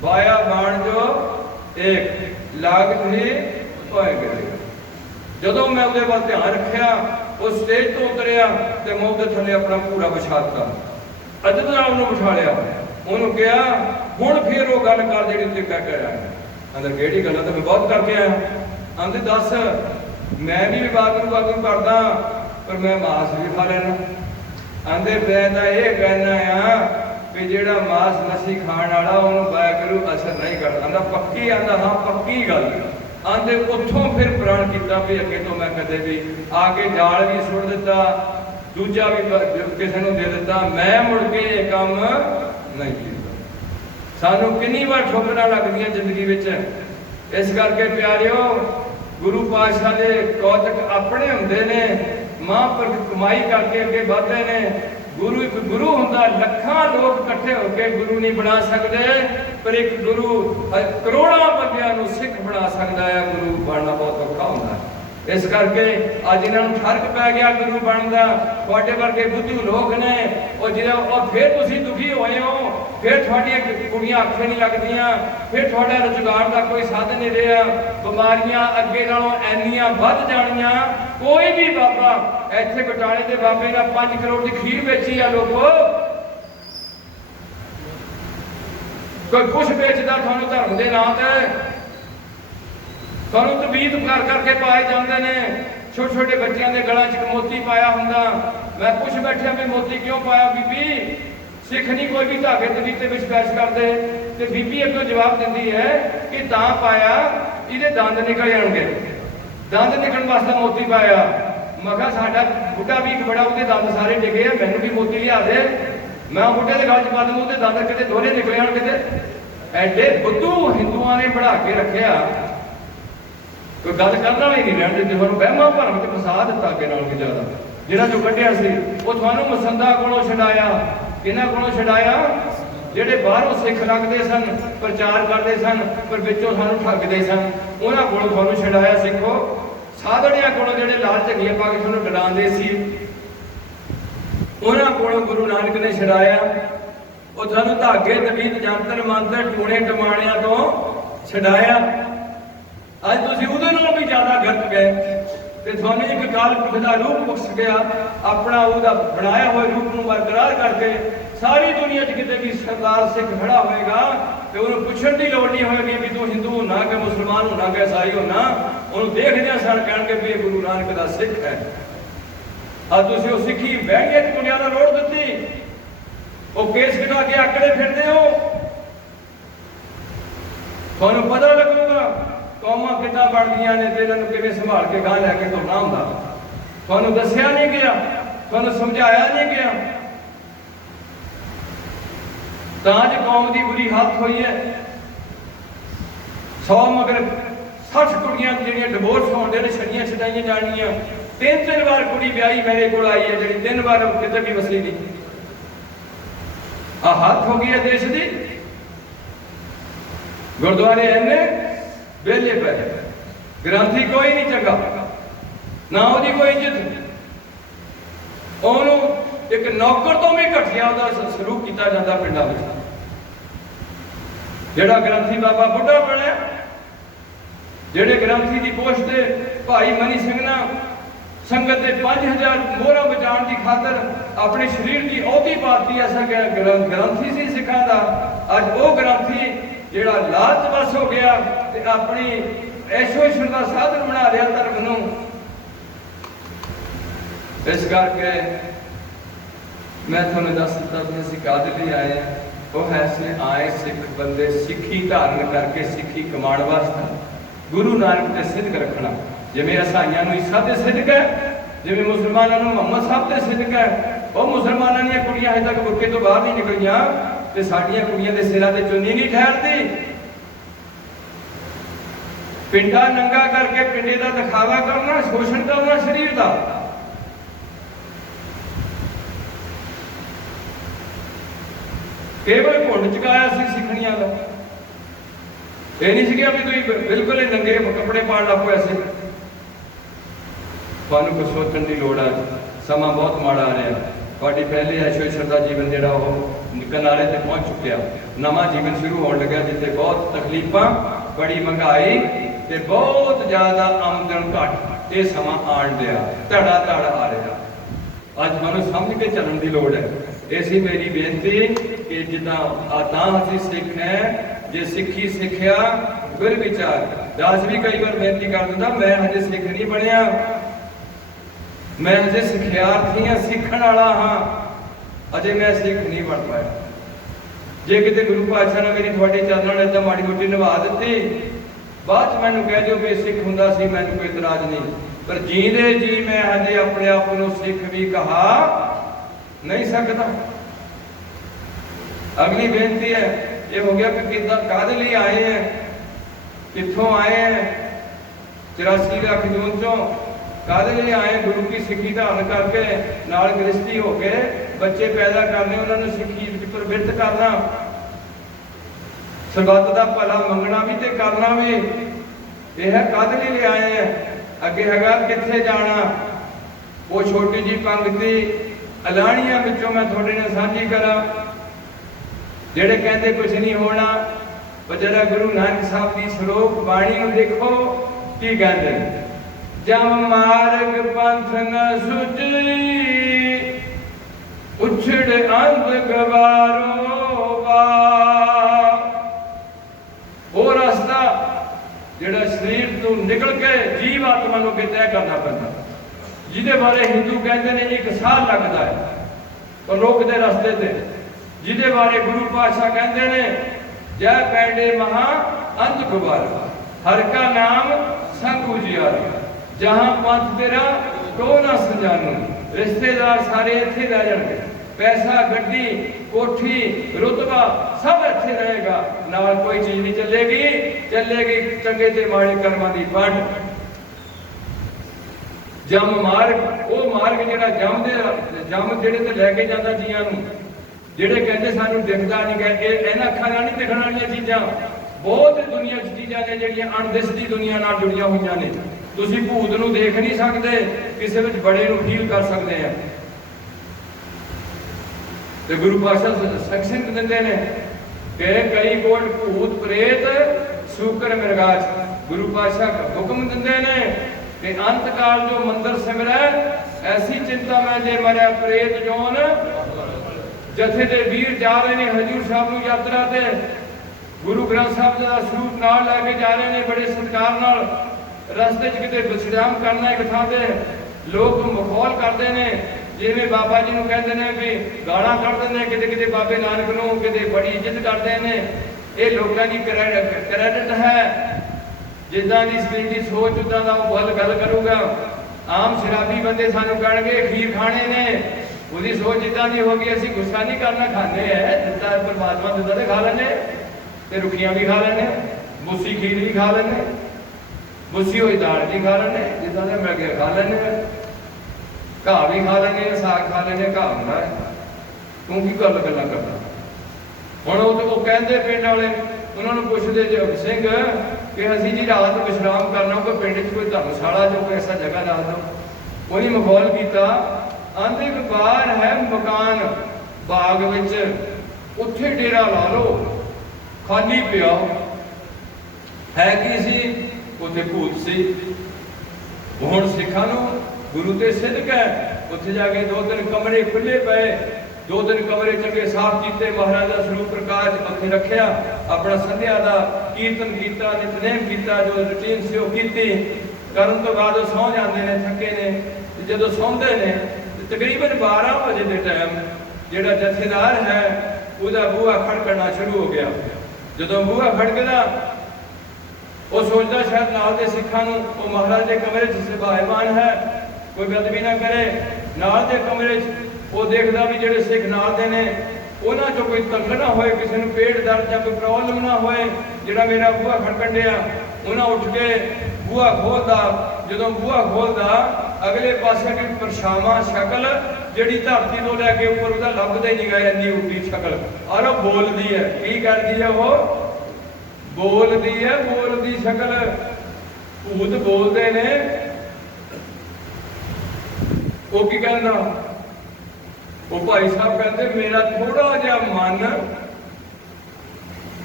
वाया बाण जो एक लागत ही होए गई। जदों मैं उहदे वल ध्यान रखिया, उस स्टेज तो उतरिया तो मैं उहदे थल्ले अपना पूरा बिछाता, अदब नाल उहनूं बिठा लिया, उहनूं कहा हुण फिर वो गल कर जिहड़ी तूं कह के आया। अंदर किहड़ी गल तो मैं बहुत करके आया। आंदे दस मैं भी वागू वागू करदा पर मैं मास भी खा लेना। आंदे मैं तां इह कहना आ भी जिहड़ा मास मछली खाण वाला उहनूं वाहिगुरू असर नहीं करदा। आंदा पक्की, आंदा हाँ पक्की गल। आंदे उत्थों फिर प्रण किया भी अगे तो मैं कदे भी आके जाल भी सुट दिता, दूजा भी किसी को दे दिता, मैं मुड़ के काम नहीं किया। सानू कितनी बार ठोकरां लगदियां जिंदगी विच। इस करके प्यारिओ गुरु पातशाह दे कौतक अपने हुंदे ने, महापुरख कमाई करके अगे वधदे ने। गुरु एक गुरु हुंदा, लखां लोग इकट्ठे होकर गुरु नहीं बना सकते, पर एक गुरु करोड़ों बंदियां नूं सिख बना सकता है। गुरु बनना बहुत औखा हुंदा है। इस करके अज इन्हां फर्क पै गया गुरु बनदा। तुहाडे वर्गे बुद्धू लोग ने और जिहड़ा फिर तुसीं दुखी होए हो, फिर तुहाडीआं कुड़ियां आखे नहीं लगदियां, फिर तुहाडा रोजगार का कोई साधन नहीं रहा, बीमारियां अगे नालों ऐनियां वध जाणियां। कोई भी बाबा इत्थे बटाले दे बाबे ने 5 करोड़ की खीर बेची है, लोगों कोई कुछ बेचदा तुहानूं धर्म दे नाम ते, तुहानूं तबीयत कर करके पाए जाते हैं। छोटे छोटे बच्चों के गलों च मोती पाया हुंदा। मैं पुछ बैठा भी मोती क्यों पाया बीबी? सिख नहीं कोई भी धागे तबीयत विच पेश करते, तो बीबी अगों जवाब दिंदी है कि तां पाया इहदे दंद निकल जाणगे, दंद निकलण वास्ते मोती पाया। मैं कहा साडा बुढ़ा भी एक बड़ा, उसके दंद सारे डिगे, मैनू भी मोती लिया दे, मैं बुढ़े के गल च पा दूँ, उसके दंद किते दोहरे निकले आण किते। एडे बुद्धू हिंदुओं ने बढ़ा के रखिया, कोई गल करना ही नहीं रहन दिंदे। तुहानूं वहमां भरम च फसा दित्ता अगे नालों भी ज़्यादा। जिन्हां चों कढिया सी वो तुहानूं मसंदा कोलों छडाया। किन्हां कोलों छडाया? ਜਿਹੜੇ ਬਾਹਰੋਂ ਸਿੱਖ ਲੱਗਦੇ ਸਨ, ਪ੍ਰਚਾਰ ਕਰਦੇ ਸਨ, ਪਰ ਵਿੱਚੋਂ ਸਾਨੂੰ ਠੱਗਦੇ ਸਨ, ਉਹਨਾਂ ਕੋਲ ਤੁਹਾਨੂੰ ਛਡਾਇਆ। ਸਿੱਖੋ ਸਾਧੜਿਆਂ ਕੋਲੋਂ ਜਿਹੜੇ ਲਾਲ ਝੰਡੀਆਂ ਪਾ ਕੇ ਤੁਹਾਨੂੰ ਡਰਾਉਂਦੇ ਸੀ, ਉਹਨਾਂ ਕੋਲੋਂ ਗੁਰੂ ਨਾਨਕ ਨੇ ਛਡਾਇਆ। ਉਹ ਤੁਹਾਨੂੰ ਧਾਗੇ ਤਵੀਤ ਜੰਤਰ ਮੰਤਰ ਟੂਣੇ ਟਮਾਣਿਆਂ ਤੋਂ ਛਡਾਇਆ। ਅੱਜ ਤੁਸੀਂ ਉਹਦੇ ਨਾਲੋਂ ਵੀ ਜ਼ਿਆਦਾ ਗਰਕ ਗਏ ਤੇ ਤੁਹਾਨੂੰ ਇੱਕ ਕਾਲ ਪੁਰਖ ਦਾ ਰੂਪ ਬਖਸ਼ ਗਿਆ। ਆਪਣਾ ਉਹਦਾ ਬਣਾਇਆ ਹੋਇਆ ਰੂਪ ਨੂੰ ਬਰਕਰਾਰ ਕਰਕੇ ਸਾਰੀ ਦੁਨੀਆ 'ਚ ਕਿਤੇ ਵੀ ਸਰਦਾਰ ਸਿੱਖ ਖੜਾ ਹੋਏਗਾ ਤੇ ਉਹਨੂੰ ਪੁੱਛਣ ਦੀ ਲੋੜ ਨਹੀਂ ਹੋਏਗੀ ਵੀ ਤੂੰ ਹਿੰਦੂ ਹੋਣਾ ਕਿ ਮੁਸਲਮਾਨ ਹੋਣਾ ਕਿ ਈਸਾਈ ਹੋਣਾ। ਉਹਨੂੰ ਦੇਖਦਿਆਂ ਸਾਰ ਕਹਿਣਗੇ ਵੀ ਇਹ ਗੁਰੂ ਨਾਨਕ ਦਾ ਸਿੱਖ ਹੈ। ਅੱਜ ਤੁਸੀਂ ਉਹ ਸਿੱਖੀ ਬਹਿਣੀਆਂ 'ਚ ਮੁੰਡਿਆਂ ਨੂੰ ਲੋੜ ਦਿੱਤੀ, ਉਹ ਕੇਸ ਕਢਾ ਕੇ ਆਕੜੇ ਫਿਰਦੇ ਹੋ। ਤੁਹਾਨੂੰ ਪਤਾ ਲੱਗੂਗਾ ਕੌਮਾਂ ਕਿੱਦਾਂ ਬਣਦੀਆਂ ਨੇ ਤੇ ਇਹਨਾਂ ਨੂੰ ਕਿਵੇਂ ਸੰਭਾਲ ਕੇ ਗਾਂ ਲੈ ਕੇ ਤੁਰਨਾ ਹੁੰਦਾ। ਤੁਹਾਨੂੰ ਦੱਸਿਆ ਨਹੀਂ ਗਿਆ, ਤੁਹਾਨੂੰ ਸਮਝਾਇਆ ਨਹੀਂ ਗਿਆ, ਤਾਂ ਅੱਜ ਕੌਮ ਦੀ ਬੁਰੀ ਹਾਲਤ ਹੋਈ ਹੈ। 100 ਮਗਰ 60 ਕੁੜੀਆਂ ਜਿਹੜੀਆਂ ਡਿਵੋਰਸ ਹੋਣ ਦੇ ਨੇ, ਛੜੀਆਂ ਛਡਾਈਆਂ ਜਾਣੀਆਂ। 3 ਵਾਰ ਕੁੜੀ ਵਿਆਹੀ ਮੇਰੇ ਕੋਲ ਆਈ ਹੈ ਜਿਹੜੀ 3 ਵਾਰ ਕਿਤੇ ਵੀ ਵਸੀ ਨਹੀਂ। ਆ ਹੱਥ ਹੋ ਗਈ ਹੈ ਦੇਸ਼ ਦੀ। ਗੁਰਦੁਆਰੇ ਇੰਨੇ ਵਿਹਲੇ ਪਏ, ਗ੍ਰੰਥੀ ਕੋਈ ਨਹੀਂ ਚੰਗਾ, ਨਾ ਉਹਦੀ ਕੋਈ ਇੱਜ਼ਤ। ਉਹਨੂੰ ਇੱਕ ਨੌਕਰ ਤੋਂ ਵੀ ਘਟੀਆ ਉਹਦਾ ਸਲੂਕ ਕੀਤਾ ਜਾਂਦਾ ਪਿੰਡਾਂ ਵਿੱਚ। ਜਿਹੜਾ ਗ੍ਰੰਥੀ ਬਾਬਾ ਬੁੱਢਾ ਬਣਿਆ, ਜਿਹੜੇ ਗ੍ਰੰਥੀ ਦੀ ਪੋਸਟ ਤੇ ਭਾਈ ਮਨੀ ਸਿੰਘ ਨਾ ਸੰਗਤ ਦੇ 5000 ਮੋਹਰਾਂ ਬਚਾਉਣ ਦੀ ਖਾਤਰ ਆਪਣੇ ਸਰੀਰ ਦੀ ਅਹੁਤੀ ਪਾਤੀ। ਐਸਾ ਗ੍ਰੰਥੀ ਸੀ ਸਿੱਖਾਂ ਦਾ। ਅੱਜ ਉਹ ਗ੍ਰੰਥੀ ਜਿਹੜਾ ਲਾਲਚ ਵਸ ਹੋ ਗਿਆ ਤੇ ਆਪਣੀ ਐਸ਼ੋ-ਇਸ਼ਰ ਦਾ ਸਾਧਨ ਬਣਾ ਲਿਆ ਧਰਮ ਨੂੰ। ਇਸ ਕਰਕੇ ਮੈਂ ਤੁਹਾਨੂੰ ਦੱਸ ਦਿੱਤਾ ਵੀ ਅਸੀਂ ਕਾਹਦੇ ਲਈ ਆਏ ਹਾਂ। ਉਹ ਹੈ ਅਸੀਂ ਆਏ ਸਿੱਖ ਬੰਦੇ ਸਿੱਖੀ ਧਾਰਨ ਕਰਕੇ ਸਿੱਖੀ ਕਮਾਉਣ ਵਾਸਤੇ, ਗੁਰੂ ਨਾਨਕ ਤੇ ਸਿੱਧਕ ਰੱਖਣਾ। ਜਿਵੇਂ ਈਸਾਈਆਂ ਨੂੰ ਈਸਾ ਤੇ ਸਿੱਧਕ ਹੈ, ਜਿਵੇਂ ਮੁਸਲਮਾਨਾਂ ਨੂੰ ਮੁਹੰਮਦ ਸਾਹਿਬ ਤੇ ਸਿੱਧਕ ਹੈ। ਉਹ ਮੁਸਲਮਾਨਾਂ ਦੀਆਂ ਕੁੜੀਆਂ ਹਜੇ ਤੱਕ ਬੁਰਕੇ ਤੋਂ ਬਾਹਰ ਨਹੀਂ ਨਿਕਲੀਆਂ ਤੇ ਸਾਡੀਆਂ ਕੁੜੀਆਂ ਦੇ ਸਿਰਾਂ ਤੇ ਚੁੰਨੀ ਨਹੀਂ ਠਹਿਰਦੀ। ਪਿੰਡਾ ਨੰਗਾ ਕਰਕੇ ਪਿੰਡੇ ਦਾ ਦਿਖਾਵਾ ਕਰਨਾ, ਸ਼ੋਸ਼ਣ ਕਰਨਾ ਸਰੀਰ ਦਾ। ਕੇਵਲ ਘੁੰਡ ਚੁਕਾਇਆ ਸੀ ਸਿੱਖਣੀਆਂ ਦਾ। ਇਹ ਨਹੀਂ ਸੀਗਾ ਵੀ ਤੁਸੀਂ ਬਿਲਕੁਲ ਹੀ ਨੰਗੇ ਕੱਪੜੇ ਪਾਉਣ ਲੱਗ ਪਏ ਸੀ। ਤੁਹਾਨੂੰ ਕੁਝ ਸੋਚਣ ਦੀ ਲੋੜ ਆ। ਸਮਾਂ ਬਹੁਤ ਮਾੜਾ ਆ ਰਿਹਾ। ਤੁਹਾਡੀ ਪਹਿਲੇ ਐਸ਼ੋ-ਇਸ਼ਰ ਦਾ ਜੀਵਨ ਜਿਹੜਾ ਉਹ ਕਿਨਾਰੇ ਤੇ ਪਹੁੰਚ ਚੁੱਕਿਆ। ਨਵਾਂ ਜੀਵਨ ਸ਼ੁਰੂ ਹੋਣ ਲੱਗਿਆ ਜਿੱਥੇ ਬਹੁਤ ਤਕਲੀਫਾਂ, ਬੜੀ ਮਹਿੰਗਾਈ ਤੇ ਬਹੁਤ ਜ਼ਿਆਦਾ ਆਮਦਨ ਘੱਟ। ਇਹ ਸਮਾਂ ਆਉਣ ਦਿਆ, ਧੜਾ ਧੜ ਆ ਰਿਹਾ। ਅੱਜ ਮੈਨੂੰ ਸਮਝ ਕੇ ਚੱਲਣ ਦੀ ਲੋੜ ਹੈ। ਇਹ ਸੀ ਮੇਰੀ ਬੇਨਤੀ ਕਿ ਜਿੱਦਾਂ ਤਾਂ ਅਸੀਂ ਸਿੱਖ ਹੈ, ਜੇ ਸਿੱਖੀ ਸਿੱਖਿਆ ਗੁਰ ਵਿਚਾਰ। ਦਾਸ ਵੀ ਕਈ ਵਾਰ ਬੇਨਤੀ ਕਰ ਦਿੰਦਾ, ਮੈਂ ਹਜੇ ਸਿੱਖ ਨਹੀਂ ਬਣਿਆ, ਮੈਂ ਹਜੇ ਸਿੱਖਿਆਰਥੀ ਹਾਂ, ਸਿੱਖਣ ਵਾਲਾ ਹਾਂ, ਅਜੇ ਮੈਂ ਸਿੱਖ ਨਹੀਂ ਬਣ ਪਾਇਆ। ਜੇ ਕਿਤੇ ਗੁਰੂ ਪਾਤਸ਼ਾਹ ਨੇ ਮੇਰੀ ਤੁਹਾਡੇ ਚਰਨਾਂ ਨਾਲ ਏਦਾਂ ਮਾੜੀ ਮੋਟੀ ਨਿਭਾ ਦਿੱਤੀ, ਬਾਅਦ ਚ ਮੈਨੂੰ ਕਹਿ ਦਿਓ ਵੀ ਸਿੱਖ ਹੁੰਦਾ ਸੀ, ਮੈਨੂੰ ਕੋਈ ਇਤਰਾਜ਼ ਨਹੀਂ। ਪਰ ਜੀਂਦੇ ਜੀ ਮੈਂ ਹਜੇ ਆਪਣੇ ਆਪ ਨੂੰ ਸਿੱਖ ਵੀ ਕਹਾ ਨਹੀਂ ਸਕਦਾ। ਅਗਲੀ ਬੇਨਤੀ ਹੈ, ਇਹ ਹੋ ਗਿਆ ਕਿ ਕਿੱਦਾਂ ਕਾਹਦੇ ਲਈ ਆਏ ਹੈ, ਕਿੱਥੋਂ ਆਏ ਹੈ। 84 ਲੱਖ ਜੂਨ ਚੋਂ ਕਾਹਦੇ ਲਈ ਆਏ? ਗੁਰੂ ਕੀ ਸਿੱਖੀ ਧਾਰਨ ਕਰਕੇ ਨਾਲ ਗ੍ਰਸਤੀ ਹੋ ਕੇ ਬੱਚੇ ਪੈਦਾ ਕਰਨੇ, ਉਹਨਾਂ ਨੂੰ ਸਿੱਖੀ ਵਿੱਚ ਪ੍ਰਵਿਰਤ ਕਰਨਾ, ਸਰਬੱਤ ਦਾ ਭਲਾ ਮੰਗਣਾ ਵੀ ਤੇ ਕਰਨਾ ਵੀ। ਇਹ ਹੈ ਕਾਹਦੇ ਲਈ ਆਏ ਹੈ। ਅੱਗੇ ਹੈਗਾ ਕਿੱਥੇ ਜਾਣਾ। ਉਹ ਛੋਟੀ ਜੀ ਪੰਕਤੀ ਅਲਾਣੀਆਂ ਵਿੱਚੋਂ ਮੈਂ ਤੁਹਾਡੇ ਨਾਲ ਸਾਂਝੀ ਕਰਾਂ। ਜਿਹੜੇ ਕਹਿੰਦੇ ਕੁਝ ਨਹੀਂ ਹੋਣਾ, ਉਹ ਜਰਾ ਗੁਰੂ ਨਾਨਕ ਸਾਹਿਬ ਦੀ ਸ਼ਲੋਕ ਬਾਣੀ ਨੂੰ ਦੇਖੋ ਕੀ ਕਹਿੰਦੇ ਨੇ। ਜਮ ਮਾਰਗ ਪੰਥ ਨ ਸੁਝੀ, ਉਛੜ ਅੰਧ ਗਵਾਰੋ ਵਾ। ਉਹ ਰਸਤਾ ਜਿਹੜਾ ਸਰੀਰ ਤੋਂ ਨਿਕਲ ਕੇ ਜੀਵ ਆਤਮਾ ਨੂੰ ਤੈਅ ਕਰਨਾ ਪੈਂਦਾ, ਜਿਹਦੇ ਬਾਰੇ ਹਿੰਦੂ ਕਹਿੰਦੇ ਨੇ 1 ਸਾਲ ਲੱਗਦਾ ਹੈ ਪਰਲੋਕ ਦੇ ਰਸਤੇ ਤੇ। ਜਿਹਦੇ ਬਾਰੇ ਗੁਰੂ ਪਾਤਸ਼ਾਹ ਕਹਿੰਦੇ ਨੇ ਜੈ ਪੈਂਡੇ ਮਹਾ ਅੰਤ ਗੁਬਾਰਾ, ਹਰ ਕਾ ਨਾਮ ਸੰਗ ਉਜਿਆਰਾ। ਜਹਾਂ ਪੰਥ ਤੇਰਾ ਤੋ ਨਾ ਸੰਜਾਨੂ। ਰਿਸ਼ਤੇਦਾਰ ਸਾਰੇ ਇੱਥੇ ਰਹਿ ਜਾਣਗੇ, ਪੈਸਾ, ਗੱਡੀ, ਕੋਠੀ, ਰੁਤਬਾ ਸਭ ਇੱਥੇ ਰਹੇਗਾ, ਨਾਲ ਕੋਈ ਚੀਜ਼ ਨਹੀਂ ਚੱਲੇਗੀ ਚੰਗੇ ਤੇ ਮਾੜੇ ਕਰਮਾਂ ਦੀ ਵੰਡ। ਜਮ ਮਾਰਗ, ਉਹ ਮਾਰਗ ਜਿਹੜਾ ਜਮ ਜਿਹੜੇ ਤੇ ਲੈ ਕੇ ਜਾਂਦਾ ਜੀਆਂ ਨੂੰ। ਜਿਹੜੇ ਕਹਿੰਦੇ ਸਾਨੂੰ ਦਿਖਦਾ ਨਹੀਂ ਗਾ, ਇਹਨਾਂ ਅੱਖਾਂ ਨਾਲ ਨਹੀਂ ਦਿਖਣ ਵਾਲੀਆਂ ਚੀਜ਼ਾਂ ਬਹੁਤ ਦੁਨੀਆ 'ਚ ਚੀਜ਼ਾਂ ਨੇ ਜਿਹੜੀਆਂ ਅਣਦਿਸਦੀ ਦੁਨੀਆ ਨਾਲ ਜੁੜੀਆਂ ਹੋਈਆਂ ਨੇ। ਤੁਸੀਂ ਭੂਤ ਨੂੰ ਦੇਖ ਨਹੀਂ ਸਕਦੇ, ਕਿਸੇ ਵਿੱਚ ਬੜੇ ਨੂੰ ਫੀਲ ਕਰ ਸਕਦੇ ਆ। ਤੇ ਗੁਰੂ ਪਾਤਸ਼ਾਹ ਸੈਕਸ਼ਨ ਦਿੰਦੇ ਨੇ ਕਿ ਕਈ ਕੋਟ ਭੂਤ ਪ੍ਰੇਤ ਸ਼ੂਕਰ ਮਿਰਗਾਚ। ਗੁਰੂ ਪਾਤਸ਼ਾਹ ਹੁਕਮ ਦਿੰਦੇ ਨੇ ਕਿ ਅੰਤ ਕਾਲ ਜੋ ਮੰਦਰ ਸਿਮਰੈ, ਐਸੀ ਚਿੰਤਾ ਮੈਂ ਜੇ ਮਰਿਆ ਪ੍ਰੇਤ ਜੋਨ। ਜਥੇ ਦੇ ਵੀਰ ਜਾ ਰਹੇ ਨੇ ਹਜੂਰ ਸਾਹਿਬ ਨੂੰ ਯਾਤਰਾ ਤੇ, ਗੁਰੂ ਗ੍ਰੰਥ ਸਾਹਿਬ ਦਾ ਸਰੂਪ ਨਾਲ ਲੈ ਕੇ ਜਾ ਰਹੇ ਨੇ ਬੜੇ ਸਤਿਕਾਰ ਨਾਲ। ਰਸਤੇ 'ਚ ਕਿਤੇ ਵਿਸ਼ਰਾਮ ਕਰਨਾ ਇੱਕ ਥਾਂ ਤੇ, ਲੋਕ ਮਖੌਲ ਕਰਦੇ ਨੇ, ਜਿਵੇਂ ਬਾਬਾ ਜੀ ਨੂੰ ਕਹਿੰਦੇ ਨੇ ਵੀ ਗਾਲਾਂ ਕੱਢਦੇ ਨੇ, ਕਿਤੇ ਕਿਤੇ ਬਾਬੇ ਨਾਨਕ ਨੂੰ ਕਿਤੇ ਬੜੀ ਇੱਜ਼ਤ ਕਰਦੇ ਨੇ। ਇਹ ਲੋਕਾਂ ਦੀ ਕ੍ਰੈਡਿਟ ਹੈ। ਜਿੱਦਾਂ ਦੀ ਸਰੀਰ ਦੀ ਸੋਚ ਉਦਾਂ ਦਾ ਉਹ ਗੱਲ ਕਰੂਗਾ। ਆਮ ਸ਼ਰਾਬੀ ਬੰਦੇ ਸਾਨੂੰ ਕਹਿਣਗੇ ਖੀਰ ਖਾਣੇ ਨੇ, ਉਹਦੀ ਸੋਚ ਇਦਾਂ ਦੀ ਹੋ ਗਈ ਅਸੀਂ ਗੁੱਸਾ ਨਹੀਂ ਕਰਨਾ, ਖਾਂਦੇ ਹੈ ਜਿੱਦਾਂ ਪਰਮਾਤਮਾ ਦਿੰਦਾ ਤੇ ਖਾ ਲੈਂਦੇ, ਤੇ ਰੁੱਖੀਆਂ ਵੀ ਖਾ ਲੈਂਦੇ, ਬੁੱਸੀ ਖੀਰ ਵੀ ਖਾ ਲੈਂਦੇ, ਬੁੱਸੀ ਹੋਈ ਦਾਲ ਵੀ ਖਾ ਲੈਂਦੇ, ਜਿੱਦਾਂ ਦੇ ਮਿਲ ਗਿਆ ਖਾ ਲੈਂਦੇ, ਘਾਹ ਵੀ ਖਾ ਲੈਂਦੇ, ਸਾਗ ਖਾ ਲੈਂਦੇ, ਘਾਹ ਹੁੰਦਾ ਤੂੰ ਕੀ ਗੱਲਾਂ ਕਰਦਾ। ਹੁਣ ਉਹ ਕਹਿੰਦੇ ਪਿੰਡ ਵਾਲੇ ਉਹਨਾਂ ਨੂੰ ਪੁੱਛਦੇ ਸਿੰਘ ਕਿ ਅਸੀਂ ਜੀ ਰਾਤ ਵਿਸ਼ਰਾਮ ਕਰਨਾ, ਕੋਈ ਪਿੰਡ 'ਚ ਕੋਈ ਧਰਮਸ਼ਾਲਾ ਜੋ ਕੋਈ ਐਸਾ ਜਗ੍ਹਾ ਦੱਸ ਦਿਓ। ਉਹਨੇ ਮਖੌਲ ਕੀਤਾ, ਆਂਦੇ ਇੱਕ ਬਾਹਰ ਹੈ ਮਕਾਨ ਬਾਗ ਵਿੱਚ, ਉੱਥੇ ਡੇਰਾ ਲਾ ਲਓ, ਖਾਲੀ ਪਿਆ। ਹੈ ਕੀ ਸੀ? ਉੱਥੇ ਭੂਤ ਸੀ। ਹੁਣ ਸਿੱਖਾਂ ਨੂੰ ਗੁਰੂ ਤੇ ਸਿੱਧਕ ਹੈ, ਉੱਥੇ ਜਾ ਕੇ 2-3 ਕਮਰੇ ਖੁੱਲੇ ਪਏ, 2-3 ਕਮਰੇ ਚੰਗੇ ਸਾਫ਼ ਕੀਤੇ, ਮਹਾਰਾਜ ਦਾ ਸਰੂਪ ਪ੍ਰਕਾਸ਼ ਉੱਥੇ ਰੱਖਿਆ, ਆਪਣਾ ਸੰਧਿਆ ਦਾ ਕੀਰਤਨ ਕੀਤਾ, ਨਿਤਨੇਮ ਕੀਤਾ, ਜੋ ਰੁਟੀਨ ਸੀ ਉਹ ਕੀਤੀ। ਕਰਨ ਤੋਂ ਬਾਅਦ ਉਹ ਸੌਂ ਜਾਂਦੇ ਨੇ, ਥੱਕੇ ਨੇ। ਤੇ ਜਦੋਂ ਸੌਂਦੇ ਨੇ ਤਕਰੀਬਨ 12 ਵਜੇ ਦੇ ਟਾਈਮ ਜਿਹੜਾ ਜਥੇਦਾਰ ਹੈ ਉਹਦਾ ਬੂਹਾ ਖੜਕਣਾ ਸ਼ੁਰੂ ਹੋ ਗਿਆ। ਜਦੋਂ ਬੂਹਾ ਖੜਕਦਾ ਉਹ ਸੋਚਦਾ ਸ਼ਾਇਦ ਨਾਲ ਦੇ ਸਿੱਖਾਂ ਨੂੰ ਉਹ ਮਹਾਰਾਜ ਦੇ ਕਮਰੇ 'ਚ ਸਭਾਇਮਾਨ ਹੈ, ਕੋਈ ਬੇਅਦਬੀ ਨਾ ਕਰੇ। ਨਾਲ ਦੇ ਕਮਰੇ 'ਚ ਉਹ ਦੇਖਦਾ ਵੀ ਜਿਹੜੇ ਸਿੱਖ ਨਾਲ ਦੇ ਨੇ ਉਹਨਾਂ 'ਚੋਂ ਕੋਈ ਤੰਗ ਨਾ ਹੋਏ, ਕਿਸੇ ਨੂੰ ਪੇਟ ਦਰਦ ਜਾਂ ਕੋਈ ਪ੍ਰੋਬਲਮ ਨਾ ਹੋਏ, ਜਿਹੜਾ ਮੇਰਾ ਬੂਹਾ ਖੜਕਣ ਡਿਆ। ਉਹਨਾਂ ਉੱਠ ਕੇ ਬੂਹਾ ਖੋਲਦਾ। ਜਦੋਂ ਬੂਹਾ ਖੋਲਦਾ ਅਗਲੇ ਪਾਸੇ ਕੋਈ ਪਰਛਾਵਾਂ ਸ਼ਕਲ ਜਿਹੜੀ ਧਰਤੀ ਤੋਂ ਲੈ ਕੇ ਉੱਪਰ ਉਹਦਾ ਲੱਭਦਾ ਹੀ ਨਹੀਂ ਗਿਆ, ਇੰਨੀ ਉੱਡੀ ਸ਼ਕਲ। ਔਰ ਉਹ ਬੋਲਦੀ ਹੈ। ਕੀ ਕਰਦੀ ਹੈ? ਉਹ ਬੋਲਦੀ ਹੈ, ਬੋਲਦੀ ਸ਼ਕਲ। ਭੂਤ ਬੋਲਦੇ ਨੇ। ਉਹ ਕੀ ਕਹਿੰਦਾ? ਉਹ ਭਾਈ ਸਾਹਿਬ ਕਹਿੰਦੇ ਮੇਰਾ ਥੋੜਾ ਜਿਹਾ ਮਨ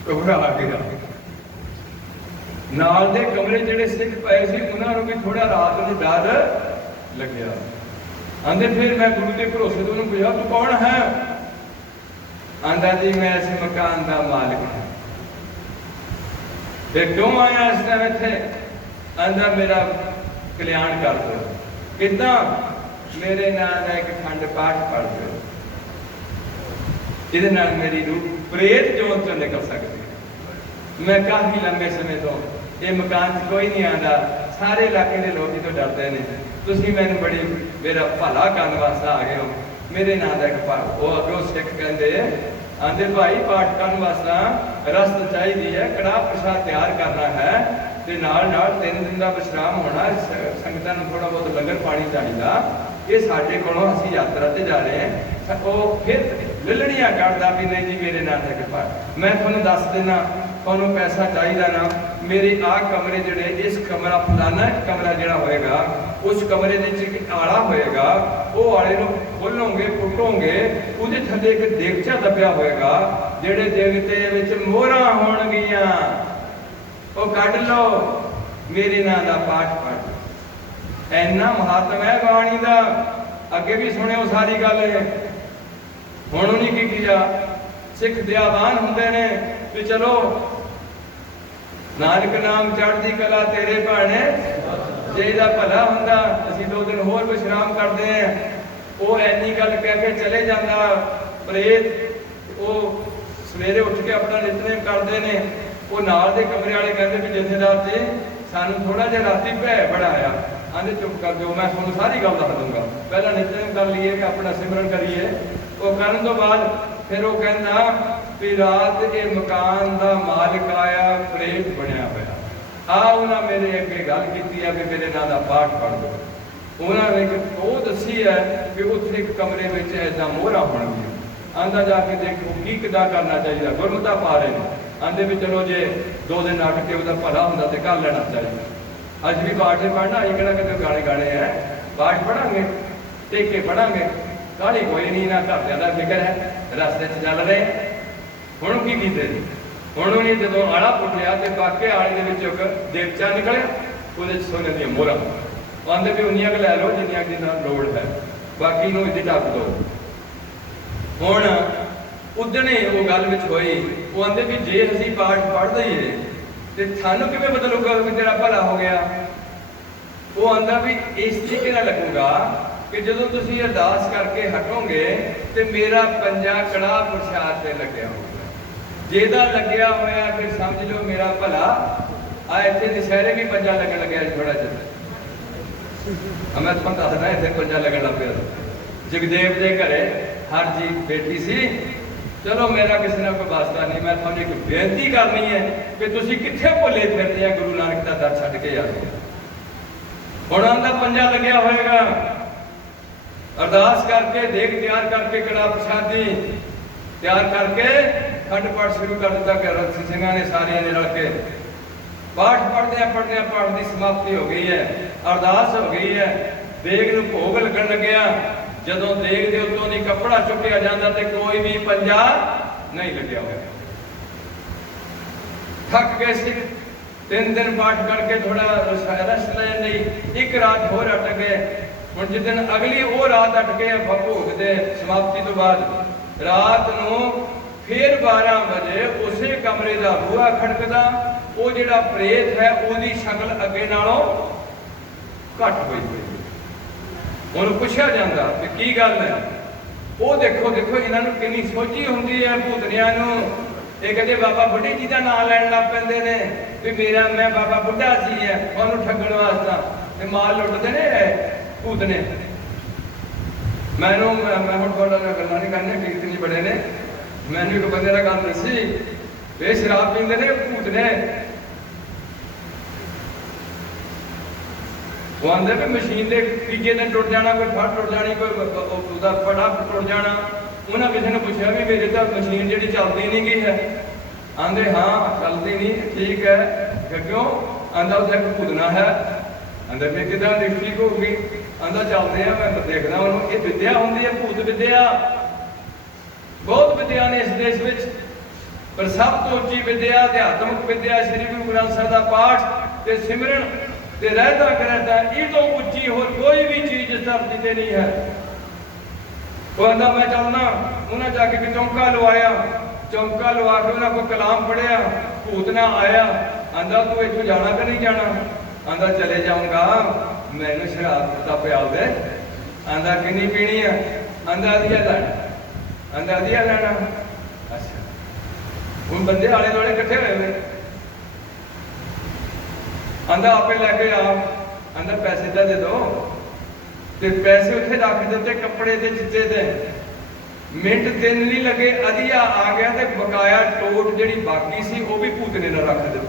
ਘਬਰਾ ਗਿਆ। ਨਾਲ ਦੇ ਕਮਰੇ ਜਿਹੜੇ ਸਿੱਖ ਪਏ ਸੀ ਉਹਨਾਂ ਨੂੰ ਵੀ ਥੋੜਾ ਰਾਤ ਨੂੰ ਡਰ ਲੱਗਿਆ। ਆਂਦੇ ਫਿਰ ਮੈਂ ਗੁਰੂ ਦੇ ਭਰੋਸੇ ਤੋਂ ਉਹਨੂੰ ਪੁੱਛਿਆ ਤੂੰ ਕੌਣ ਹੈ? ਆਂਦਾ ਜੀ ਮੈਂ ਇਸ ਮਕਾਨ ਦਾ ਮਾਲਕ ਹਾਂ। ਤੇ ਕਿਉਂ ਆਇਆ ਇਸ ਟਾਈਮ ਇੱਥੇ? ਆਂਦਾ ਮੇਰਾ ਕਲਿਆਣ ਕਰ ਦਿਓ। ਕਿੱਦਾਂ? ਮੇਰੇ ਨਾਲ ਦਾ ਇੱਕ ਖੰਡ ਪਾਠ ਪੜ੍ਹ ਦਿਓ, ਜਿਹਦੇ ਨਾਲ ਮੇਰੀ ਰੂਹ ਪ੍ਰੇਤ ਜੋਨ ਤੋਂ ਨਿਕਲ ਸਕਦੀ। ਮੈਂ ਕਾਫੀ ਲੰਬੇ ਸਮੇਂ ਤੋਂ ਇਹ ਮਕਾਨ 'ਚ ਕੋਈ ਨਹੀਂ ਆਉਂਦਾ, ਸਾਰੇ ਇਲਾਕੇ ਦੇ ਲੋਕ ਤੋਂ ਡਰਦੇ ਨੇ। ਤੁਸੀਂ ਮੈਨੂੰ ਬੜੀ ਮੇਰਾ ਭਲਾ ਕਰਨ ਵਾਸਤੇ ਆ ਗਏ ਹੋ। ਮੇਰੇ ਨਾਂ ਦਾ ਇੱਕ ਪਾਠ। ਉਹ ਅੱਗੋਂ ਸਿੱਖ ਕਹਿੰਦੇ ਆਂਦੇ ਭਾਈ ਪਾਠ ਕਰਨ ਵਾਸਤੇ ਰਸਤ ਚਾਹੀਦੀ ਹੈ, ਕੜਾਹ ਪ੍ਰਸ਼ਾਦ ਤਿਆਰ ਕਰਨਾ ਹੈ, ਤੇ ਨਾਲ 3 ਦਿਨ ਦਾ ਵਿਸ਼ਰਾਮ ਹੋਣਾ, ਸੰਗਤਾਂ ਨੂੰ ਥੋੜਾ ਬਹੁਤ ਲੰਗਰ ਪਾਣੀ ਚਾਹੀਦਾ। ਇਹ ਸਾਡੇ ਕੋਲੋਂ ਅਸੀਂ ਯਾਤਰਾ ਤੇ ਜਾ ਰਹੇ ਹਾਂ। ਉਹ ਫਿਰ ਲਿਲੜੀਆਂ ਕੱਢਦਾ ਵੀ ਨਹੀਂ ਜੀ ਮੇਰੇ ਨਾਲ ਦਾ ਪਾਠ। ਮੈਂ ਤੁਹਾਨੂੰ ਦੱਸ ਦੇਣਾ, ਤੁਹਾਨੂੰ ਪੈਸਾ ਚਾਹੀਦਾ ਨਾ, ਮੇਰੇ ਆਹ ਕਮਰੇ ਜਿਹੜੇ ਇਸ ਕਮਰਾ ਫਲਾਨਾ ਕਮਰਾ ਜਿਹੜਾ ਹੋਏਗਾ, ਉਸ ਕਮਰੇ ਦੇ ਵਿੱਚ ਇੱਕ ਆਲਾ ਹੋਏਗਾ। ਉਹ ਆਲੇ ਨੂੰ ਖੋਲੋਗੇ, ਪੁੱਟੋਗੇ, ਉਹਦੇ ਥੱਲੇ ਇੱਕ ਦੇਗਚਾ ਦੱਬਿਆ ਹੋਏਗਾ, ਜਿਹੜੇ ਦੇਗਚੇ ਵਿੱਚ ਮੋਹਰਾਂ ਹੋਣਗੀਆਂ, ਉਹ ਕੱਢ ਲਓ, ਮੇਰੇ ਨਾਂ ਦਾ ਪਾਠ ਪੜ੍ਹ। ਇੰਨਾ ਮਹਾਤਮ ਹੈ ਬਾਣੀ ਦਾ। ਅੱਗੇ ਵੀ ਸੁਣਿਓ ਸਾਰੀ ਗੱਲ। ਹੁਣ ਨਹੀਂ ਕੀ ਕੀਆ, ਸਿੱਖ ਦਿਆਵਾਨ ਹੁੰਦੇ ਨੇ ਵੀ ਚਲੋ ਨਾਨਕ ਨਾਮ ਚੜ੍ਹਦੀ ਕਲਾ ਤੇਰੇ ਭਾਣੇ, ਜੇ ਇਹਦਾ ਭਲਾ ਹੁੰਦਾ ਅਸੀਂ 2 ਦਿਨ ਹੋਰ ਵਿਸ਼ਰਾਮ ਕਰਦੇ ਹਾਂ। ਉਹ ਐਨੀ ਗੱਲ ਕਹਿ ਕੇ ਚਲੇ ਜਾਂਦਾ ਪ੍ਰੇਤ। ਉਹ ਸਵੇਰੇ ਉੱਠ ਕੇ ਆਪਣਾ ਨਿਤਨੇਮ ਕਰਦੇ ਨੇ। ਉਹ ਨਾਲ ਦੇ ਕਮਰੇ ਵਾਲੇ ਕਹਿੰਦੇ ਵੀ ਜਥੇਦਾਰ ਜੀ ਸਾਨੂੰ ਥੋੜਾ ਜਿਹਾ ਰਾਤੀ ਭੈ ਬੜਾ ਆਇਆ। ਆਂਦੇ ਚੁੱਪ ਕਰ ਦਿਓ, ਮੈਂ ਤੁਹਾਨੂੰ ਸਾਰੀ ਗੱਲ ਦੱਸ ਦੂੰਗਾ, ਪਹਿਲਾਂ ਨਿਤਨੇਮ ਕਰ ਲਈਏ ਕਿ ਆਪਣਾ ਸਿਮਰਨ ਕਰੀਏ। ਉਹ ਕਰਨ ਤੋਂ ਬਾਅਦ ਫਿਰ ਉਹ ਕਹਿੰਦਾ ਵੀ ਰਾਤ ਇਹ ਮਕਾਨ ਦਾ ਮਾਲਕ ਆਇਆ, ਪ੍ਰੇਤ ਬਣਿਆ ਹੋਇਆ। ਉਹਨਾਂ ਮੇਰੇ ਅੱਗੇ ਗੱਲ ਕੀਤੀ ਹੈ ਵੀ ਮੇਰੇ ਨਾਂ ਦਾ ਪਾਠ ਪੜ੍ਹ ਦਿਓ। ਉਹਨਾਂ ਨੇ ਉਹ ਦੱਸੀ ਹੈ ਕਿ ਉੱਥੇ ਇੱਕ ਕਮਰੇ ਵਿੱਚ ਏਦਾਂ ਮੋਹਰਾਂ ਹੋਣਗੀਆਂ। ਆਂਦਾ ਜਾ ਕੇ ਦੇਖੋ ਕੀ ਕਿੱਦਾਂ ਕਰਨਾ ਚਾਹੀਦਾ। ਗੁਰਮਤਾ ਪਾ ਰਹੇ ਨੇ। ਆਂਦੇ ਵੀ ਚਲੋ ਜੇ 2 ਦਿਨ ਅੱਟ ਕੇ ਉਹਦਾ ਭਲਾ ਹੁੰਦਾ ਤੇ ਕਰ ਲੈਣਾ ਚਾਹੀਦਾ। अज भी पाठ से पढ़ना, अं कहना कि गाने गाने हैं, पाठ पढ़ांगे, टेके पढ़ांगे, गाली कोई नहीं, ना घरदियां दा फिक्र है, रस्ते च चल रहे हैं। हुण की कीते हुण उन्हें जो आला पुटिया तो बाकी आले के देवचा निकलिया, वो सोने दी मोहरा आंदे भी उन्नियां क लै लो जिन्नियां जिन्ना लोड़ है, बाकी नूं इदी ढक दो। हुण उदने वो गल विच होई, वो आंदे भी जे असीं पाठ पढ़ दईए तो थानू किवें पता लगूगा कि तेरा भला हो गया। वो आंदा भी इस तरीके नाल लगूगा कि जदों तुसीं अरदास करके हटोगे तो मेरा पंजा कड़ा प्रसाद ते लग्या होगा, जेदा लग्या होया फिर समझ लो मेरा भला। आ इत्थे दशहरे भी पंजा लगन लग्या थोड़ा जिहा, मैं तुहानूं दसदा इत्थे पंजा लगन लग पिया। जगदेव के घरे हर जी बेटी सी, चलो मेरा किसी ने कोई वास्ता नहीं, मैं तुहानूं एक बेनती करनी है कि तुसीं कित्थे भुले फिरदे आ, गुरु नानक दा दर छड्ड के आ जाओ। हुण आंदा पंजा लग्या होएगा, अरदास करके देग तैयार करके कड़ा प्रसादी तैयार करके खंड पाठ शुरू कर दिता कि रथ सिंह ने सारिया ने रल के पाठ पढ़दे पाठ की समाप्ति हो गई है, अरदास हो गई है, देग नूं भोग लगन लग्या। जदों देग दे उत्तों दी कपड़ा चुकिया जांदा ते कोई भी पंजा नहीं लग्या होया। थक गए सी, 3 दिन पाठ करके थोड़ा रेस्ट लेने लई एक रात होर अट गए। हुण जिस दिन अगली वो रात अट गए भोग दे समाप्ति तो बाद रात नूं फिर 12 बजे उसे कमरे का बूहा खड़कदा, वो जिहड़ा प्रेत है उसकी शक्ल अगे नालों घट हुई। उन्होंने पूछा जाता कि की गल है, वो देखो देखो इन्होंने कितनी सोची होंगी है भूतनिया नूं। ये कहते बाबा बुढ़ी जी का नाम लैन लग पैंदे ने भी मेरा मैं बाबा बुढ़ा सी है उन्होंने ठगण वास्ता ते माल लुटते ने भूतने। मैनू मैं हुण तुहाडे नाल गल्लां नहीं करनियां, कीर्तनी बड़े ने। मैनू एक बंदे दा गल दसी, वे शराब पींदे ने भूतने। वो आंदे भी मशीन के तीजे दिन टुट जाना, कोई फड़ टुट जानी, कोई फड़ा टुट जाना। उन्हें किसी ने पूछा भी मेरी तो मशीन जी चलती नहीं गई है। आंदे हाँ चलती नहीं, ठीक है, क्यों? आंदा उसे एक भूतना है। आंदा फिर कितना ठीक होगी? आंदा चलते हैं, मैं देखना उन्होंने। ये विद्या होंगी है, भूत विद्या। बहुत विद्या ने इस देश में, पर सब तो उच्ची विद्या अध्यात्मक विद्या श्री गुरु ग्रंथ साहिब का पाठ ते सिमरन ते रहता करता, ये तो उच्ची होर कोई भी चीज इस धरती से नहीं है। वो आंदा मैं चलना, उन्हें जाके कि चौंका लवाया, चौंका लवा के उन्हें कोई कलाम पढ़िया, भूतना आया। आंदा तू इथों जाना कि नहीं जाना? आंदा चले जाऊंगा, मैनू शराब का प्याल दे। आंदा कितनी पीनी है? आंदा अधिया लैना। आंदा अधिया लैना। अच्छा हुण बंदे आले दुआले इकट्ठे हुए। आंदा आपे लैके आ। आंदा पैसे तो दे दो। ते पैसे उत्थे रख दिते कपड़े ते चिट्टे ते। मिनट 3 नहीं लगे, अधिया आ गया ते बकाया टोट जिहड़ी बाकी सी वो भी भूतने ने रख दिती।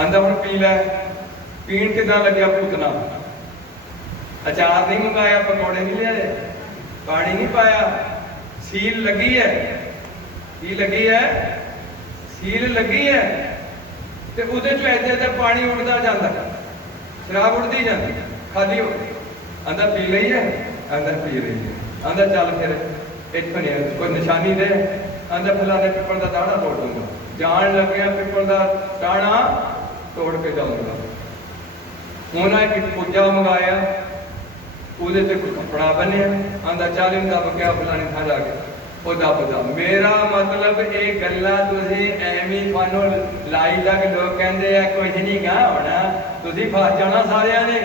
आंदा हुण पी लै। पीण किदां लग्या भूतना? अचार नहीं मंगाया, पकौड़े नहीं लियाए, पानी नहीं पाया, सील लगी है। की लगी है? सील लगी है। ते उहदे चों ऐसे पानी उड़दा जांदा, शराब उड़दी जांदी, खाली हो। आंदा पी लई है? आंदा पी रही है। आंदा चल फिर इत्थों नहीं कोई निशानी दे। आंदा फलाने पिपल का टाहना तोड़ दूंगा। जान लग गया पिपल का टाहना तोड़ के जाऊंगा। उन्हें एक पूजा मंगाया, ਉਹਦੇ ਤੇ कोई कपड़ा बनिया। आंदा चल इन दब के फलानी थां जाके वो दबदा। मेरा मतलब ये गल्लां तुसीं एवें थानू लाई लग लोग कहंदे आ कुछ नहीं गा होना, तुसीं फस जाना सारिਆਂ ने।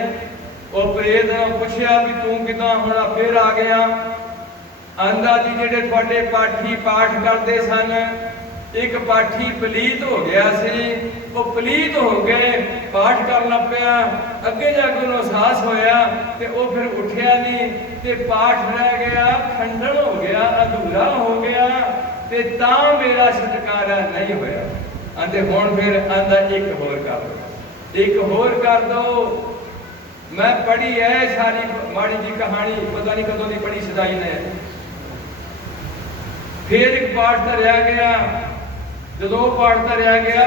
वो प्रेत ने पूछया भी तू किदां हुण फिर आ गया? आंदा जी जिहड़े तुहाडे पाठी पाठ करदे सन, एक पाठी पलीत हो गया सी, वो पलीत हो गए, पाठ कर लग पिया। अगे जाके उन्होंने एहसास होया ते वो फिर उठिया नहीं ते पाठ रह गया, खंडन हो गया, अधूरा हो गया ते तां मेरा छुटकारा नहीं होया। आंदे हुण फिर आंदा एक होर कर दो, एक होर कर दो। मैं पढ़ी है सारी माड़ी जी कहानी, पता नहीं कदों की पढ़ी सदाई ने। फिर एक पाठ तो रह गया, जो पाठ तो रह गया